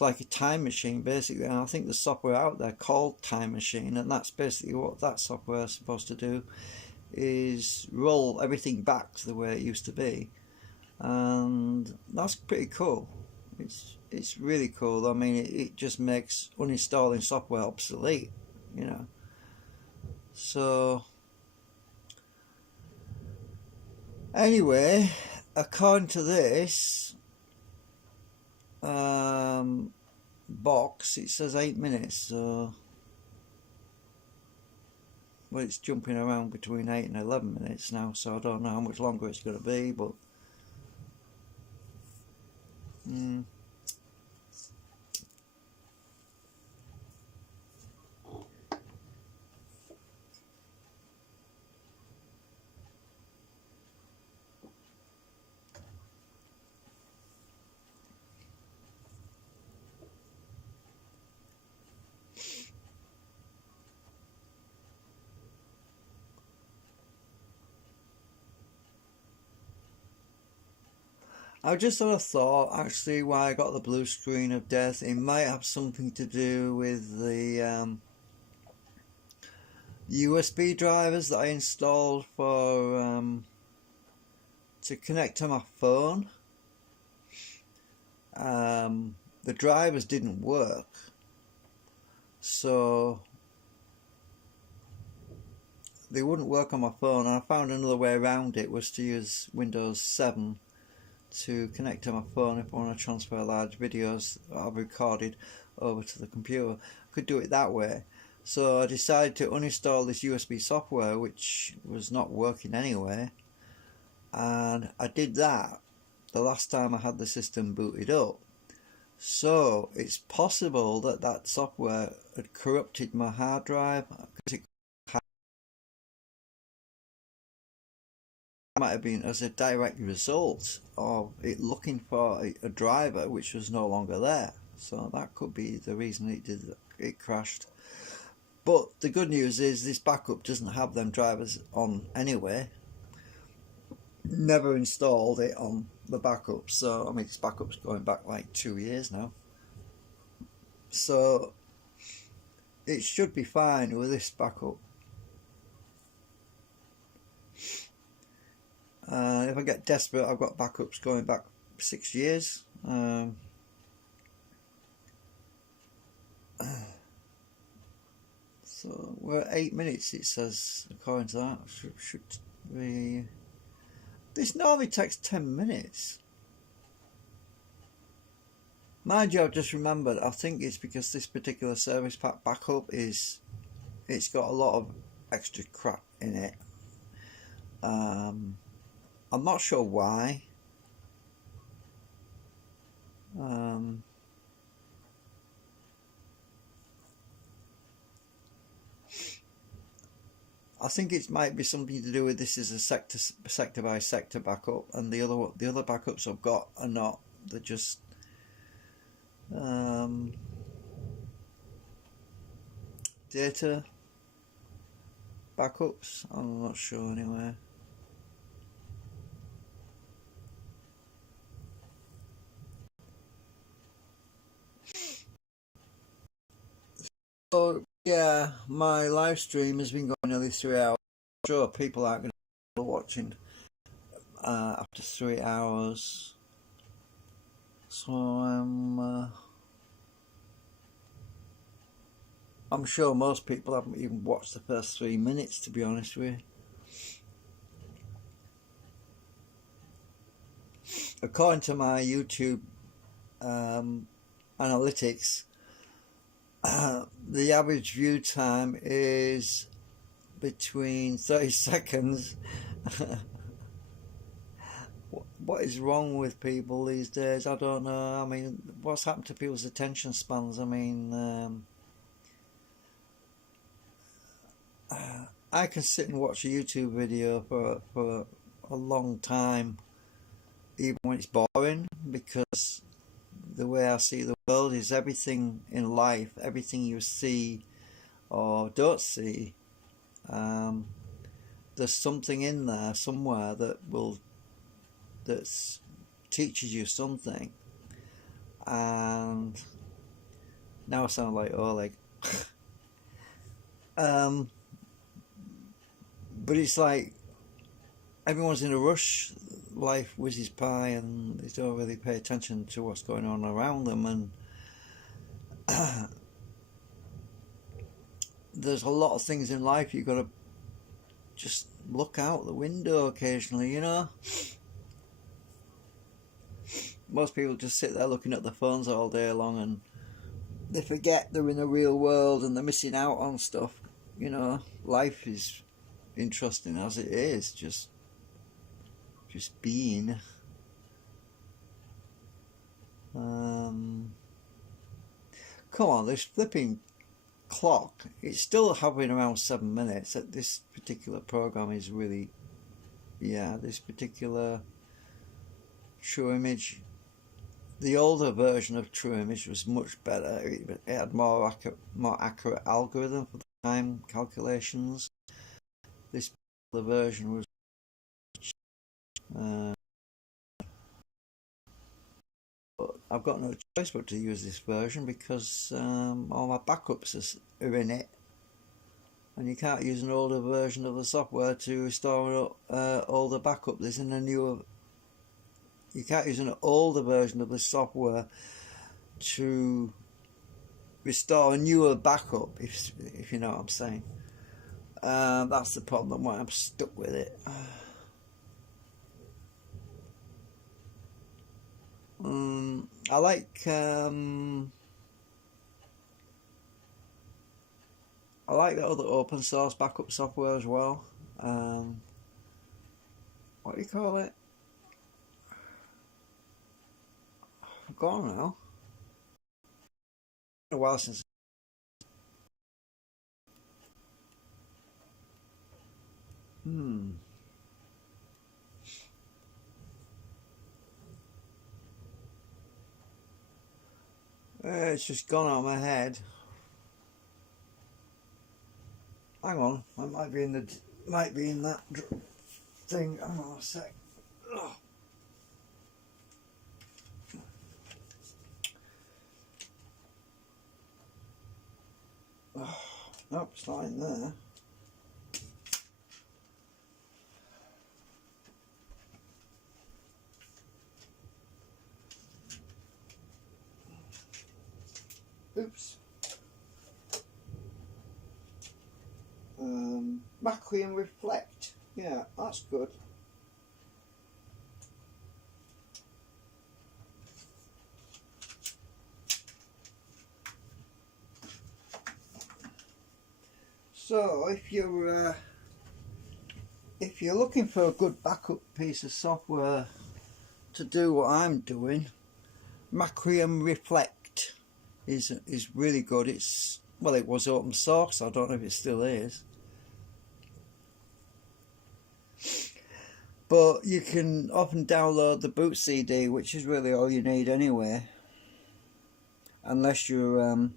a time machine basically, and I think there's software out there called Time Machine, and that's basically what that software is supposed to do, is roll everything back to the way it used to be, and that's pretty cool. It's really cool. I mean, it just makes uninstalling software obsolete, you know. So anyway, according to this box, it says 8 minutes, so well, it's jumping around between 8 and 11 minutes now, so I don't know how much longer it's going to be, but I just had a thought, actually, why I got the blue screen of death. It might have something to do with the USB drivers that I installed for to connect to my phone. The drivers didn't work, so they wouldn't work on my phone, and I found another way around it, was to use Windows 7 to connect to my phone if I want to transfer large videos that I've recorded over to the computer. I could do it that way. So I decided to uninstall this USB software, which was not working anyway, and I did that the last time I had the system booted up. So it's possible that that software had corrupted my hard drive, because it might have been as a direct result of it looking for a driver which was no longer there. So that could be the reason it crashed. But the good news is this backup doesn't have them drivers on anyway. Never installed it on the backup, so I mean this backup's going back like 2 years now. So it should be fine with this backup. If I get desperate, I've got backups going back 6 years. So we're at 8 minutes, it says, according to that. Should be. This normally takes 10 minutes. Mind you, I've just remembered, I think it's because this particular service pack backup it's got a lot of extra crap in it. I'm not sure why. I think it might be something to do with this is a sector by sector backup, and the other backups I've got are not. They're just data backups. I'm not sure anyway. So yeah, my live stream has been going nearly 3 hours. I'm sure people aren't going to be watching after 3 hours. So I'm sure most people haven't even watched the first 3 minutes, to be honest with you. According to my YouTube analytics, the average view time is between 30 seconds. What is wrong with people these days? I don't know. I mean, what's happened to people's attention spans? I mean, I can sit and watch a YouTube video for a long time, even when it's boring, because the way I see the world is everything in life, everything you see or don't see, there's something in there somewhere that teaches you something. And now I sound like Oleg. But it's like everyone's in a rush, life whizzes by and they don't really pay attention to what's going on around them, and there's a lot of things in life you've got to just look out the window occasionally, you know. Most people just sit there looking at their phones all day long and they forget they're in the real world and they're missing out on stuff, you know. Life is interesting as it is, just being. Come on, this flipping clock, it's still hovering around 7 minutes. This particular program is really, yeah, this particular True Image, the older version of True Image was much better. It had more accurate algorithm for the time calculations. This particular version was but I've got no choice but to use this version because all my backups are in it, and you can't use an older version of the software to restore older backup. There's in a newer. You can't use an older version of the software to restore a newer backup, if you know what I'm saying. That's the problem. Why I'm stuck with it. I like the other open source backup software as well. What do you call it? I've gone now. It's been a while since. It's just gone out of my head. Hang on, I might be in that thing. Hang on a sec. Oh. Oh, nope, it's not in there. Oops. Macri and Reflect. Yeah, that's good. So if you're looking for a good backup piece of software to do what I'm doing, Macri and Reflect is really good. It was open source. I don't know if it still is, but you can often download the boot CD, which is really all you need anyway, unless you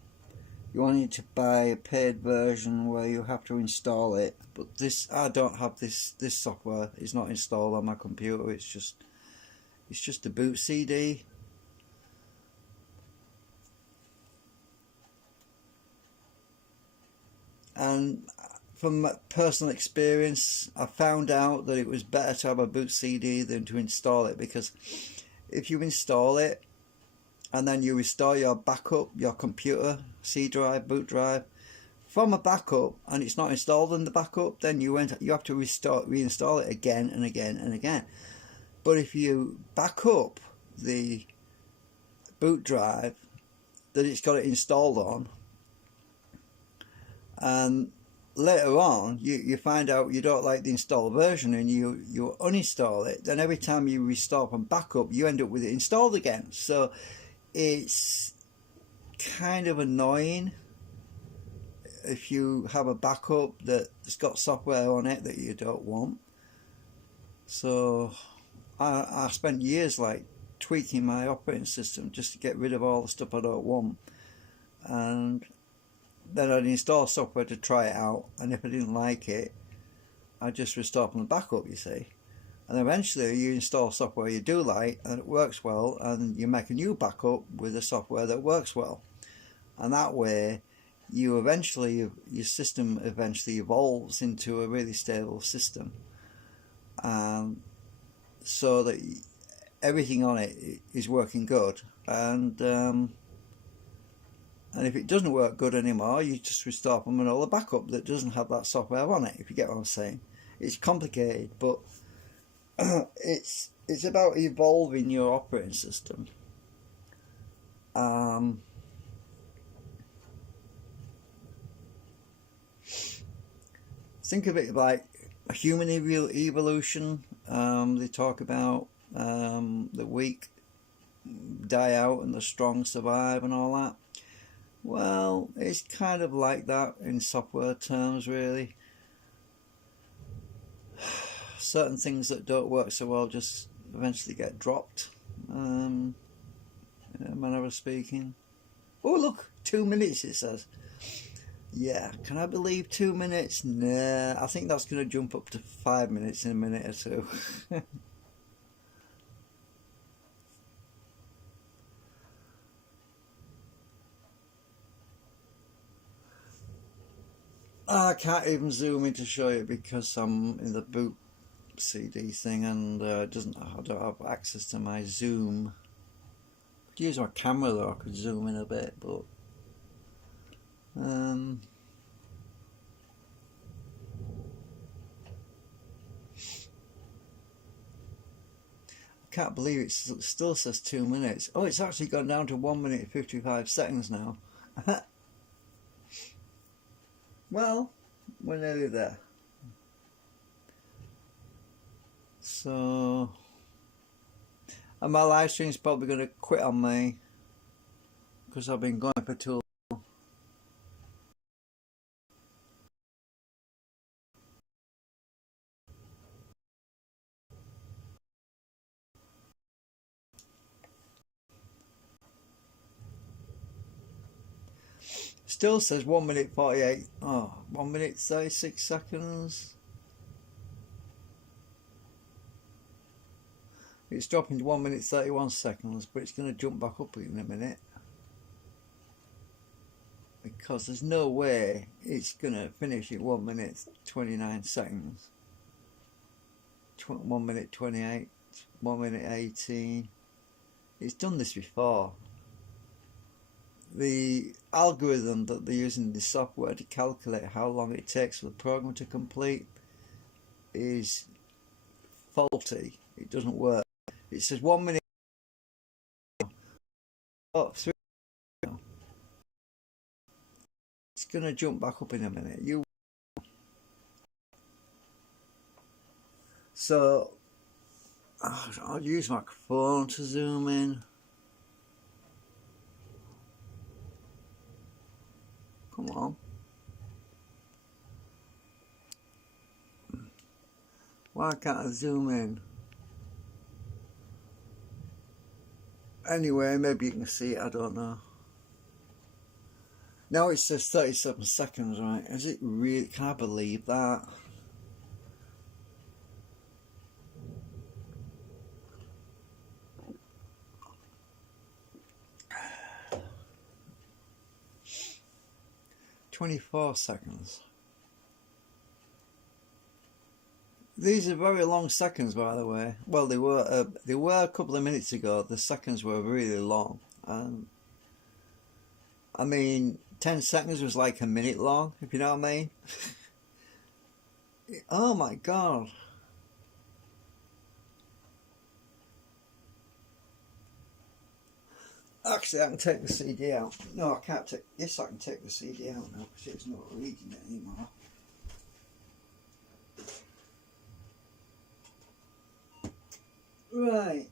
wanted to buy a paid version where you have to install it. But I don't have this software. It's not installed on my computer. It's just a boot CD. And from personal experience, I found out that it was better to have a boot CD than to install it, because if you install it and then you restore your backup, your computer, C drive, boot drive, from a backup and it's not installed in the backup, then you have to reinstall it again and again and again. But if you back up the boot drive that it's got it installed on, and later on you find out you don't like the installed version and you uninstall it, then every time you restart from backup you end up with it installed again. So it's kind of annoying if you have a backup that's got software on it that you don't want. So I spent years like tweaking my operating system just to get rid of all the stuff I don't want, and then I'd install software to try it out, and if I didn't like it I'd just restore from the backup, you see. And eventually you install software you do like and it works well, and you make a new backup with the software that works well, and that way your system eventually evolves into a really stable system, so that everything on it is working good. And if it doesn't work good anymore, you just restart from another backup that doesn't have that software on it, if you get what I'm saying. It's complicated, but it's about evolving your operating system. Think of it like a human evolution. They talk about the weak die out and the strong survive and all that. Well, it's kind of like that in software terms, really. Certain things that don't work so well just eventually get dropped, in a manner of speaking. Oh look, 2 minutes it says. Yeah, can I believe 2 minutes? Nah, I think that's going to jump up to 5 minutes in a minute or two. I can't even zoom in to show you because I'm in the boot CD thing, and I don't have access to my zoom. I could use my camera though, I could zoom in a bit, but I can't believe it still says 2 minutes. Oh, it's actually gone down to 1 minute 55 seconds now. Well, we're nearly there. So, and my live stream's probably going to quit on me because I've been going for too long. Still says 1 minute 48. Oh, 1 minute 36 seconds. It's dropping to 1 minute 31 seconds, but it's going to jump back up in a minute, because there's no way it's going to finish at 1 minute 29 seconds. 1 minute 28, 1 minute 18. It's done this before. The algorithm that they're using in the software to calculate how long it takes for the program to complete is faulty. It doesn't work. It says 1 minute. Oh, 3. It's going to jump back up in a minute. So I'll use my phone to zoom in. Come on. Why can't I zoom in? Anyway, maybe you can see it, I don't know. Now it says 37 seconds, right? Is it really? Can I believe that? "24 seconds. These are very long seconds, by the way. Well, they were a couple of minutes ago. The seconds were really long. I mean, 10 seconds was like a minute long, if you know what I mean. Oh my god. Actually, I can take the CD out. No, I can't take. Yes, I can take the CD out now because it's not reading it anymore. Right.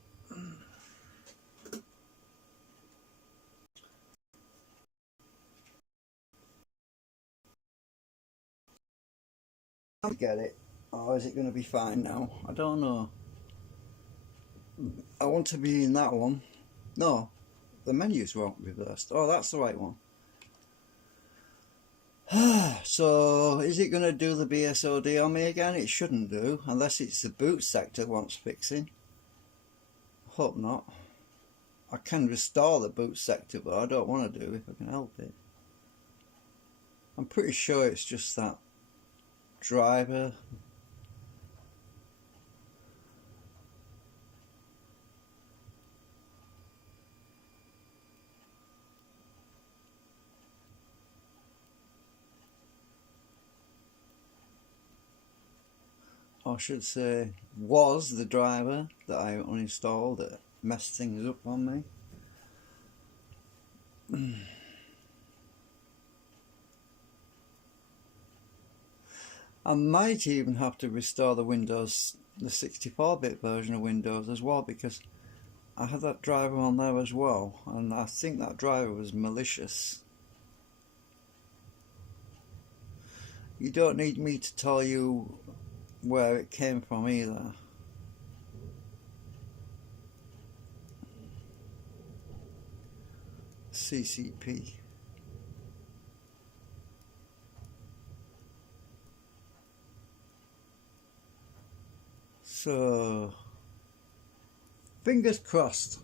I get it. Or is it going to be fine now? I don't know. I want to be in that one. No, the menu's wrong reversed. Oh, that's the right one. So, is it going to do the BSOD on me again? It shouldn't do, unless it's the boot sector wants fixing. Hope not. I can restore the boot sector, but I don't want to do if I can help it. I'm pretty sure it's just that driver. Or I should say, was the driver that I uninstalled that messed things up on me. I might even have to restore the 64-bit version of Windows as well, because I had that driver on there as well, and I think that driver was malicious. You don't need me to tell you where it came from either. CCP. So, fingers crossed.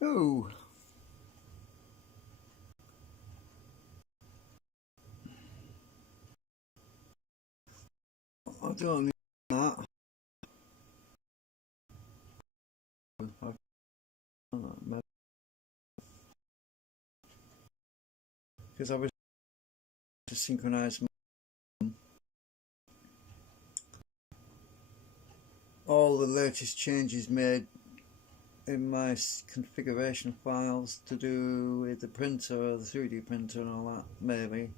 Ooh. I don't need that. Because I was to synchronize all the latest changes made in my configuration files to do with the printer or the 3D printer and all that. Maybe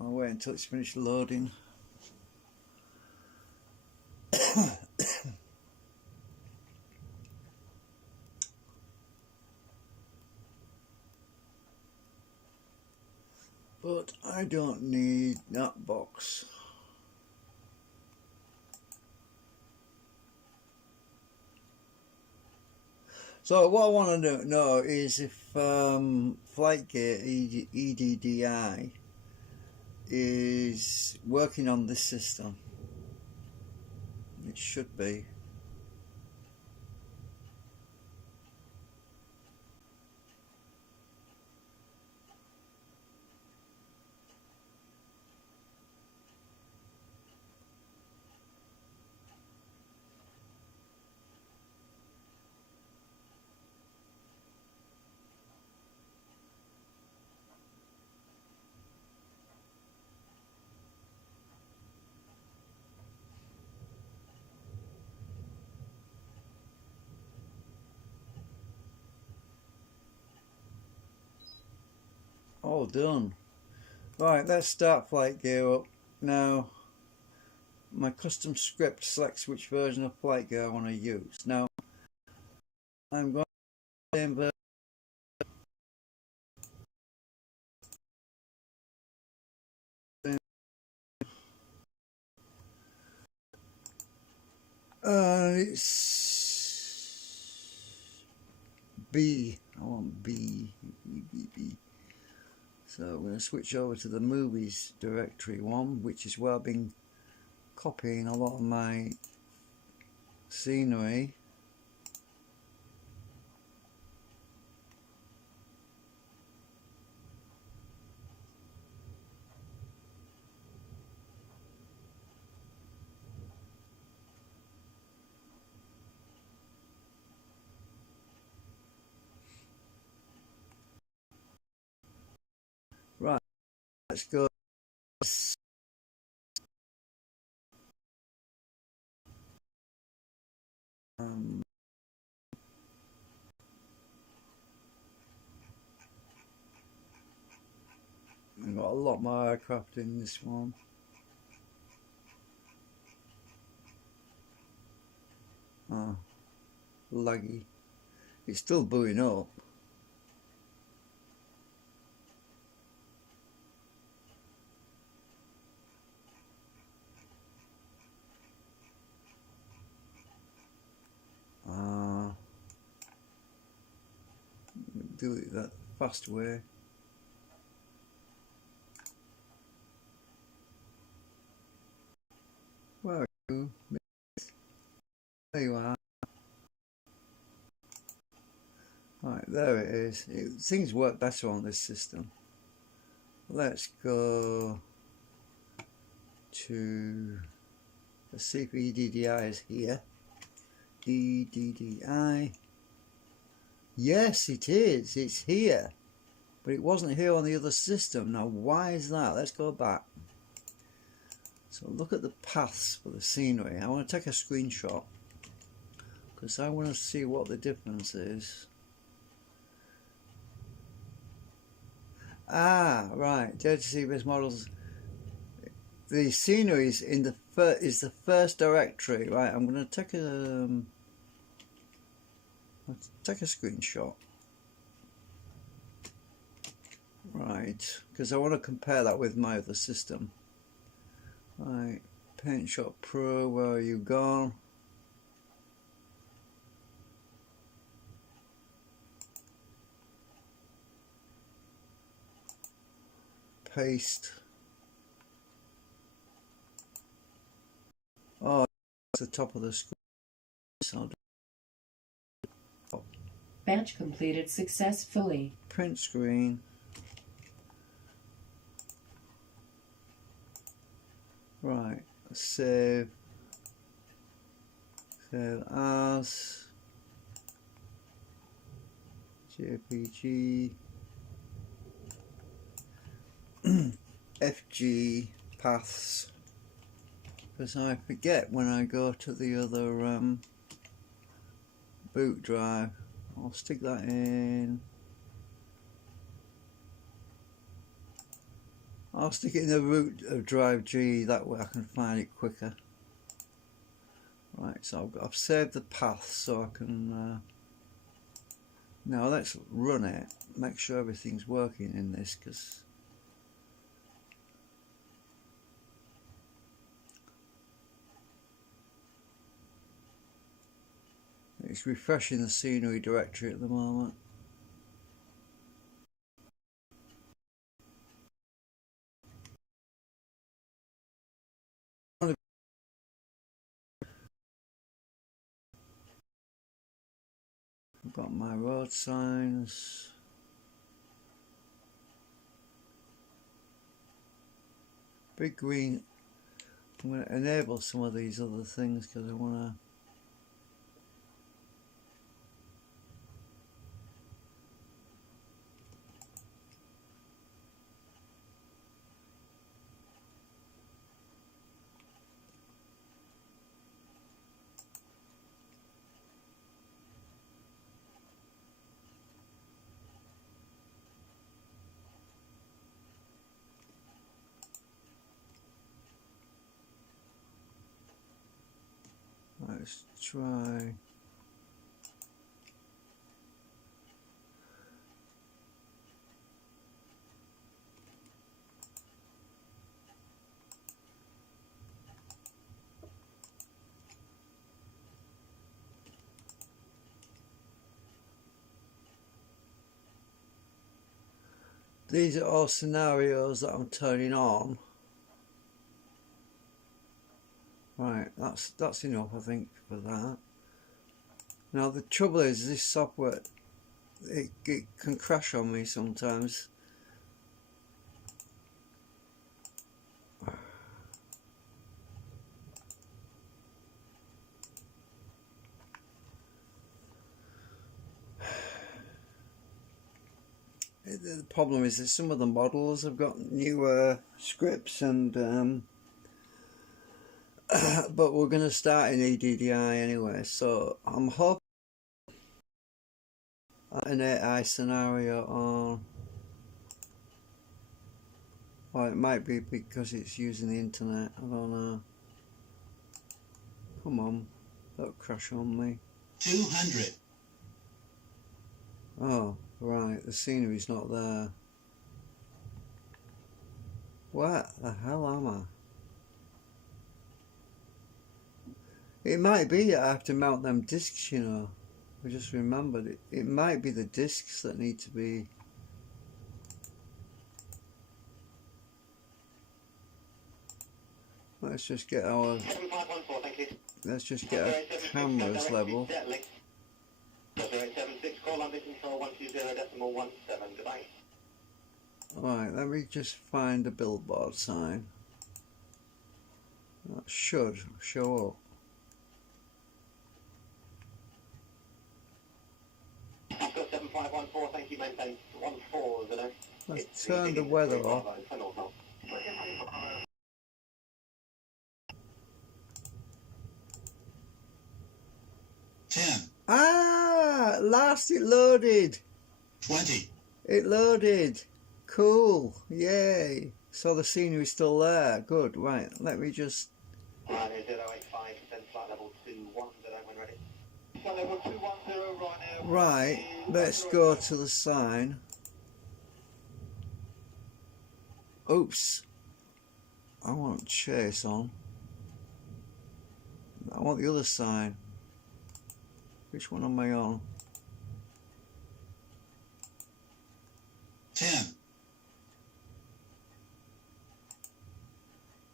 I'll wait until it's finished loading. But I don't need that box. So what I want to know is if FlightGate EDDI is working on this system. It should be. All done. Right, let's start flight gear up. Now, my custom script selects which version of flight gear I want to use. Now, I'm going to the same version. It's B. I want B. B. So I'm going to switch over to the movies directory one, which is where I've been copying a lot of my scenery. let's go. I've got a lot more aircraft in this one. Oh, laggy. It's still booing up. Do it that fast way. Where are you? There you are. Right, there it is. Things work better on this system. Let's go to, let's see if EDDI is here. EDDI. Yes, it is. It's here. But it wasn't here on the other system. Now, why is that? Let's go back. So look at the paths for the scenery. I want to take a screenshot because I want to see what the difference is. Ah, right. Data series models. The scenery is in the first directory. Right. I'm going to take a screenshot. Right, because I want to compare that with my other system. Right, PaintShop Pro, where are you gone? Paste. Oh, it's the top of the screen. So Batch completed successfully. Print screen. Right, save as JPG FG paths, because I forget when I go to the other boot drive. I'll stick that in. I'll stick it in the root of drive G, that way I can find it quicker. Right, so I've saved the path so I can now let's run it, make sure everything's working in this, because it's refreshing the scenery directory at the moment. I've got my road signs. Big green. I'm going to enable some of these other things because I want to. Let's try. These are all scenarios that I'm turning on. Right, that's enough, I think, for that. Now the trouble is, this software, it can crash on me sometimes. the problem is that some of the models have got newer scripts and but we're going to start in EDDI anyway, so I'm hoping an AI scenario on, well, it might be because it's using the internet, I don't know. Come on, don't crash on me. 200. Oh, right, the scenery's not there. What the hell am I? It might be that I have to mount them discs, you know. I just remembered it. It might be the discs that need to be. Let's just get our. 7514, thank you. Let's just get our cameras level. 0876, call on control 120.17, goodbye. Right, let me just find a billboard sign. That should show up. Oscar 7514, thank you, maintain 14, Let's turn the weather off. 10. Ah, at last it loaded. 20. It loaded. Cool. Yay. So the scenery's still there. Good. Right. Let me just. Right, 085, descend flight level 21, when ready. Flight level 210, right now. Right. Let's go to the sign. Oops. I want chase on. I want the other sign. Which one am I on? 10.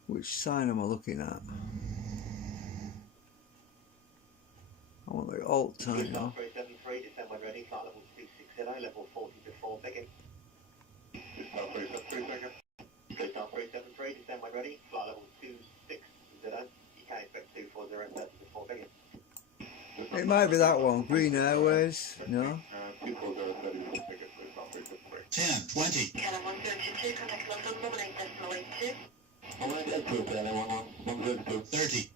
Which sign am I looking at? I want the alt turn off. 373, descend when ready, flight level 260, level 40 to 4, begin. 373, descend when ready, flight level 260, you can expect 240, 30 to 4, begin. It might be that one. Green Airways. No? 10, 20. 30.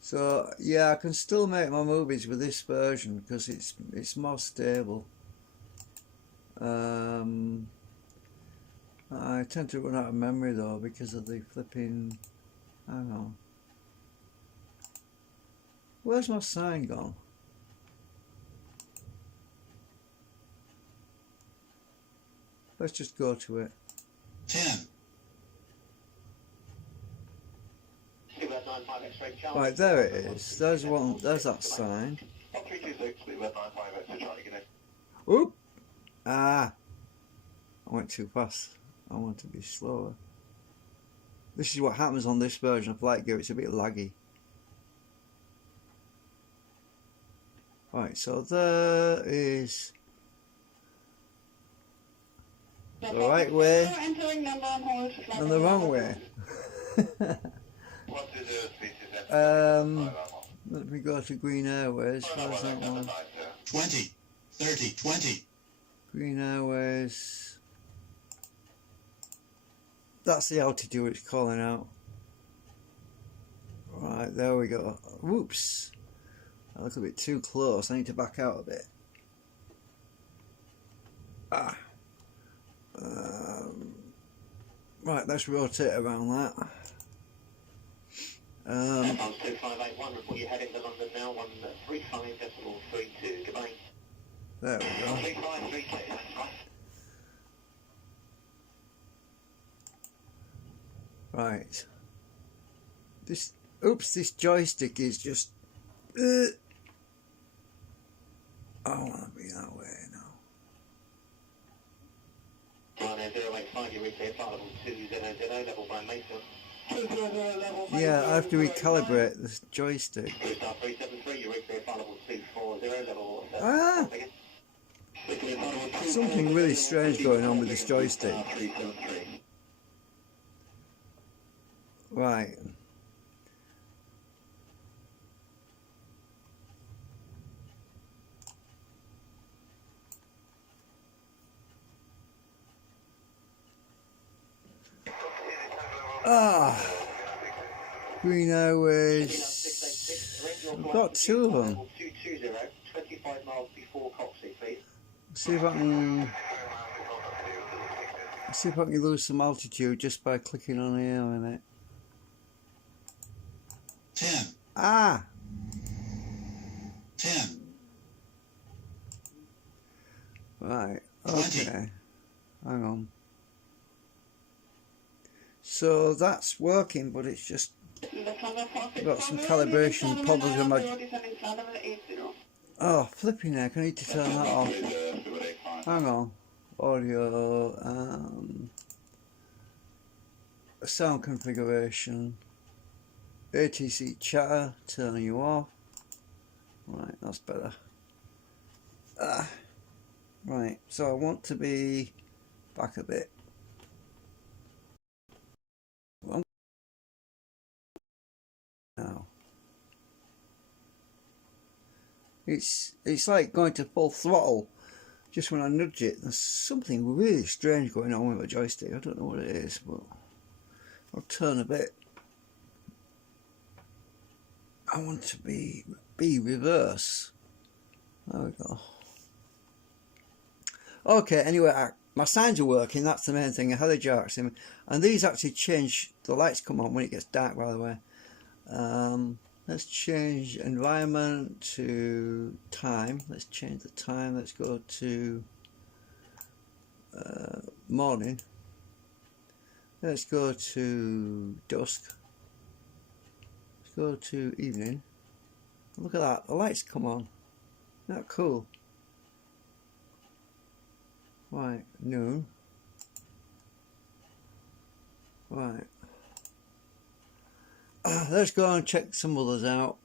So yeah, I can still make my movies with this version because it's more stable. I tend to run out of memory though because of the flipping. Hang on. Where's my sign gone? Let's just go to it. 10. Right, there it is. There's one. There's that sign. Oop! Ah! I went too fast. I want to be slower. This is what happens on this version of Flight Gear. It's a bit laggy. Right, so there is the right way and the wrong way. Let me go to Green Airways. Where's that one? 20. 30. 20. Green Airways. That's the altitude it's calling out. Right, there we go. Whoops. I look a bit too close. I need to back out a bit. Ah. Right, let's rotate around that. 2581, report you're heading to London now, 135.32, goodbye. There we go. 3532, that's right. Right. This joystick is just. I don't want to be that way now. Right, 085, you reach here, flight level 200, level by Mason. Yeah, I have to recalibrate this joystick. 373, you reach here, flight level 240, level. Ah! Something really strange going on with this joystick. Right. Green Airways. I've got two of them. 25 miles before Coxey, please. See if I can lose some altitude just by clicking on here a minute. 10. 10. Right, okay. Hang on. So that's working, but it's just got some calibration problems with my... Oh, flipping heck, I need to turn that off. Hang on. Audio, sound configuration, ATC chatter, turn you off. Right, that's better. Right, so I want to be back a bit. Now, it's like going to full throttle. Just when I nudge it, there's something really strange going on with my joystick. I don't know what it is, but I'll turn a bit. I want to be reverse. There we go. Okay, anyway, my signs are working. That's the main thing. I had a jar in, and these actually change. The lights come on when it gets dark, by the way. Let's change environment to time. Let's change the time. Let's go to morning. Let's go to dusk. Let's go to evening. Look at that. The lights come on. Isn't that cool? Right, noon. Right. Let's go and check some others out.